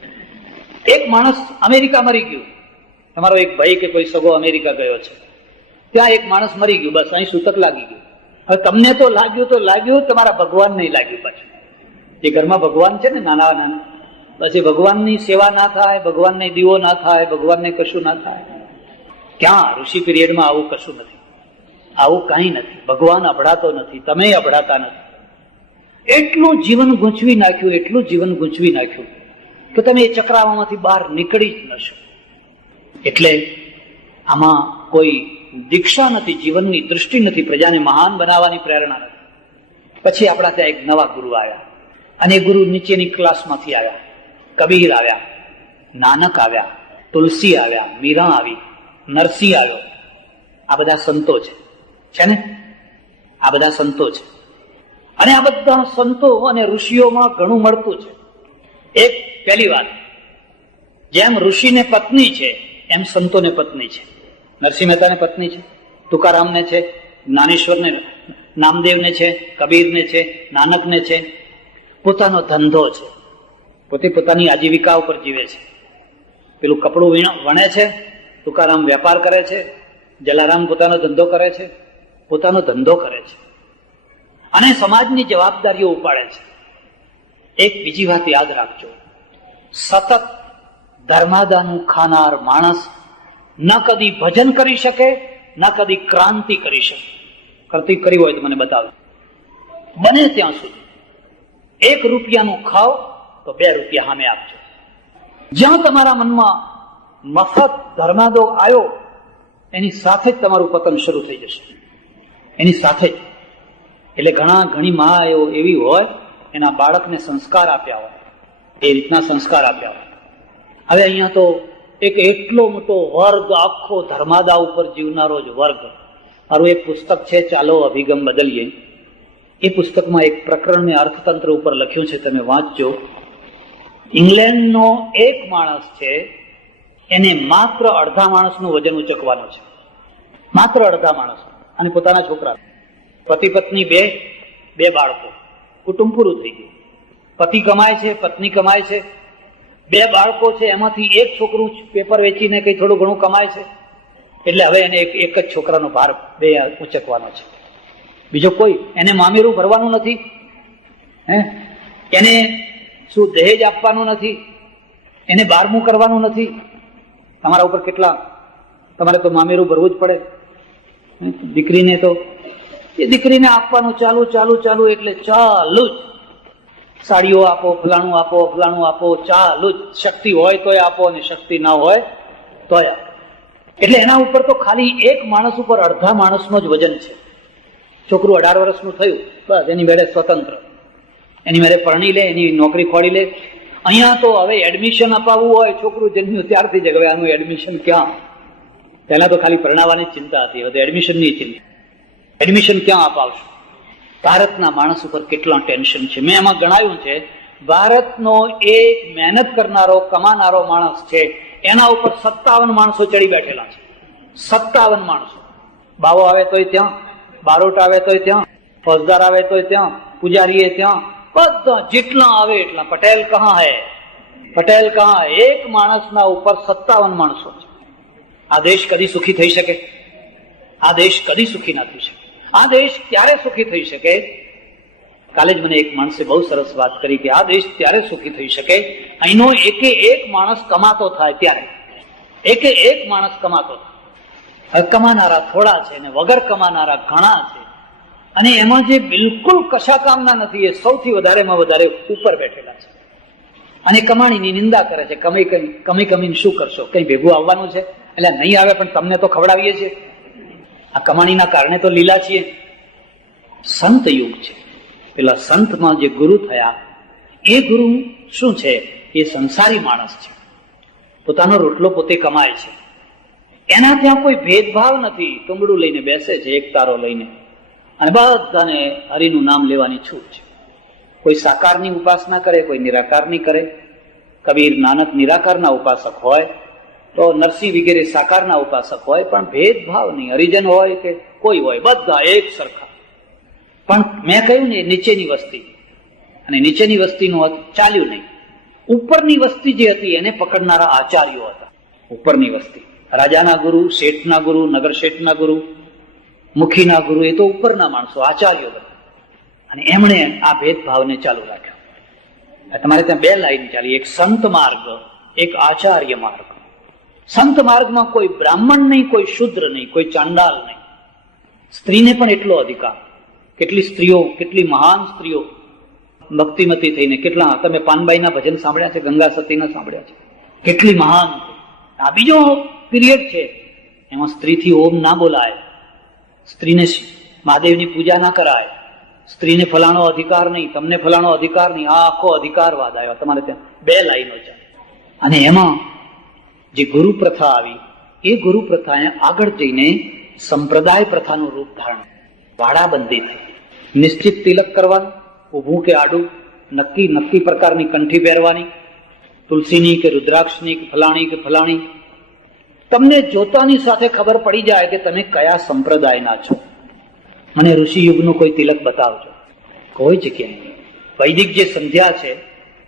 એક માણસ અમેરિકા મરી ગયું, તમારો એક ભાઈ કે કોઈ સગો અમેરિકા ગયો છે, ત્યાં એક માણસ મરી ગયું, બસ અહીં સૂતક લાગી ગયું. હવે તમને તો લાગ્યું, તમારા ભગવાન નહીં લાગ્યું. પાછું જે ઘરમાં ભગવાન છે ને, નાના નાના, પછી ભગવાનની સેવા ના થાય, ભગવાનને દીવો ના થાય, ભગવાનને કશું ના થાય. ક્યાં ઋષિ પીરિયડમાં આવું કશું નથી, આવું કઈ નથી. ભગવાન અભડાતો નથી, તમે અભડાતા નથી. એટલું જીવન ગૂંચવી નાખ્યું કે તમે એ ચક્રામાંથી બહાર નીકળી જ ન શકો. એટલે આમાં કોઈ દીક્ષા નથી, જીવનની દૃષ્ટિ નથી, પ્રજાને મહાન બનાવવાની પ્રેરણા નથી. પછી આપણા ત્યાં એક નવા ગુરુ આવ્યા, અને એ ગુરુ નીચેની ક્લાસમાંથી આવ્યા. કબીર આવ્યા, નાનક આવ્યા, તુલસી આવ્યા, મીરા આવી, નરસિંહ આવ્યો. આ બધા સંતો છે ને, આ બધા સંતો છે. અને આ બધા સંતો અને ઋષિઓમાં ઘણું મળતું છે. એક પહેલી વાત, જેમ ઋષિને પત્ની છે એમ સંતોને પત્ની છે. નરસિંહ મહેતાને પત્ની છે, તુકારામને છે, જ્ઞાનેશ્વરને, નામદેવને છે, કબીરને છે, નાનકને છે. પોતાનો ધંધો છે, પોતે પોતાની આજીવિકા ઉપર જીવે છે. પેલું કપડું વણે છે, તુકારામ વેપાર કરે છે, જલારામ પોતાનો ધંધો કરે છે, અને સમાજની જવાબદારીઓ ઉપાડે છે. એક બીજી વાત યાદ રાખજો, સતત ધર્માદાનું ખાનાર માણસ ન કદી ભજન કરી શકે, ન કદી ક્રાંતિ કરી શકે. કરી હોય તો મને બતાવો. બને ત્યાં સુધી 1 રૂપિયાનું ખાઓ તો 2 રૂપિયા સામે આપજો. જ્યાં તમારા મનમાં મફત ધર્માદો આવ્યો એની સાથે જ તમારું પતન શરૂ થઈ જશે, એની સાથે જ. એટલે ઘણી મા એવી હોય એના બાળકને સંસ્કાર આપ્યા હોય, એ રીતના સંસ્કાર આપ્યા હોય. હવે અહીંયા તો એક એટલો મોટો વર્ગ, આખો ધર્માદા ઉપર જીવનારો જ વર્ગ. મારું એક પુસ્તક છે, ચાલો અભિગમ બદલીએ. એ પુસ્તકમાં એક પ્રકરણને અર્થતંત્ર ઉપર લખ્યું છે, તમે વાંચજો. ઇંગ્લેન્ડનો એક માણસ છે, એને માત્ર અડધા માણસનું વજન ઉચકવાનું છે, માત્ર અડધા માણસ, અને પોતાના છોકરા. પતિ પત્ની બે બાળકો, કુટુંબ પૂરું થઈ ગયું. પતિ કમાય છે, પત્ની કમાય છે, 2 બાળકો છે, એમાંથી એક છોકરું પેપર વેચીને કઈ થોડું ઘણું કમાય છે. એટલે હવે એને એક જ છોકરાનો ભાર ઉચકવાનો છે, બીજો કોઈ. એને મામેરું ભરવાનું નથી, એને શું દહેજ આપવાનું નથી, એને 12મું કરવાનું નથી. તમારા ઉપર તમારે તો મામેરું ભરવું જ પડે. દીકરીને તો એ દીકરીને આપવાનું ચાલુ એટલે ચાલુ જ. સાડીઓ આપો, ફલાણું આપો, ચાલુ જ. શક્તિ હોય તોય આપો અને શક્તિ ના હોય તોય આપો. એટલે એના ઉપર તો ખાલી એક માણસ ઉપર અડધા માણસનો જ વજન છે. છોકરું 18 વર્ષનું થયું, બસ એની મેળે સ્વતંત્ર, એની મેળે પરણી લે, એની નોકરી ખોડી લે. અહીંયા તો હવે એડમિશન અપાવવું હોય, છોકરું જન્મ્યું ત્યારથી જ હવે આનું એડમિશન ક્યાં. પહેલા તો ખાલી પરણાવવાની ચિંતા હતી, હવે એડમિશનની ચિંતા. એડમિશન ક્યાં અપાવશું? ભારતના માણસ ઉપર કેટલા ટેન્શન છે. મેં એમાં ગણાવ્યું છે, ભારતનો એક મહેનત કરનારો, કમાનારો માણસ છે, એના ઉપર 57 માણસો ચડી બેઠેલા છે. 57 માણસો. બાવો આવે તોય ત્યાં, બારોટ આવે તોય ત્યાં, ફોજદાર આવે તોય ત્યાં, પૂજારીએ ત્યાં, બધા જેટલા આવે એટલા. પટેલ કહા હૈ, પટેલ કહા. એક માણસના ઉપર 57 માણસો છે. આ દેશ કદી સુખી થઈ શકે? આ દેશ કદી સુખી ના થઈ શકે. આ દેશ ત્યારે સુખી થઈ શકે, કાલે જ મને એક માણસે બહુ સરસ વાત કરી કે આ દેશ ત્યારે સુખી થઈ શકે, અહીંનો એકે એક માણસ કમાતો થાય ત્યારે. એકે એક માણસ કમાતો થાય. કમાનારા થોડા છે ને વગર કમાનારા ઘણા છે, અને એમાં જે બિલકુલ કશા કામના નથી એ સૌથી વધારેમાં વધારે ઉપર બેઠેલા છે. અને કમાણીની નિંદા કરે છે. કમીને શું કરશો? કઈ ભેગું આવવાનું છે? એટલે નહીં આવે પણ તમને તો ખવડાવીએ છીએ. આ કમાણીના કારણે તો લીલા છીએ. સંત યુગ છે. પેલા સંતમાં જે ગુરુ થયા, એ ગુરુ શું છે? એ સંસારી માણસ છે. પોતાનો રોટલો પોતે કમાય છે. એના ત્યાં કોઈ ભેદભાવ નથી. તુંબડું લઈને બેસે છે, એક તારો લઈને, અને બધાને હરિનું નામ લેવાની છૂટ છે. કોઈ સાકારની ઉપાસના કરે, કોઈ નિરાકારની કરે. કબીર, નાનક નિરાકારના ઉપાસક હોય તો નરસિંહ વગેરે સાકારના ઉપાસક હોય, પણ ભેદભાવ નહીં. હરિજન હોય કે કોઈ હોય, બધા એક સરખા. પણ મેં કહ્યું ને, નીચેની વસ્તી, અને નીચેની વસ્તીનું ચાલ્યું નહીં. ઉપરની વસ્તી જે હતી એને પકડનારા આચાર્યો હતા. ઉપરની વસ્તી, રાજાના ગુરુ, શેઠના ગુરુ, નગર શેઠના ગુરુ, મુખીના ગુરુ, એ તો ઉપરના માણસો, આચાર્યો હતા. અને એમણે આ ભેદભાવને ચાલુ રાખ્યો. તમારે ત્યાં 2 લાઈન ચાલી, એક સંત માર્ગ, એક આચાર્ય માર્ગ. સંત માર્ગમાં કોઈ બ્રાહ્મણ નહીં, કોઈ શુદ્ર નહીં, કોઈ ચાંડાલ નહીં. સ્ત્રીને પણ એટલો અધિકાર. કેટલી સ્ત્રીઓ, કેટલી મહાન સ્ત્રીઓ ભક્તિમતી થઈને, કેટલા, તમે પાનબાઈના ભજન સાંભળ્યા છે, ગંગા સતીના સાંભળ્યા છે, કેટલી મહાન. આ બીજો પીરિયડ છે, એમાં સ્ત્રીથી ઓમ ના બોલાય, સ્ત્રીને મહાદેવની પૂજા ના કરાય, સ્ત્રીને ફલાણો અધિકાર નહીં, તમને ફલાણો અધિકાર નહીં. આ આખો અધિકારવાદ આવ્યો. તમારે ત્યાં 2 લાઈનો છે. અને એમાં જે ગુરુ પ્રથા આવી, એ ગુરુ પ્રથાએ આગળ જઈને સંપ્રદાય પ્રથાનું રૂપ ધારણ, વાડાબંધી થઈ. નિશ્ચિત તિલક કરવાનું, ઊભું કે આડું, નક્કી પ્રકારની કંઠી પહેરવાની, તુલસીની કે રુદ્રાક્ષની કે ફલાણી. તમને જોતાની સાથે ખબર પડી જાય કે તમે કયા સંપ્રદાયના છો. મને ઋષિ યુગનું કોઈ તિલક બતાવજો. કોઈ જગ્યાએ નહીં. વૈદિક જે સંધ્યા છે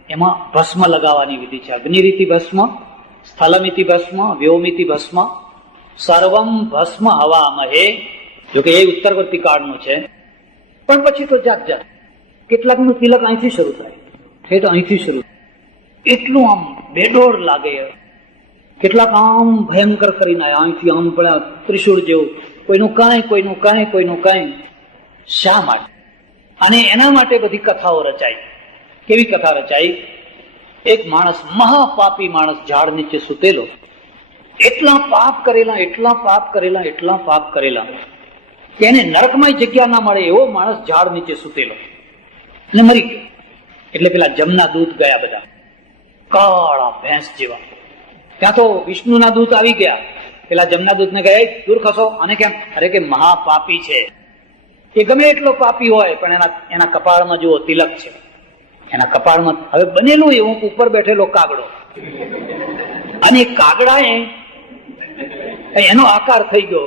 એમાં ભસ્મ લગાવવાની વિધિ છે. અગ્નિરીતિ ભસ્મ, સ્થલમિતિ ભસ્મ, વ્યોમિતિ ભસ્મ, સર્વમ ભસ્મ હવામહે. જોકે એ ઉત્તરવર્તી કાળનું છે, પણ પછી તો જાત કેટલાકનું તિલક અહીંથી શરૂ થાય, ઠેઠ અહીંથી શરૂ. એટલું આમ બેડોળ લાગે. કેટલાક આમ ભયંકર કરીને આવ્યા, અહીંથી આમ પેલા ત્રિશૂળ જેવું, કોઈનું કાંઈ, કોઈનું કાંઈ, કોઈનું કાંઈ. શા માટે? અને એના માટે બધી કથાઓ રચાઈ. કેવી કથા રચાઈ? એક માણસ, મહાપાપી માણસ, ઝાડ નીચે સૂતેલો, એટલા પાપ કરેલા, એટલા પાપ કરેલા, એટલા પાપ કરેલા, તેને નરકમાં જગ્યા ના મળે એવો માણસ ઝાડ નીચે સૂતેલો અને મરી ગયો. એટલે પેલા જમના દૂત ગયા, બધા કાળા ભેંસ જેવા. ત્યાં તો વિષ્ણુના દૂત આવી ગયા. પેલા જમના દૂતને કહે, દૂર ખસો. અને કેમ? અરે કે મહાપાપી છે એ, ગમે એટલો પાપી હોય પણ એના કપાળમાં જુઓ તિલક છે. એના કપાળમાં હવે બનેલું એવું ઉપર બેઠેલો કાગડો, અને કાગડા એનો આકાર થઈ ગયો.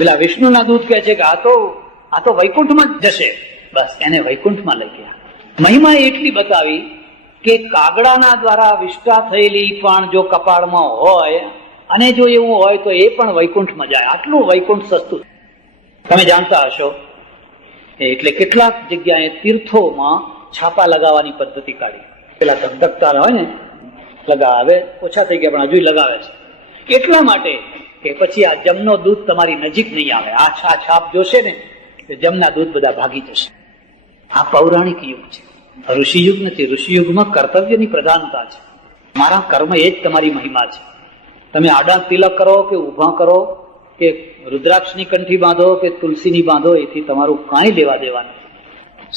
પેલા વિષ્ણુના દૂત કહે છે કે આ તો વૈકુંઠમાં જ જશે. બસ એને વૈકુંઠમાં લઈ ગયા. મહિમા એટલી બતાવી કે કાગડાના દ્વારા વિષ્ટા થયેલી પણ જો કપાળમાં હોય, અને જો એવું હોય તો એ પણ વૈકુંઠમાં જાય. આટલું વૈકુંઠ સસ્તું તમે જાણતા હશો. એટલે કેટલાક જગ્યાએ તીર્થોમાં છાપા લગાવવાની પદ્ધતિ કાઢી. પેલા ધગધગતા હોય ને લગાવે, ઓછા થઈ ગયા પણ હજુ લગાવે છે. એટલા માટે કે પછી આ જમનો દૂત તમારી નજીક નહીં આવે. આ છાપ જોશે ને કે જમના દૂત બધા ભાગી જશે. આ પૌરાણિક યુગ છે, ઋષિયુગ નથી. ઋષિયુગમાં કર્તવ્યની પ્રધાનતા છે. મારા કર્મ એ જ તમારી મહિમા છે. તમે આડા તિલક કરો કે ઊભા કરો કે રુદ્રાક્ષની કંઠી બાંધો કે તુલસીની બાંધો, એથી તમારું કાંઈ લેવા દેવા નથી.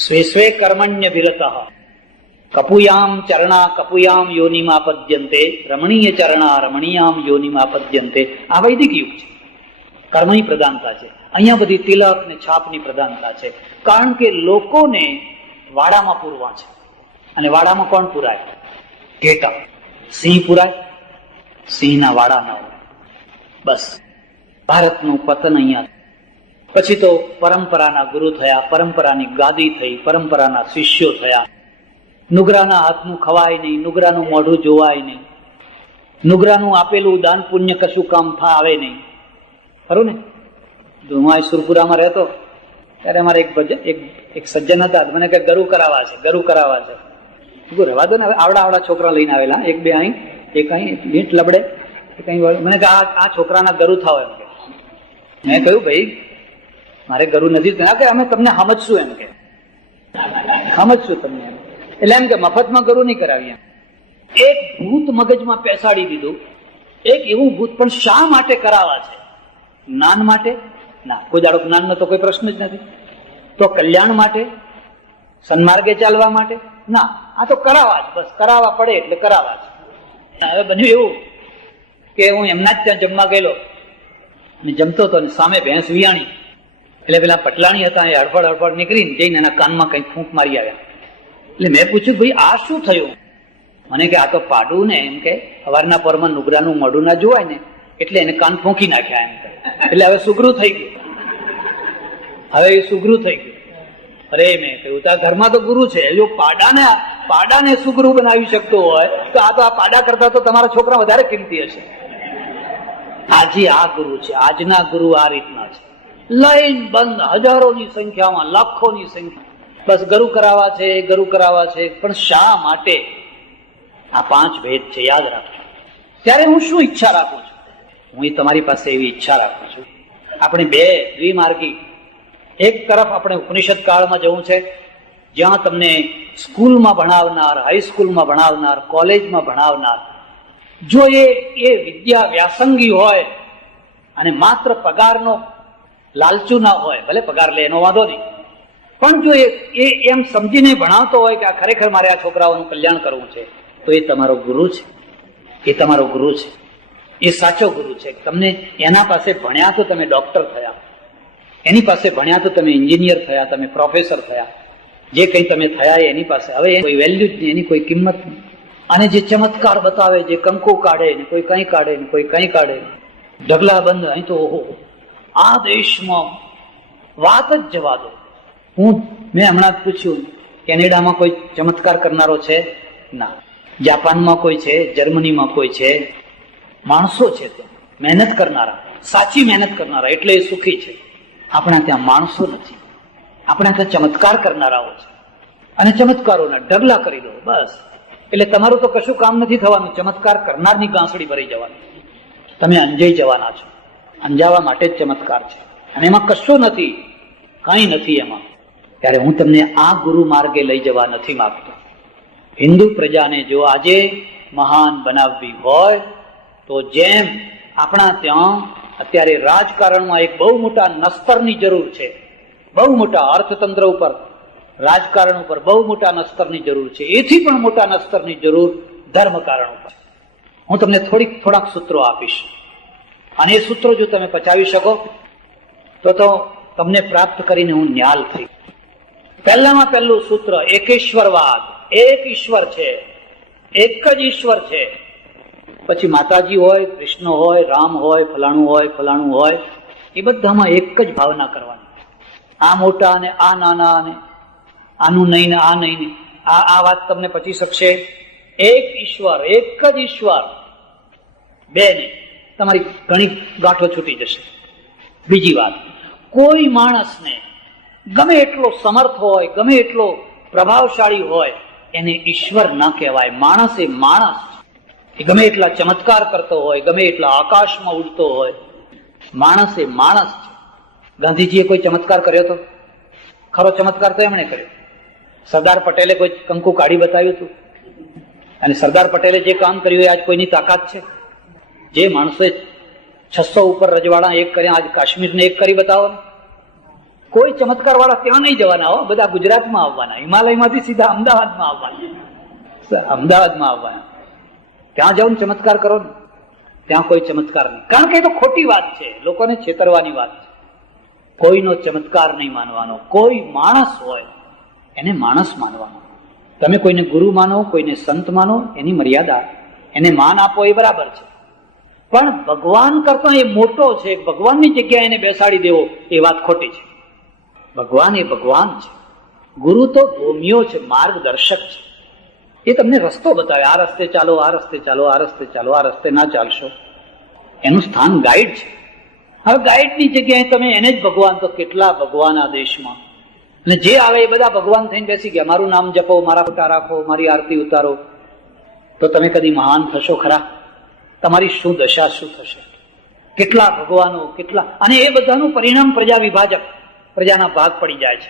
સ્વે સ્વે કર્મણ્ય વિરતઃ કપુયામ ચરણા કપુયામ યોનિમાપદ્યંતે રમણીય ચરણા રમણીયામ યોનિમાપદ્યંતે. આ વૈદિક યુગ છે, કર્મની પ્રધાનતા છે. અહીંયા બધી તિલક ને છાપની પ્રધાનતા છે. કારણ કે લોકોને વાડામાં પૂરવા છે. અને વાડામાં કોણ પુરાય? ઘેટા. સિંહ પુરાય? સિંહના વાડા ના હોય. બસ ભારતનું પતન અહીંયા. પછી તો પરંપરાના ગુરુ થયા, પરંપરાની ગાદી થઈ, પરંપરાના શિષ્યો થયા. નુગરાના હાથનું ખવાય નહીં, નુગરાનું મોઢું જોવાય નહીં, નુગરાનું આપેલું દાન પુણ્ય કશું કામ આવે નહીં. ખરું ને? હું સુરપુરામાં રહેતો ત્યારે અમારે એક સજ્જન હતા, મને કે ગરુ કરાવવા છે, ગરુ કરાવવા છે. રહેવા દો ને, હવે આવડા છોકરા લઈને આવેલા, એક બે અહીં, એક અહીં નીટ લબડે, કઈ મને કે આ છોકરાના ગરુ થાવ એમ કે. મેં કહ્યું ભાઈ મારે ગરુ નથી, કે અમે તમને સમજશું એમ કે, સમજશું તમને એમ. એટલે એમ કે મફતમાં ગરુ નહીં કરાવી એમ. એક ભૂત મગજમાં પેસાડી દીધું, એક એવું ભૂત. પણ શા માટે કરાવવા છે? જ્ઞાન માટે? ના, કોઈ દાડો જ્ઞાનનો તો કોઈ પ્રશ્ન જ નથી. તો કલ્યાણ માટે, સન્માર્ગે ચાલવા માટે? ના, આ તો કરાવવા જ, બસ કરાવવા પડે એટલે કરાવવા જ. હવે બન્યું એવું કે હું એમના જ ત્યાં જમવા ગયેલો અને જમતો હતો, અને સામે ભેંસ વિયાણી. એટલે પેલા પટલાણી હતા એ હડફડ નીકળીને જઈને એના કાનમાં કઈ ફૂંક મારી આવ્યા. એટલે મેં પૂછ્યું ભાઈ આ શું થયું? મને કે આ તો પાડું ને એમ કે સવારના પરમાં નુગરાનું મોઢું ના જોવાય ને એટલે એને કાન ફૂંકી નાખ્યા એમ. એટલે હવે સુગરું થઈ ગયું, હવે એ સુગરું થઈ ગયું. અરે મેં કહ્યું તારા ઘરમાં તો ગુરુ છે, જો પાડાને સુગરું બનાવી શકતો હોય તો આ પાડા કરતા તો તમારા છોકરા વધારે કિંમતી હશે. આજે આ ગુરુ છે, આજના ગુરુ આ રીતના છે. લાઈન બંધ, હજારોની સંખ્યામાં, લાખોની સંખ્યા, બસ ગરુ કરાવવા છે, ગરુ કરાવવા છે. પણ શા માટે? આ 5 ભેદ છે, યાદ રાખજો. ત્યારે હું શું ઈચ્છા રાખું છું? હું તમારી પાસે એવી ઈચ્છા રાખું છું, આપણે બે દ્વિમાર્ગી. એક તરફ આપણે ઉપનિષદ કાળમાં જવું છે, જ્યાં તમને સ્કૂલમાં ભણાવનાર, હાઈસ્કૂલમાં ભણાવનાર, કોલેજમાં ભણાવનાર, જો એ વિદ્યા વ્યાસંગી હોય અને માત્ર પગારનો લાલચુ ના હોય, ભલે પગાર લે એનો વાંધો નહીં, પણ જો એ એમ સમજીને ભણાવતો હોય કે આ ખરેખર મારે આ છોકરાઓનું કલ્યાણ કરવું છે, તો એ તમારો ગુરુ છે. એ તમારો ગુરુ છે, એ સાચો ગુરુ છે. તમને એના પાસે ભણ્યા તો તમે ડોક્ટર થયા, એની પાસે ભણ્યા તો તમે એન્જિનિયર થયા, તમે પ્રોફેસર થયા, જે કંઈ તમે થયા એની પાસે. હવે કોઈ વેલ્યુ જ નહીં, એની કોઈ કિંમત નહીં. અને જે ચમત્કાર બતાવે, જે કંકુ કાઢે ને કોઈ કંઈ કાઢે ને કોઈ કંઈ કાઢે, ઢગલા બંધ. અહીં તો ઓહો, આ દેશમાં વાત જ જવા દો. મેં હમણાં પૂછ્યું, કેનેડામાં કોઈ ચમત્કાર કરનારો છે? ના. જાપાનમાં કોઈ છે? જર્મનીમાં કોઈ છે? માણસો છે ત્યાં મહેનત કરનારા, સાચી મહેનત કરનારા, એટલે એ સુખી છે. આપણા ત્યાં માણસો નથી, આપણા ત્યાં ચમત્કાર કરનારાઓ છે, અને ચમત્કારોના ઢગલા કરી દો બસ. એટલે તમારું તો કશું કામ નથી થવાનું, ચમત્કાર કરનારની ગાંસડી ભરાઈ જવાની. તમે અંજાઈ જવાના છો. અંજાવા માટે જ ચમત્કાર છે, અને એમાં કશું નથી, કઈ નથી એમાં. ત્યારે હું તમને આ ગુરુ માર્ગે લઈ જવા નથી માંગતો. હિન્દુ પ્રજાને જો આજે મહાન બનાવવી હોય તો જેમ આપણા ત્યાં અત્યારે રાજકારણમાં એક બહુ મોટા નસ્તરની જરૂર છે, બહુ મોટા અર્થતંત્ર ઉપર, રાજકારણ ઉપર બહુ મોટા નસ્તરની જરૂર છે, એથી પણ મોટા નસ્તરની જરૂર ધર્મકારણ ઉપર. હું તમને થોડાક સૂત્રો આપીશ, અને એ સૂત્રો જો તમે પચાવી શકો તો તમને પ્રાપ્ત કરીને હું ન્યાલ થઈ. પહેલામાં પહેલું સૂત્ર એકેશ્વરવાદ. એક ઈશ્વર છે, એક જ ઈશ્વર છે. પછી માતાજી હોય, કૃષ્ણ હોય, રામ હોય, ફલાણું હોય, એ બધામાં એક જ ભાવના કરવાની. આ મોટા અને આ નાના, અને આનું નહીં ને આ નહીં ને આ વાત તમને પચી શકશે? એક ઈશ્વર, એક જ ઈશ્વર, બે ને તમારી ઘણી ગાંઠો છૂટી જશે. બીજી વાત, કોઈ માણસને ગમે એટલો સમર્થ હોય, ગમે એટલો પ્રભાવશાળી હોય, એને ઈશ્વર ન કહેવાય. માણસ એ માણસ છે. ગમે એટલા ચમત્કાર કરતો હોય, ગમે એટલા આકાશમાં ઉડતો હોય, માણસ એ માણસ છે. ગાંધીજીએ કોઈ ચમત્કાર કર્યો તો? ખરો ચમત્કાર તો એમણે કર્યો. સરદાર પટેલે કોઈ કંકુ કાઢી બતાવ્યું હતું? અને સરદાર પટેલે જે કામ કર્યું એ આજ કોઈની તાકાત છે? જે માણસે 600 ઉપર રજવાડા એક કર્યા, આજ કાશ્મીરને એક કરી બતાવો. કોઈ ચમત્કાર વાળા ત્યાં નહીં જવાના હો, બધા ગુજરાતમાં આવવાના, હિમાલયમાંથી સીધા અમદાવાદમાં આવવાના. ત્યાં જાઓ ને ચમત્કાર કરો ને, ત્યાં કોઈ ચમત્કાર નહીં. કારણ કે એ તો ખોટી વાત છે, લોકોને છેતરવાની વાત છે. કોઈનો ચમત્કાર નહીં માનવાનો. કોઈ માણસ હોય એને માણસ માનવાનો. તમે કોઈને ગુરુ માનો, કોઈને સંત માનો, એની મર્યાદા, એને માન આપો એ બરાબર છે, પણ ભગવાન કરતા એ મોટો છે, ભગવાનની જગ્યાએ એને બેસાડી દેવો એ વાત ખોટી છે. ભગવાન એ ભગવાન છે. ગુરુ તો ભૂમિયો છે, માર્ગદર્શક છે. એ તમને રસ્તો બતાવે, આ રસ્તે ચાલો, આ રસ્તે ચાલો, આ રસ્તે ચાલો, આ રસ્તે ના ચાલશો. એનું સ્થાન ગાઈડ છે. હવે ગાઈડની જગ્યાએ તમે એને જ ભગવાન, તો કેટલા ભગવાન આ દેશમાં, અને જે આવે એ બધા ભગવાન થઈને બેસી ગયા. મારું નામ જપો, મારા ફોટા રાખો, મારી આરતી ઉતારો, તો તમે કદી મહાન થશો ખરા? તમારી શું દશા શું થશે? કેટલા ભગવાનો, કેટલા, અને એ બધાનું પરિણામ પ્રજા વિભાજક, પ્રજાના ભાગ પડી જાય છે,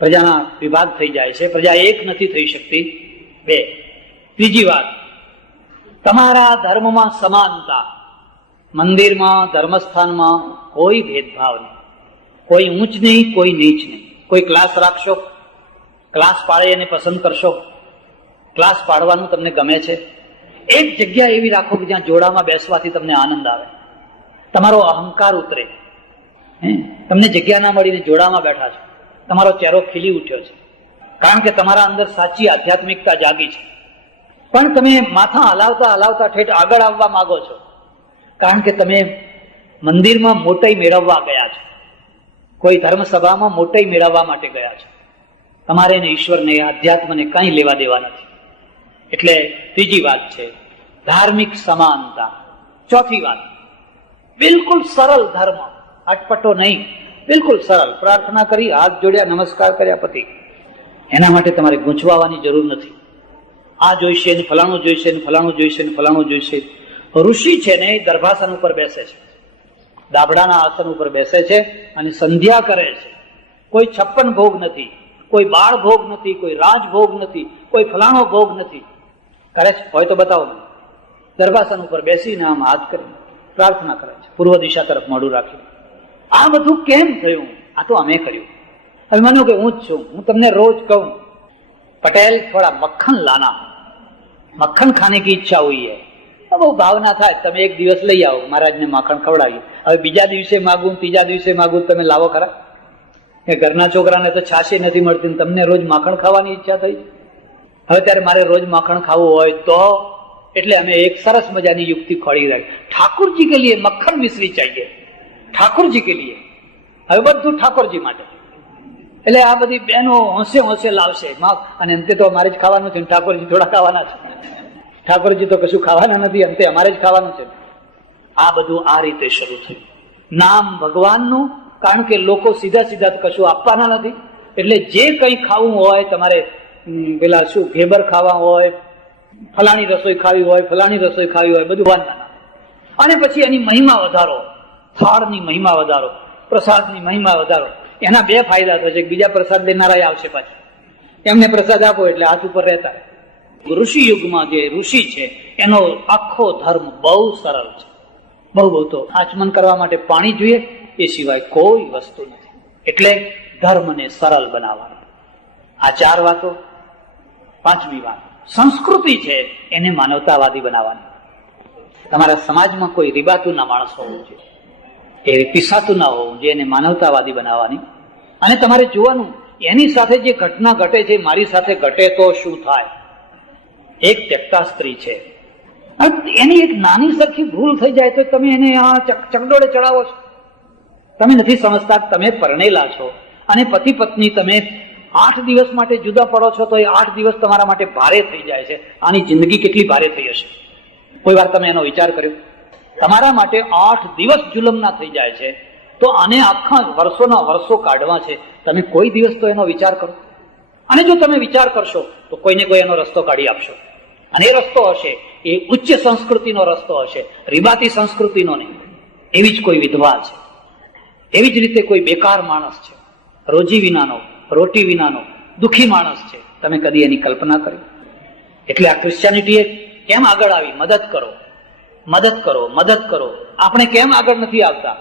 પ્રજાના વિભાગ થઈ જાય છે, પ્રજા એક નથી થઈ શકતી. બે. ત્રીજી વાત, તમારા ધર્મમાં સમાનતા. મંદિરમાં, ધર્મસ્થાનમાં કોઈ ભેદભાવ નહીં, કોઈ ઊંચ નહીં, કોઈ નીચ નહીં. કોઈ ક્લાસ રાખશો, ક્લાસ પાડે એને પસંદ કરશો? ક્લાસ પાડવાનું તમને ગમે છે? એક જગ્યા એવી રાખો કે જ્યાં જોડામાં બેસવાથી તમને આનંદ આવે, તમારો અહંકાર ઉતરે. તમને જગ્યા ના મળીને જોડામાં બેઠા છો, તમારો ચહેરો ખીલી ઉઠ્યો છે, કારણ કે તમારા અંદર સાચી આધ્યાત્મિકતા જાગી છે. પણ તમે માથા હલાવતા હલાવતા ઠેઠ આગળ આવવા માંગો છો, કારણ કે તમે મંદિરમાં મોટાઈ મેળવવા ગયા છો, કોઈ ધર્મસભામાં મોટાઈ મેળવવા માટે ગયા છો. તમારે એને ઈશ્વરને, આધ્યાત્મને કંઈ લેવા દેવા નથી. એટલે ત્રીજી વાત છે ધાર્મિક સમાનતા. ચોથી વાત, બિલકુલ સરળ ધર્મ, અટપટો નહીં, બિલકુલ સરળ. પ્રાર્થના કરી, હાથ જોડ્યા, નમસ્કાર કર્યા, પતિ. એના માટે તમારે ગૂંચવાવાની જરૂર નથી. આ જોઈશે ને ફલાણું જોઈશે ને ફલાણું જોઈશે ને ફલાણું જોઈશે. ઋષિ છે ને એ દર્ભાસન ઉપર બેસે છે, દાબડાના આસન ઉપર બેસે છે અને સંધ્યા કરે છે. કોઈ 56 ભોગ નથી, કોઈ બાળ ભોગ નથી, કોઈ રાજ ભોગ નથી, કોઈ ફલાણો ભોગ નથી. કરે છે? હોય તો બતાવો મને. દર્ભાસન ઉપર બેસીને આમ હાથ કરી પ્રાર્થના કરે છે, પૂર્વ દિશા તરફ મોઢું રાખી. આ બધું કેમ થયું? આ તો અમે કર્યું. હવે માનો કે હું જ છું, હું તમને રોજ કહું, પટેલ થોડા મક્ખન લાના, મક્ખન ખાને કી ઈચ્છા હુઈ હૈ. બહુ ભાવના થાય, તમે એક દિવસ લઈ આવો, મહારાજને માખણ ખવડાવીએ. હવે બીજા દિવસે માગું, ત્રીજા દિવસે માગું, તમે લાવો ખરા? કે ઘરના છોકરાને તો છાશી નથી મળતી, તમને રોજ માખણ ખાવાની ઈચ્છા થઈ. હવે ત્યારે મારે રોજ માખણ ખાવું હોય તો, એટલે અમે એક સરસ મજાની યુક્તિ ખોળી રાખી, ઠાकुरજી કે લીએ મક્ખન મિશ્રી ચાહીએ, ઠાकुरજી કે લીએ. હવે બધું ઠાકોરજી માટે. એટલે આ બધી બહેનો હોંશે હોંશે લાવશે માખ, અને અંતે તો અમારે જ ખાવાનું છે, ઠાકોરજી થોડા ખાવાના છે. ઠાકોરજી તો કશું ખાવાના નથી, અંતે અમારે જ ખાવાનું છે. આ બધું આ રીતે શરૂ થયું. નામ ભગવાનનું, કારણ કે લોકો સીધા સીધા કશું આપવાના નથી. એટલે જે કંઈ ખાવું હોય તમારે, પેલા શું ઘેબર ખાવા હોય, ફલાણી રસોઈ ખાવી હોય, ફલાણી રસોઈ ખાવી હોય, બધું વાંધા ના. અને પછી એની મહિમા વધારો, થાળની મહિમા વધારો, પ્રસાદની મહિમા વધારો. એના બે ફાયદા થશે. બીજા પ્રસાદ લેનારા આવશે પાછું, એમને પ્રસાદ આપો એટલે હાથ ઉપર રહેતા. ઋષિ યુગમાં જે ઋષિ છે એનો આખો ધર્મ બહુ સરળ છે. બહુ તો આચમન કરવા માટે પાણી જોઈએ, એ સિવાય કોઈ વસ્તુ નથી. એટલે ધર્મને સરળ બનાવવાનો. આ 4 વાતો. 5મી વાત, સંસ્કૃતિ છે એને માનવતાવાદી બનાવવાની. તમારા સમાજમાં કોઈ રીબાતું ના માણસ હોવું જોઈએ, એ પીસાતું ના હોવું જોઈએ, એને માનવતાવાદી બનાવવાની. અને તમારે જોવાનું એની સાથે જે ઘટના ઘટે છે, મારી સાથે ઘટે તો શું થાય. એક ત્યક્તા સ્ત્રી છે, એની એક નાની સરખી ભૂલ થઈ જાય તો તમે એને આ ચકડોળે ચડાવો છો. તમે નથી સમજતા તમે પરણેલા છો અને પતિ પત્ની તમે 8 દિવસ માટે જુદા પડો છો તો એ 8 દિવસ તમારા માટે ભારે થઈ જાય છે. આની જિંદગી કેટલી ભારે થઈ હશે. કોઈ વાર તમે એનો વિચાર કર્યો? તમારા માટે 8 દિવસ જુલમના થઈ જાય છે તો આને આખા વર્ષોના વર્ષો કાઢવા છે. તમે કોઈ દિવસ તો એનો વિચાર કરો. અને જો તમે વિચાર કરશો તો કોઈને કોઈ એનો રસ્તો કાઢી આપશો. અને એ રસ્તો હશે એ ઉચ્ચ સંસ્કૃતિનો રસ્તો હશે, રીબાતી સંસ્કૃતિનો નહીં. એવી જ કોઈ વિધવા છે, એવી જ રીતે કોઈ બેકાર માણસ છે, રોજી વિનાનો, રોટી વિનાનો દુઃખી માણસ છે. તમે કદી એની કલ્પના કરી? એટલે આ ક્રિશ્ચિયાનિટીએ કેમ આગળ આવી? મદદ કરો, મદદ કરો, મદદ કરો. આપણે કેમ આગળ નથી આવતા?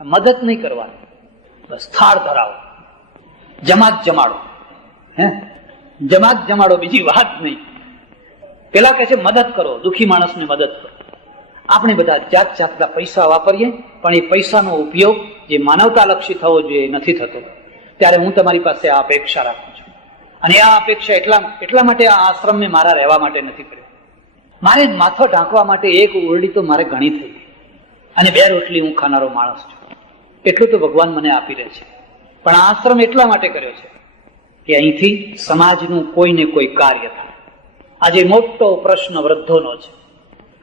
મદદ નહીં કરવાની, બસ થાળ ધરાવો, જમાત જમાડો. જમાત જમાડો, બીજી વાત નહીં. પેલા કહે છે મદદ કરો, દુઃખી માણસને મદદ કરો. આપણે બધા જાત જાતના પૈસા વાપરીએ પણ એ પૈસાનો ઉપયોગ જે માનવતાલક્ષી થવો જોઈએ એ નથી થતો. ત્યારે હું તમારી પાસે આ અપેક્ષા રાખું છું. અને આ અપેક્ષા એટલા માટે આ આશ્રમ મેં મારા રહેવા માટે નથી કર્યો. મારે માથો ઢાંકવા માટે એક ઓરડી તો મારે ઘણી થઈ ગઈ અને 2 રોટલી હું ખાનારો માણસ છું. એટલું તો ભગવાન મને આપી રહે છે. પણ આ આશ્રમ એટલા માટે કર્યો છે કે અહીંથી સમાજનું કોઈને કોઈ કાર્ય થાય. આજે મોટો પ્રશ્ન વૃદ્ધોનો છે.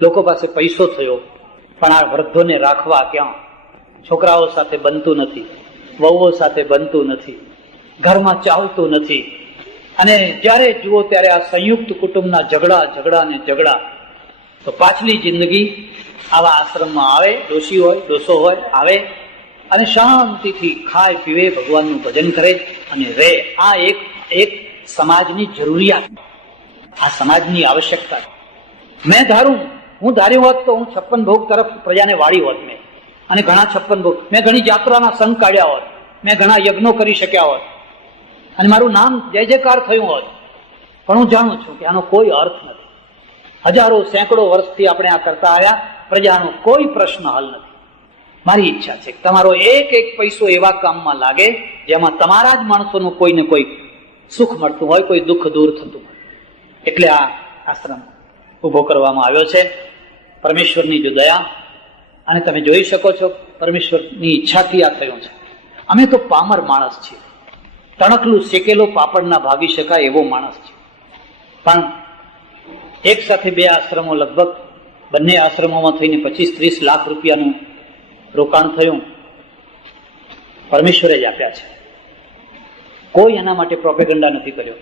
લોકો પાસે પૈસો થયો પણ આ વૃદ્ધોને રાખવા ક્યાં? છોકરાઓ સાથે બનતું નથી, વહુઓ સાથે બનતું નથી, ઘરમાં ચાલતું નથી. અને જ્યારે જુઓ ત્યારે આ સંયુક્ત કુટુંબના ઝઘડા. તો પાછલી જિંદગી આવા આશ્રમમાં આવે, ડોશી હોય, ડોસો હોય, આવે અને શાંતિથી ખાય પીવે, ભગવાનનું ભજન કરે અને રહે. આ એક સમાજની જરૂરિયાત, આ સમાજની આવશ્યકતા. હું ધાર્યું હોત તો હું 56 ભોગ તરફ પ્રજાને વાળી હોત મેં. અને ઘણા 56 ભોગ, મેં ઘણી યાત્રાના સંઘ કાઢ્યા હોત, મેં ઘણા યજ્ઞો કરી શક્યા હોત અને મારું નામ જય જયકાર થયું હોત. પણ હું જાણું છું કે આનો કોઈ અર્થ નથી. હજારો સેંકડો વર્ષથી આપણે આ કરતા આવ્યા, પ્રજાનો કોઈ પ્રશ્ન હલ નથી. મારી ઈચ્છા છે કે તમારો એક પૈસો એવા કામમાં લાગે જેમાં તમારા જ માણસોનું કોઈને કોઈ સુખ મળતું હોય, કોઈ દુઃખ દૂર થતું હોય. એટલે આ આશ્રમ ઉભો કરવામાં આવ્યો છે. પરમેશ્વરની જો દયા, અને તમે જોઈ શકો છો પરમેશ્વરની ઈચ્છાથી આ થયું છે. અમે તો પામર માણસ છીએ, તણકલું શેકેલો પાપડના ભાગી શકાય એવો માણસ છે. પણ એક સાથે 2 આશ્રમો, લગભગ બંને આશ્રમોમાં થઈને 25-30 લાખ રૂપિયાનું રોકાણ થયું. પરમેશ્વરે જ આપ્યા છે. કોઈ એના માટે પ્રોપેગન્ડા નથી કર્યો.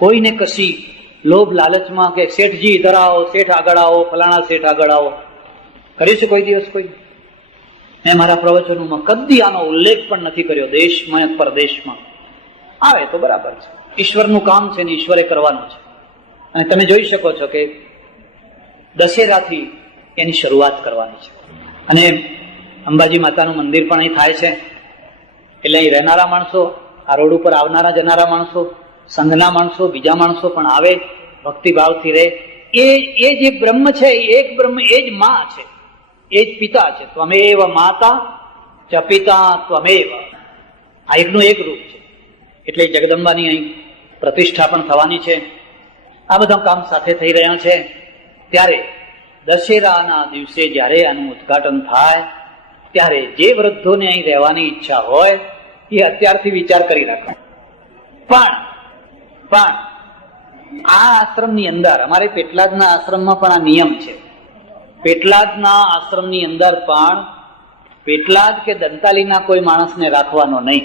કોઈને કશી લોભ લાલચમાં કે શેઠજી ઇધર આવો, શેઠ આગળ આવો, ફલાણા શેઠ આગળ આવો કર્યું છે કોઈ દિવસ? કોઈ. મેં મારા પ્રવચનોમાં કદી આનો ઉલ્લેખ પણ નથી કર્યો. દેશમાં પરદેશમાં આવે તો બરાબર છે, ઈશ્વરનું કામ છે ને ઈશ્વરે કરવાનું છે. અને તમે જોઈ શકો છો કે દશેરાથી એની શરૂઆત કરવાની છે. અને અંબાજી માતાનું મંદિર પણ અહીં થાય છે. એટલે અહીં રહેનારા માણસો, આ રોડ ઉપર આવનારા જનારા માણસો, સંઘના માણસો, બીજા માણસો પણ આવે, ભક્તિભાવથી રહે. એ જે બ્રહ્મ છે, એક બ્રહ્મ, એ જ માં છે, એ જ પિતા છે. ત્વમેવ માતા ચ પિતા ત્વમેવ. આ એકનું એક રૂપ છે. એટલે જગદંબાની અહીં પ્રતિષ્ઠા પણ થવાની છે. આ બધા કામ સાથે થઈ રહ્યા છે. ત્યારે દશેરાના દિવસે જ્યારે આનું ઉદ્ઘાટન થાય ત્યારે જે વૃદ્ધોને અહીં રહેવાની ઈચ્છા હોય એ અત્યારથી વિચાર કરી રાખો. પણ આ આશ્રમની અંદર, અમારે પેટલાદના આશ્રમમાં પણ આ નિયમ છે. પેટલાદના આશ્રમની અંદર પણ પેટલાદ કે દંતાલીના કોઈ માણસને રાખવાનો નહીં.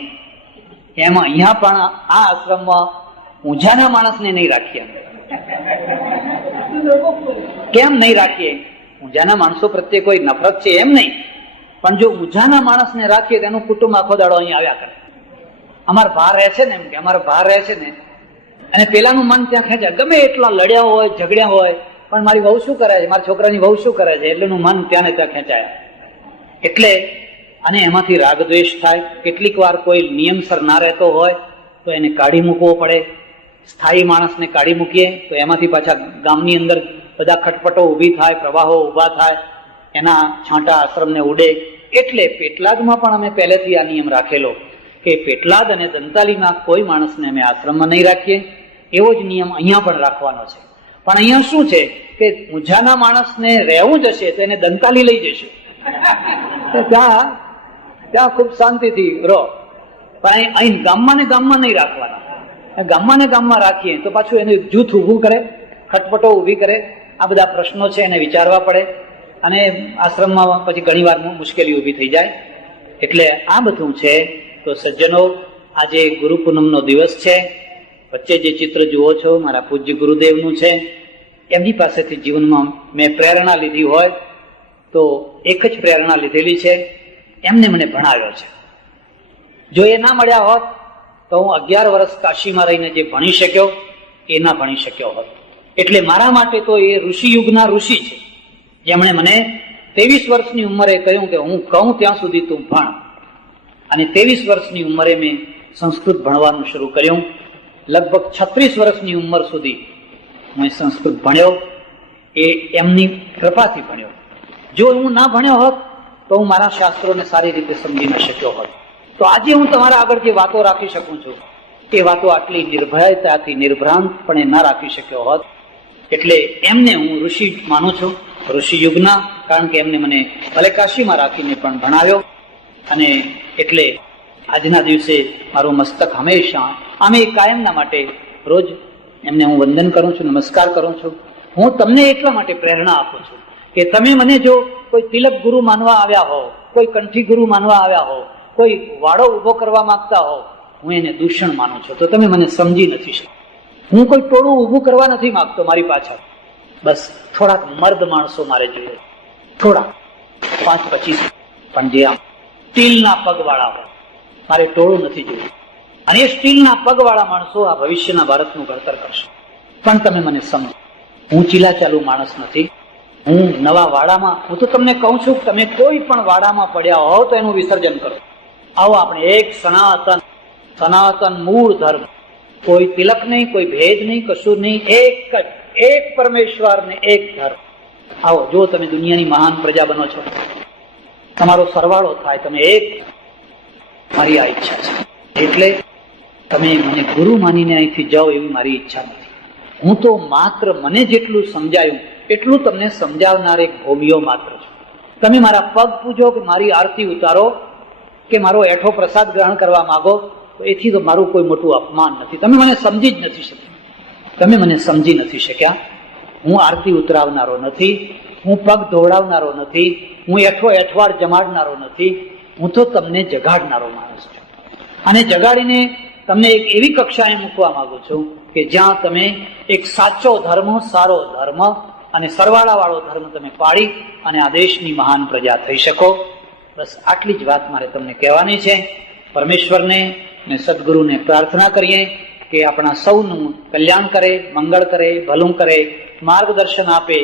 એમાં અહીંયા પણ આ આશ્રમમાં ઊંઝાના માણસને નહીં રાખીએ. કેમ નહીં રાખીએ? ઊંઝાના માણસો પ્રત્યે કોઈ નફરત છે એમ નહીં, પણ જો ઊંઝાના માણસને રાખીએ તો એનું કુટુંબ આખો દાડો અહીં આવ્યા કરે. અમારા ભાર રહે છે ને, એમ કે અમારા ભાર રહે છે ને, અને પેલાનું મન ત્યાં ખેંચાય. ગમે એટલા લડ્યા હોય, ઝઘડ્યા હોય, પણ મારી વહુ શું કરે છે, મારા છોકરાની વહુ શું કરે છે, એટલેનું મન ત્યાં ને ત્યાં ખેંચાય. એટલે અને એમાંથી રાગદ્વેષ થાય. કેટલીક વાર કોઈ નિયમસર ના રહેતો હોય તો એને કાઢી મૂકવો પડે. સ્થાયી માણસને કાઢી મૂકીએ તો એમાંથી પાછા ગામની અંદર બધા ખટપટો ઊભી થાય, પ્રવાહો ઊભા થાય, એના છાંટા આશ્રમને ઉડે. એટલે પેટલાદમાં પણ અમે પહેલેથી આ નિયમ રાખેલો કે પેટલાદ અને દંતાલીમાં કોઈ માણસને અમે આશ્રમમાં નહીં રાખીએ. એવો જ નિયમ અહીંયા પણ રાખવાનો છે. પણ અહીંયા શું છે કે ઊંઝાના માણસને રહેવું જ હશે તો એને દંતાલી લઈ જશે, ત્યાં ખૂબ શાંતિથી રહો. પણ અહીં ગામમાં ને ગામમાં નહીં રાખવાના. ગામમાં ને ગામમાં રાખીએ તો પાછું એને જૂથ ઊભું કરે, ખટપટો ઊભી કરે. આ બધા પ્રશ્નો છે એને વિચારવા પડે અને આશ્રમમાં પછી ઘણી વાર મુશ્કેલી ઊભી થઈ જાય. એટલે આ બધું છે. તો સજ્જનો, આજે ગુરુ પૂનમનો દિવસ છે. વચ્ચે જે ચિત્ર જુઓ છો મારા પૂજ્ય ગુરુદેવનું છે. એમની પાસેથી જીવનમાં મેં પ્રેરણા લીધી હોય તો એક જ પ્રેરણા લીધેલી છે, એમને મને ભણાવ્યો છે. જો એ ના મળ્યા હોત તો હું 11 વર્ષ કાશીમાં રહીને જે ભણી શક્યો એ ના ભણી શક્યો હોત. એટલે મારા માટે તો એ ઋષિ યુગના ઋષિ છે, જેમણે મને 23 વર્ષની ઉંમરે કહ્યું કે હું કહું ત્યાં સુધી તું ભણ. અને 23 વર્ષની ઉંમરે મેં સંસ્કૃત ભણવાનું શરૂ કર્યું. લગભગ 36 વર્ષની ઉંમર સુધી હું સંસ્કૃત ભણ્યો. એ એમની કૃપાથી ભણ્યો. જો હું ના ભણ્યો હોત તો હું મારા શાસ્ત્રોને સારી રીતે સમજી ન શક્યો હોત. તો આજે હું તમારા આગળ જે વાતો રાખી શકું છું એ વાતો આટલી નિર્ભયતાથી, નિર્ભ્રાંતપણે ના રાખી શક્યો હોત. એટલે એમને હું ઋષિ માનું છું, ઋષિ યુગના. કારણ કે એમને મને ભલે કાશીમાં રાખીને પણ ભણાવ્યો. અને એટલે આજના દિવસે મારું મસ્તક હંમેશા આમે કાયમના માટે રોજ એમને હું વંદન કરું છું, નમસ્કાર કરું છું. હું તમને એટલા માટે પ્રેરણા આપું છું કે તમે મને જો કોઈ તિલક ગુરુ માનવા આવ્યા હો, કોઈ કંઠી ગુરુ માનવા આવ્યા હો, કોઈ વાડો ઉભો કરવા માંગતા હો, હું એને દૂષણ માનું છું. તો તમે મને સમજી નથી શકતા. હું કોઈ ટોળું ઊભું કરવા નથી માંગતો મારી પાછળ. બસ થોડાક મર્દ માણસો મારે જોઈએ, થોડા 5-25, પણ જે આમ સ્ટીલના પગવાળા હોય. મારે ટોળું નથી જોયું. અને એ સ્ટીલના પગવાળા માણસો આ ભવિષ્યના ભારતનું ઘડતર કરશે. પણ તમે મને સમજો, હું ચીલાચાલુ માણસ નથી. હું નવા વાડામાં, હું તો તમને કહું છું કે તમે કોઈ પણ વાડામાં પડ્યા હો તો એનું વિસર્જન કરો. આવો આપણે એક સનાતન મૂળ ધર્મ, કોઈ તિલક નહીં, કોઈ ભેદ નહીં, કશું નહીં, એક પરમેશ્વર ને એક ધર્મ. આવો, જો તમે દુનિયાની મહાન પ્રજા બનો છો, તમારો સરવાળો થાય, તમે એક. મારી આ ઈચ્છા છે. એટલે તમે મને ગુરુ માનીને અહીંથી જાઓ એવી મારી ઈચ્છા નથી. હું તો માત્ર મને જેટલું સમજાયું એટલું તમને સમજાવનાર એક ભોમિયો માત્ર છું. તમે મારા પગ પૂજો કે મારી આરતી ઉતારો કે મારો એઠો પ્રસાદ ગ્રહણ કરવા માંગો તો એથી તો મારું કોઈ મોટું અપમાન નથી. તમે મને સમજી જ નથી શક્યા. તમે મને સમજી નથી શક્યા. હું આરતી ઉતરાવનારો નથી, હું પગ ધોવડાવનારો નથી, હું એઠવાડ જમાડનારો નથી. હું તો તમને જગાડનારો માણસ છું. અને જગાડીને તમને એક એવી કક્ષાએ મૂકવા માંગુ છું કે જ્યાં તમે એક સાચો ધર્મ, સારો ધર્મ અને સરવાળા વાળો ધર્મ તમે પાડી અને આ દેશની મહાન પ્રજા થઈ શકો. બસ આટલી જ વાત મારે તમને કહેવાની છે. પરમેશ્વરને અને સદગુરુને પ્રાર્થના કરીએ કે આપણા સૌનું કલ્યાણ કરે, મંગળ કરે, ભલું કરે, માર્ગદર્શન આપે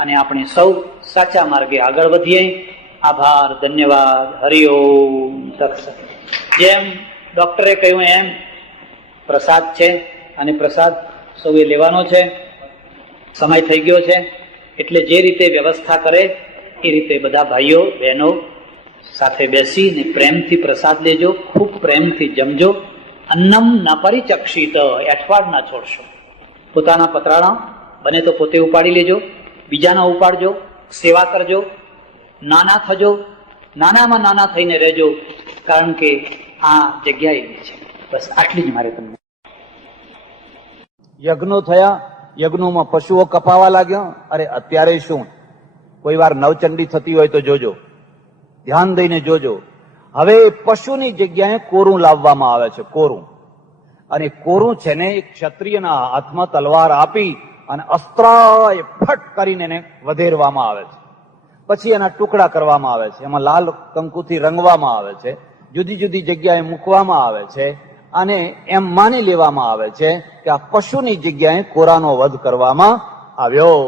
અને આપણે સૌ સાચા માર્ગે આગળ વધીએ. આભાર, ધન્યવાદ. હરિઓમ તત્સત. જેમ ડોક્ટરે કહ્યું એમ પ્રસાદ છે અને પ્રસાદ સૌએ લેવાનો છે. સમય થઈ ગયો છે એટલે જે રીતે વ્યવસ્થા કરે એ રીતે બધા ભાઈઓ બહેનો સાથે બેસીને પ્રેમથી પ્રસાદ લેજો, ખૂબ પ્રેમથી જમજો. અન્નમ ન પરિચક્ષિત, એઠવાડ ના છોડશો. પોતાના પતરાણા બને તો પોતે ઉપાડી લેજો, બીજાના ઉપાડજો, સેવા કરજો, નાના થજો, નાનામાં નાના થઈને રહેજો. કારણ કે આ જગ્યા એવી છે. બસ આટલી જ મારે તમને. યજ્ઞો થયા, યજ્ઞોમાં પશુઓ કપાવા લાગ્યા. અરે અત્યારે શું, કોઈ વાર નવચંડી થતી હોય તો જોજો, ધ્યાન દઈને જોજો. હવે પશુની જગ્યાએ કોરું લાવવામાં આવે છે, કોરું. અને કોરું છે ને એક ક્ષત્રિયના હાથમાં તલવાર આપી અને અસ્ત્રાય ફટ કરીને એને વધેરવામાં આવે છે. પછી એના ટુકડા કરવામાં આવે છે, એમાં લાલ કંકુથી રંગવામાં આવે છે, જુદી જુદી જગ્યાએ મૂકવામાં આવે છે અને એમ માની લેવામાં આવે છે કે આ પશુની જગ્યાએ કોરાનો વધ કરવામાં આવ્યો.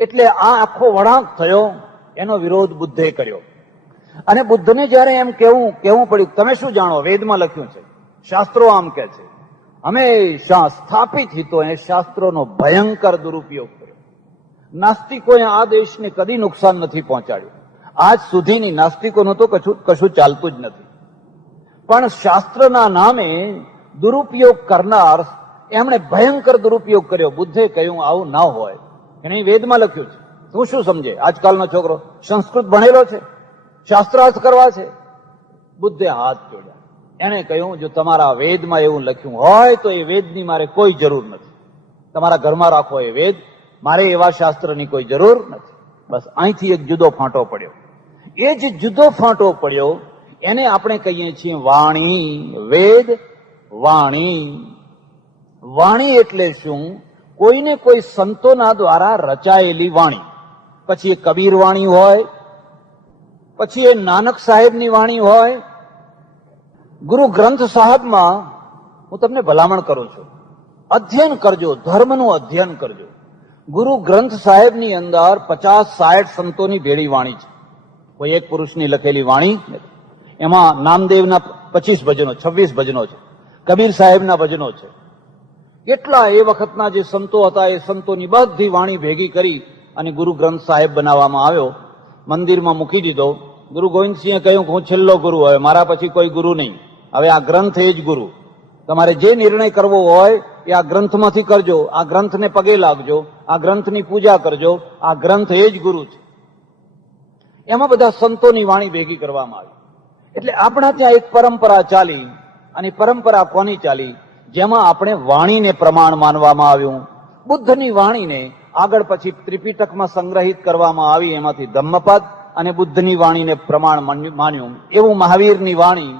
એટલે આ આખો વળાંક થયો, એનો વિરોધ બુદ્ધે કર્યો. અને બુદ્ધને જયારે એમ કેવું પડ્યું, તમે શું જાણો, વેદમાં લખ્યું છે, શાસ્ત્રો આમ કે છે, હંમેશા સ્થાપિત હિતોએ શાસ્ત્રોનો ભયંકર દુરુપયોગ કર્યો. નાસ્તિકોએ આ દેશને કદી નુકસાન નથી પહોંચાડ્યું. આજ સુધીની નાસ્તિકોનું તો કશું ચાલતું જ નથી. પણ શાસ્ત્રના નામે દુરુપયોગ કરનાર, એમણે ભયંકર દુરુપયોગ કર્યો. બુદ્ધે કહ્યું આવું ના હોય, એને વેદમાં લખ્યું છે. તું શું સમજે? આજકાલનો છોકરો સંસ્કૃત ભણેલો છે, શાસ્ત્રાર્થ કરવા છે. બુદ્ધે હાથ જોડ્યા, એને કહ્યું જો તમારા વેદમાં એવું લખ્યું હોય તો એ વેદની મારે કોઈ જરૂર નથી. તમારા ઘરમાં રાખો એ વેદ, મારે એવા શાસ્ત્રની કોઈ જરૂર નથી. બસ અહીંથી એક જુદો ફાંટો પડ્યો. એ જે જુદો ફાંટો પડ્યો એને આપણે કહીએ છીએ વાણી. વેદ વાણી. વાણી એટલે શું? કોઈને કોઈ સંતોના દ્વારા રચાયેલી વાણી. પછી એ કબીર વાણી હોય, પછી એ નાનક સાહેબની વાણી હોય. ગુરુ ગ્રંથ સાહેબમાં હું તમને ભલામણ કરું છું, અધ્યયન કરજો, ધર્મનું અધ્યયન કરજો. ગુરુ ગ્રંથ સાહેબની અંદર 50-60 સંતોની ભેળી વાણી છે. કોઈ એક પુરુષની લખેલી વાણી. એમાં નામદેવના 25 ભજનો, 26 ભજનો છે. કબીર સાહેબના ભજનો છે. કેટલા એ વખતના જે સંતો હતા એ સંતોની બધી વાણી ભેગી કરી અને ગુરુ ગ્રંથ સાહેબ બનાવવામાં આવ્યો. મંદિરમાં મૂકી દીધો. ગુરુ ગોવિંદસિંહે કહ્યું હું છેલ્લો ગુરુ, હવે મારા પછી કોઈ ગુરુ નહીં, હવે આ ગ્રંથ એ જ ગુરુ. તમારે જે નિર્ણય કરવો હોય એ આ ગ્રંથમાંથી કરજો, આ ગ્રંથને પગે લાગજો, આ ગ્રંથની પૂજા કરજો, આ ગ્રંથ એ જ ગુરુ છે. એમાં બધા સંતોની વાણી ભેગી કરવામાં આવી. એટલે આપણા ત્યાં એક પરંપરા ચાલી, અને પરંપરા કોની ચાલી? જેમાં આપણે વાણીને પ્રમાણ માનવામાં આવ્યું. બુદ્ધની વાણીને આગળ પછી ત્રિપિટકમાં સંગ્રહિત કરવામાં આવી, એમાંથી ધમ્મપદ અને બુદ્ધની વાણીને પ્રમાણ માન્યું. એવું મહાવીરની વાણી.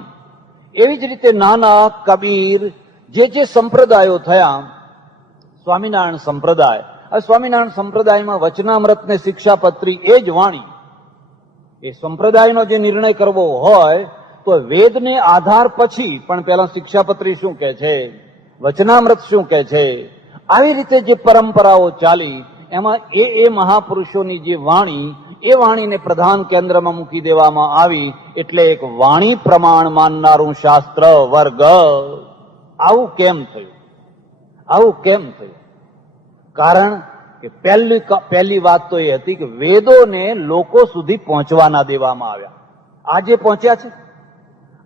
એવી જ રીતે નાનક, કબીર, જે સંપ્રદાયો થયા, સ્વામિનારાયણ સંપ્રદાય. હવે સ્વામિનારાયણ સંપ્રદાયમાં વચનામૃતને શિક્ષાપત્રી એ જ વાણી. એ સંપ્રદાયનો જે નિર્ણય કરવો હોય તો વેદને આધાર પછી, પણ પેલા શિક્ષાપત્રી શું કે છે, વચનામૃત શું કે છે, આવી રીતે જે પરંપરાઓ ચાલી એમાં એ મહાપુરુષોની જે વાણી, એ વાણીને પ્રધાન કેન્દ્રમાં મૂકી દેવામાં આવી. એટલે એક વાણી પ્રમાણ માનનારું શાસ્ત્ર વર્ગ. આવું કેમ થયું? આવું કેમ થયું? કારણ કે પહેલી વાત તો એ હતી કે વેદોને લોકો સુધી પહોંચવા ના દેવામાં આવ્યા. આજે પહોંચ્યા છે?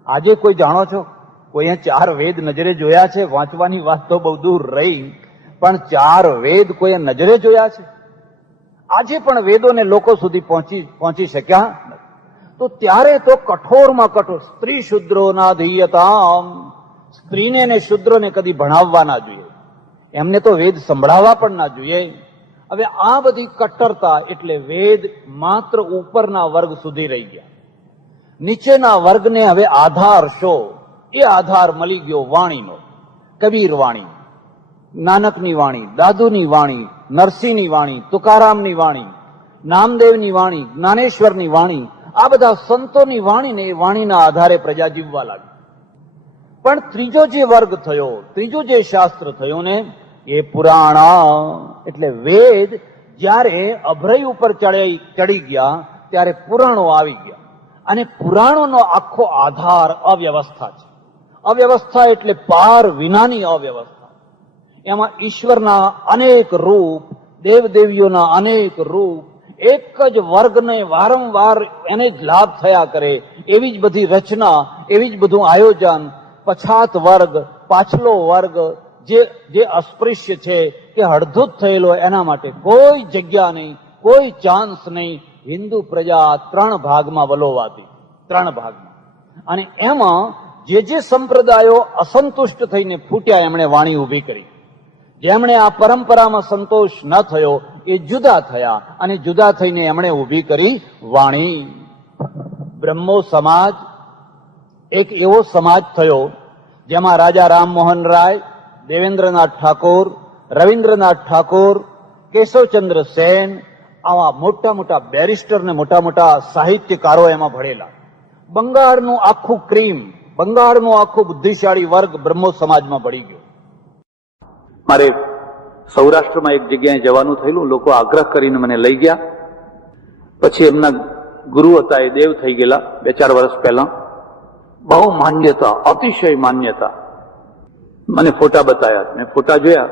આજે કોઈ જાણો છો? કોઈ 4 વેદ નજરે જોયા છે? વાંચવાની વાત તો બહુ દૂર રહી, પણ 4 વેદ કોઈ નજરે જોયા છે? આજે પણ વેદોને લોકો સુધી પહોંચી શક્યા નથી. તો ત્યારે તો કઠોરમાં કઠોર, સ્ત્રી શુદ્રો ના ધીયતા, સ્ત્રીને ને શુદ્રને કદી ભણાવવા ના જોઈએ, એમને તો વેદ સંભળાવવા પણ ના જોઈએ. હવે આ બધી કટ્ટરતા, એટલે વેદ માત્ર ઉપરના વર્ગ સુધી રહી ગયા. નીચેના વર્ગને હવે આધાર શો? એ આધાર મળી ગયો વાણીનો. કબીર વાણી, નાનકની વાણી, દાદુની વાણી, નરસિંહની વાણી, તુકારામની વાણી, નામદેવની વાણી, જ્ઞાનેશ્વરની વાણી, આ બધા સંતોની વાણીને એ વાણીના આધારે પ્રજા જીવવા લાગી. પણ ત્રીજો જે વર્ગ થયો, ત્રીજો જે શાસ્ત્ર થયો ને, એ પુરાણ. એટલે વેદ જ્યારે અભ્રય ઉપર ચડી ગયા ત્યારે પુરાણો આવી ગયા. અને પુરાણોનો આખો આધાર અવ્યવસ્થા છે. અવ્યવસ્થા એટલે પાર વિનાની અવ્યવસ્થા. એમાં ઈશ્વરના અનેક રૂપ, દેવદેવીઓના અનેક રૂપ, એક જ વર્ગને વારંવાર એને જ લાભ થયા કરે એવી જ બધી રચના, એવી જ બધું આયોજન. પછાત વર્ગ, પાછલો વર્ગ, જે અસ્પૃશ્ય છે, કે હળધૂત થયેલો, એના માટે કોઈ જગ્યા નહીં, કોઈ ચાન્સ નહીં. હિન્દુ પ્રજા 3 ભાગમાં વલોવાતી, 3 ભાગમાં. અને એમાં જે સંપ્રદાયો અસંતુષ્ટ થઈને ફૂટ્યા એમણે વાણી ઊભી કરી. જેમણે આ પરંપરામાં સંતોષ ન થયો એ જુદા થયા, અને જુદા થઈને એમણે ઊભી કરી વાણી. બ્રહ્મો સમાજ એક એવો સમાજ થયો જેમાં રાજા રામમોહન રાય, દેવેન્દ્રનાથ ઠાકોર, રવિન્દ્રનાથ ઠાકોર, કેશવચંદ્ર સેન, આવા મોટા મોટા બેરિસ્ટર ને મોટા મોટા સાહિત્યકારો એમાં ભળેલા. બંગાળનું આખું ક્રીમ, બંગાળનું આખું બુદ્ધિશાળી વર્ગ બ્રહ્મો સમાજમાં ભળી ગયો. મારે સૌરાષ્ટ્રમાં એક જગ્યાએ જવાનું થયેલું, લોકો આગ્રહ કરીને મને લઈ ગયા. પછી એમના ગુરુ હતા, એ દેવ થઈ ગયેલા 2-4 વર્ષ પહેલા. બહુ માન્યતા, અતિશય માન્યતા. મને ફોટા બતાવ્યા, મેં ફોટા જોયા.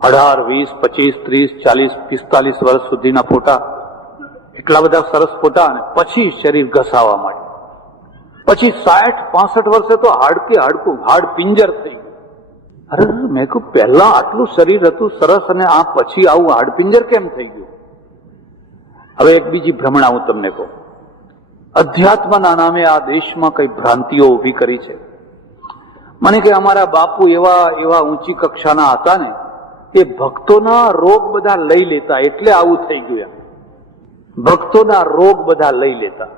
18, 20, 25, 30, 40, 45 વર્ષ સુધીના ફોટા, એટલા બધા સરસ ફોટા. અને પછી શરીર ઘસાવા માંડ્યું. પછી 60-65 વર્ષે તો હાડકું હાડ પિંજર થઈ ગયું. અરે મેં કહ્યું, પહેલા આટલું શરીર હતું સરસ અને આ પછી આવું હાડપિંજર કેમ થઈ ગયું? હવે એક બીજી ભ્રમણા હું તમને કહું. અધ્યાત્મના નામે આ દેશમાં કઈ ભ્રાંતિઓ ઉભી કરી છે. મને કે અમારા બાપુ એવા ઊંચી કક્ષાના હતા ને, એ ભક્તોના રોગ બધા લઈ લેતા, એટલે આવું થઈ ગયું. ભક્તોના રોગ બધા લઈ લેતા.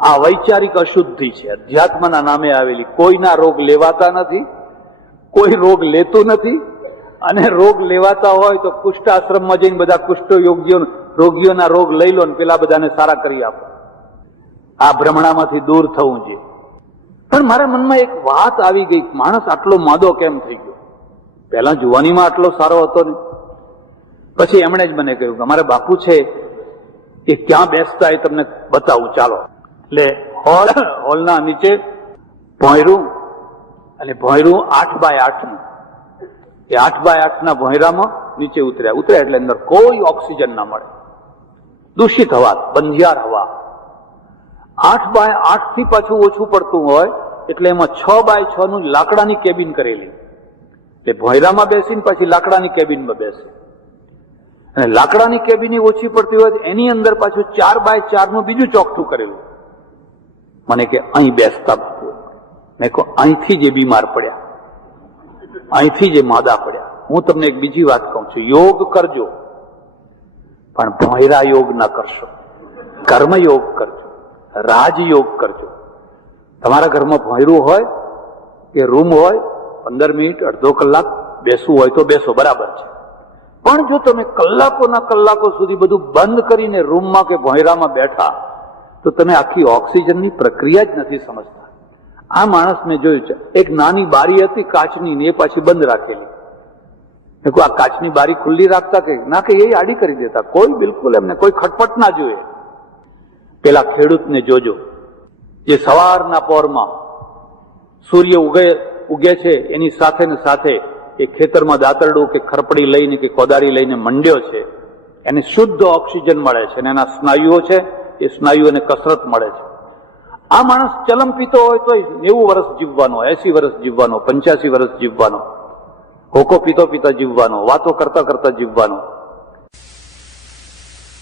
આ વૈચારિક અશુદ્ધિ છે, અધ્યાત્મના નામે આવેલી. કોઈના રોગ લેવાતા નથી, કોઈ રોગ લેતું નથી. અને રોગ લેવાતા હોય તો કુષ્ઠ આશ્રમમાં જઈને બધા કુષ્ઠ રોગીઓના રોગ લઈ લો ને પેલા બધાને સારા કરી આપો. આ ભ્રમણામાંથી દૂર થવું જોઈએ. પણ મારા મનમાં એક વાત આવી ગઈ, માણસ આટલો માદો કેમ થઈ ગયો? પહેલા જુવાનીમાં આટલો સારો હતો ને. પછી એમણે જ મને કહ્યું કે અમારા બાપુ છે એ ક્યાં બેસતા એ તમને બતાવું, ચાલો. એટલે હોલના નીચે ભોંયરું, અને ભોંયરું 8x8 નું. એ 8x8 ના ભોંયરામાં નીચે ઉતર્યા એટલે અંદર કોઈ ઓક્સિજન ના મળે, દૂષિત હવા, બંધિયાર હવા. 8x8 થી પાછું ઓછું પડતું હોય એટલે એમાં 6x6 નું લાકડાની કેબિન કરેલી. એટલે ભોંયરામાં બેસીને પછી લાકડાની કેબિનમાં બેસે. અને લાકડાની કેબિન ઓછી પડતી હોય એની અંદર પાછું 4x4 નું બીજું ચોકઠું કરેલું. મને કે અહીં બેસતા બાપુ. મેં કહું અહીંથી જે બીમાર પડ્યા, અહીંથી જે માદા પડ્યા. હું તમને એક બીજી વાત કહું છું, યોગ કરજો પણ ભોંયરા યોગ ના કરશો. કર્મયોગ કરજો, રાજયોગ કરજો. તમારા ઘરમાં ભોંયરું હોય કે રૂમ હોય, 15 મિનિટ અડધો કલાક બેસવું હોય તો બેસો, બરાબર છે. પણ જો તમે કલાકોના કલાકો સુધી બધું બંધ કરીને રૂમમાં કે ભોંયરામાં બેઠા તો તમે આખી ઓક્સિજનની પ્રક્રિયા જ નથી સમજતા. આ માણસ મેં જોયું છે, એક નાની બારી હતી કાચની ને એ પાછી બંધ રાખેલી. આ કાચની બારી ખુલ્લી રાખતા કે ના, કે એ આડી કરી દેતા. કોઈ બિલકુલ એમને કોઈ ખટપટ ના જોઈએ. પેલા ખેડૂતને જોજો, જે સવારના પોરમાં સૂર્ય ઉગે છે એની સાથે ને સાથે એ ખેતરમાં દાતરડું કે ખરપડી લઈને કે કોદાળી લઈને મંડ્યો છે, એને શુદ્ધ ઓક્સિજન મળે છે અને એના સ્નાયુઓ છે, એ સ્નાયુઓને કસરત મળે છે. આ માણસ ચલમ પીતો હોય તો 90 વર્ષ જીવવાનો, 80 વર્ષ જીવવાનો, 85 વર્ષ જીવવાનો, હોકો પીતો પીતા જીવવાનો, વાતો કરતા કરતા જીવવાનો.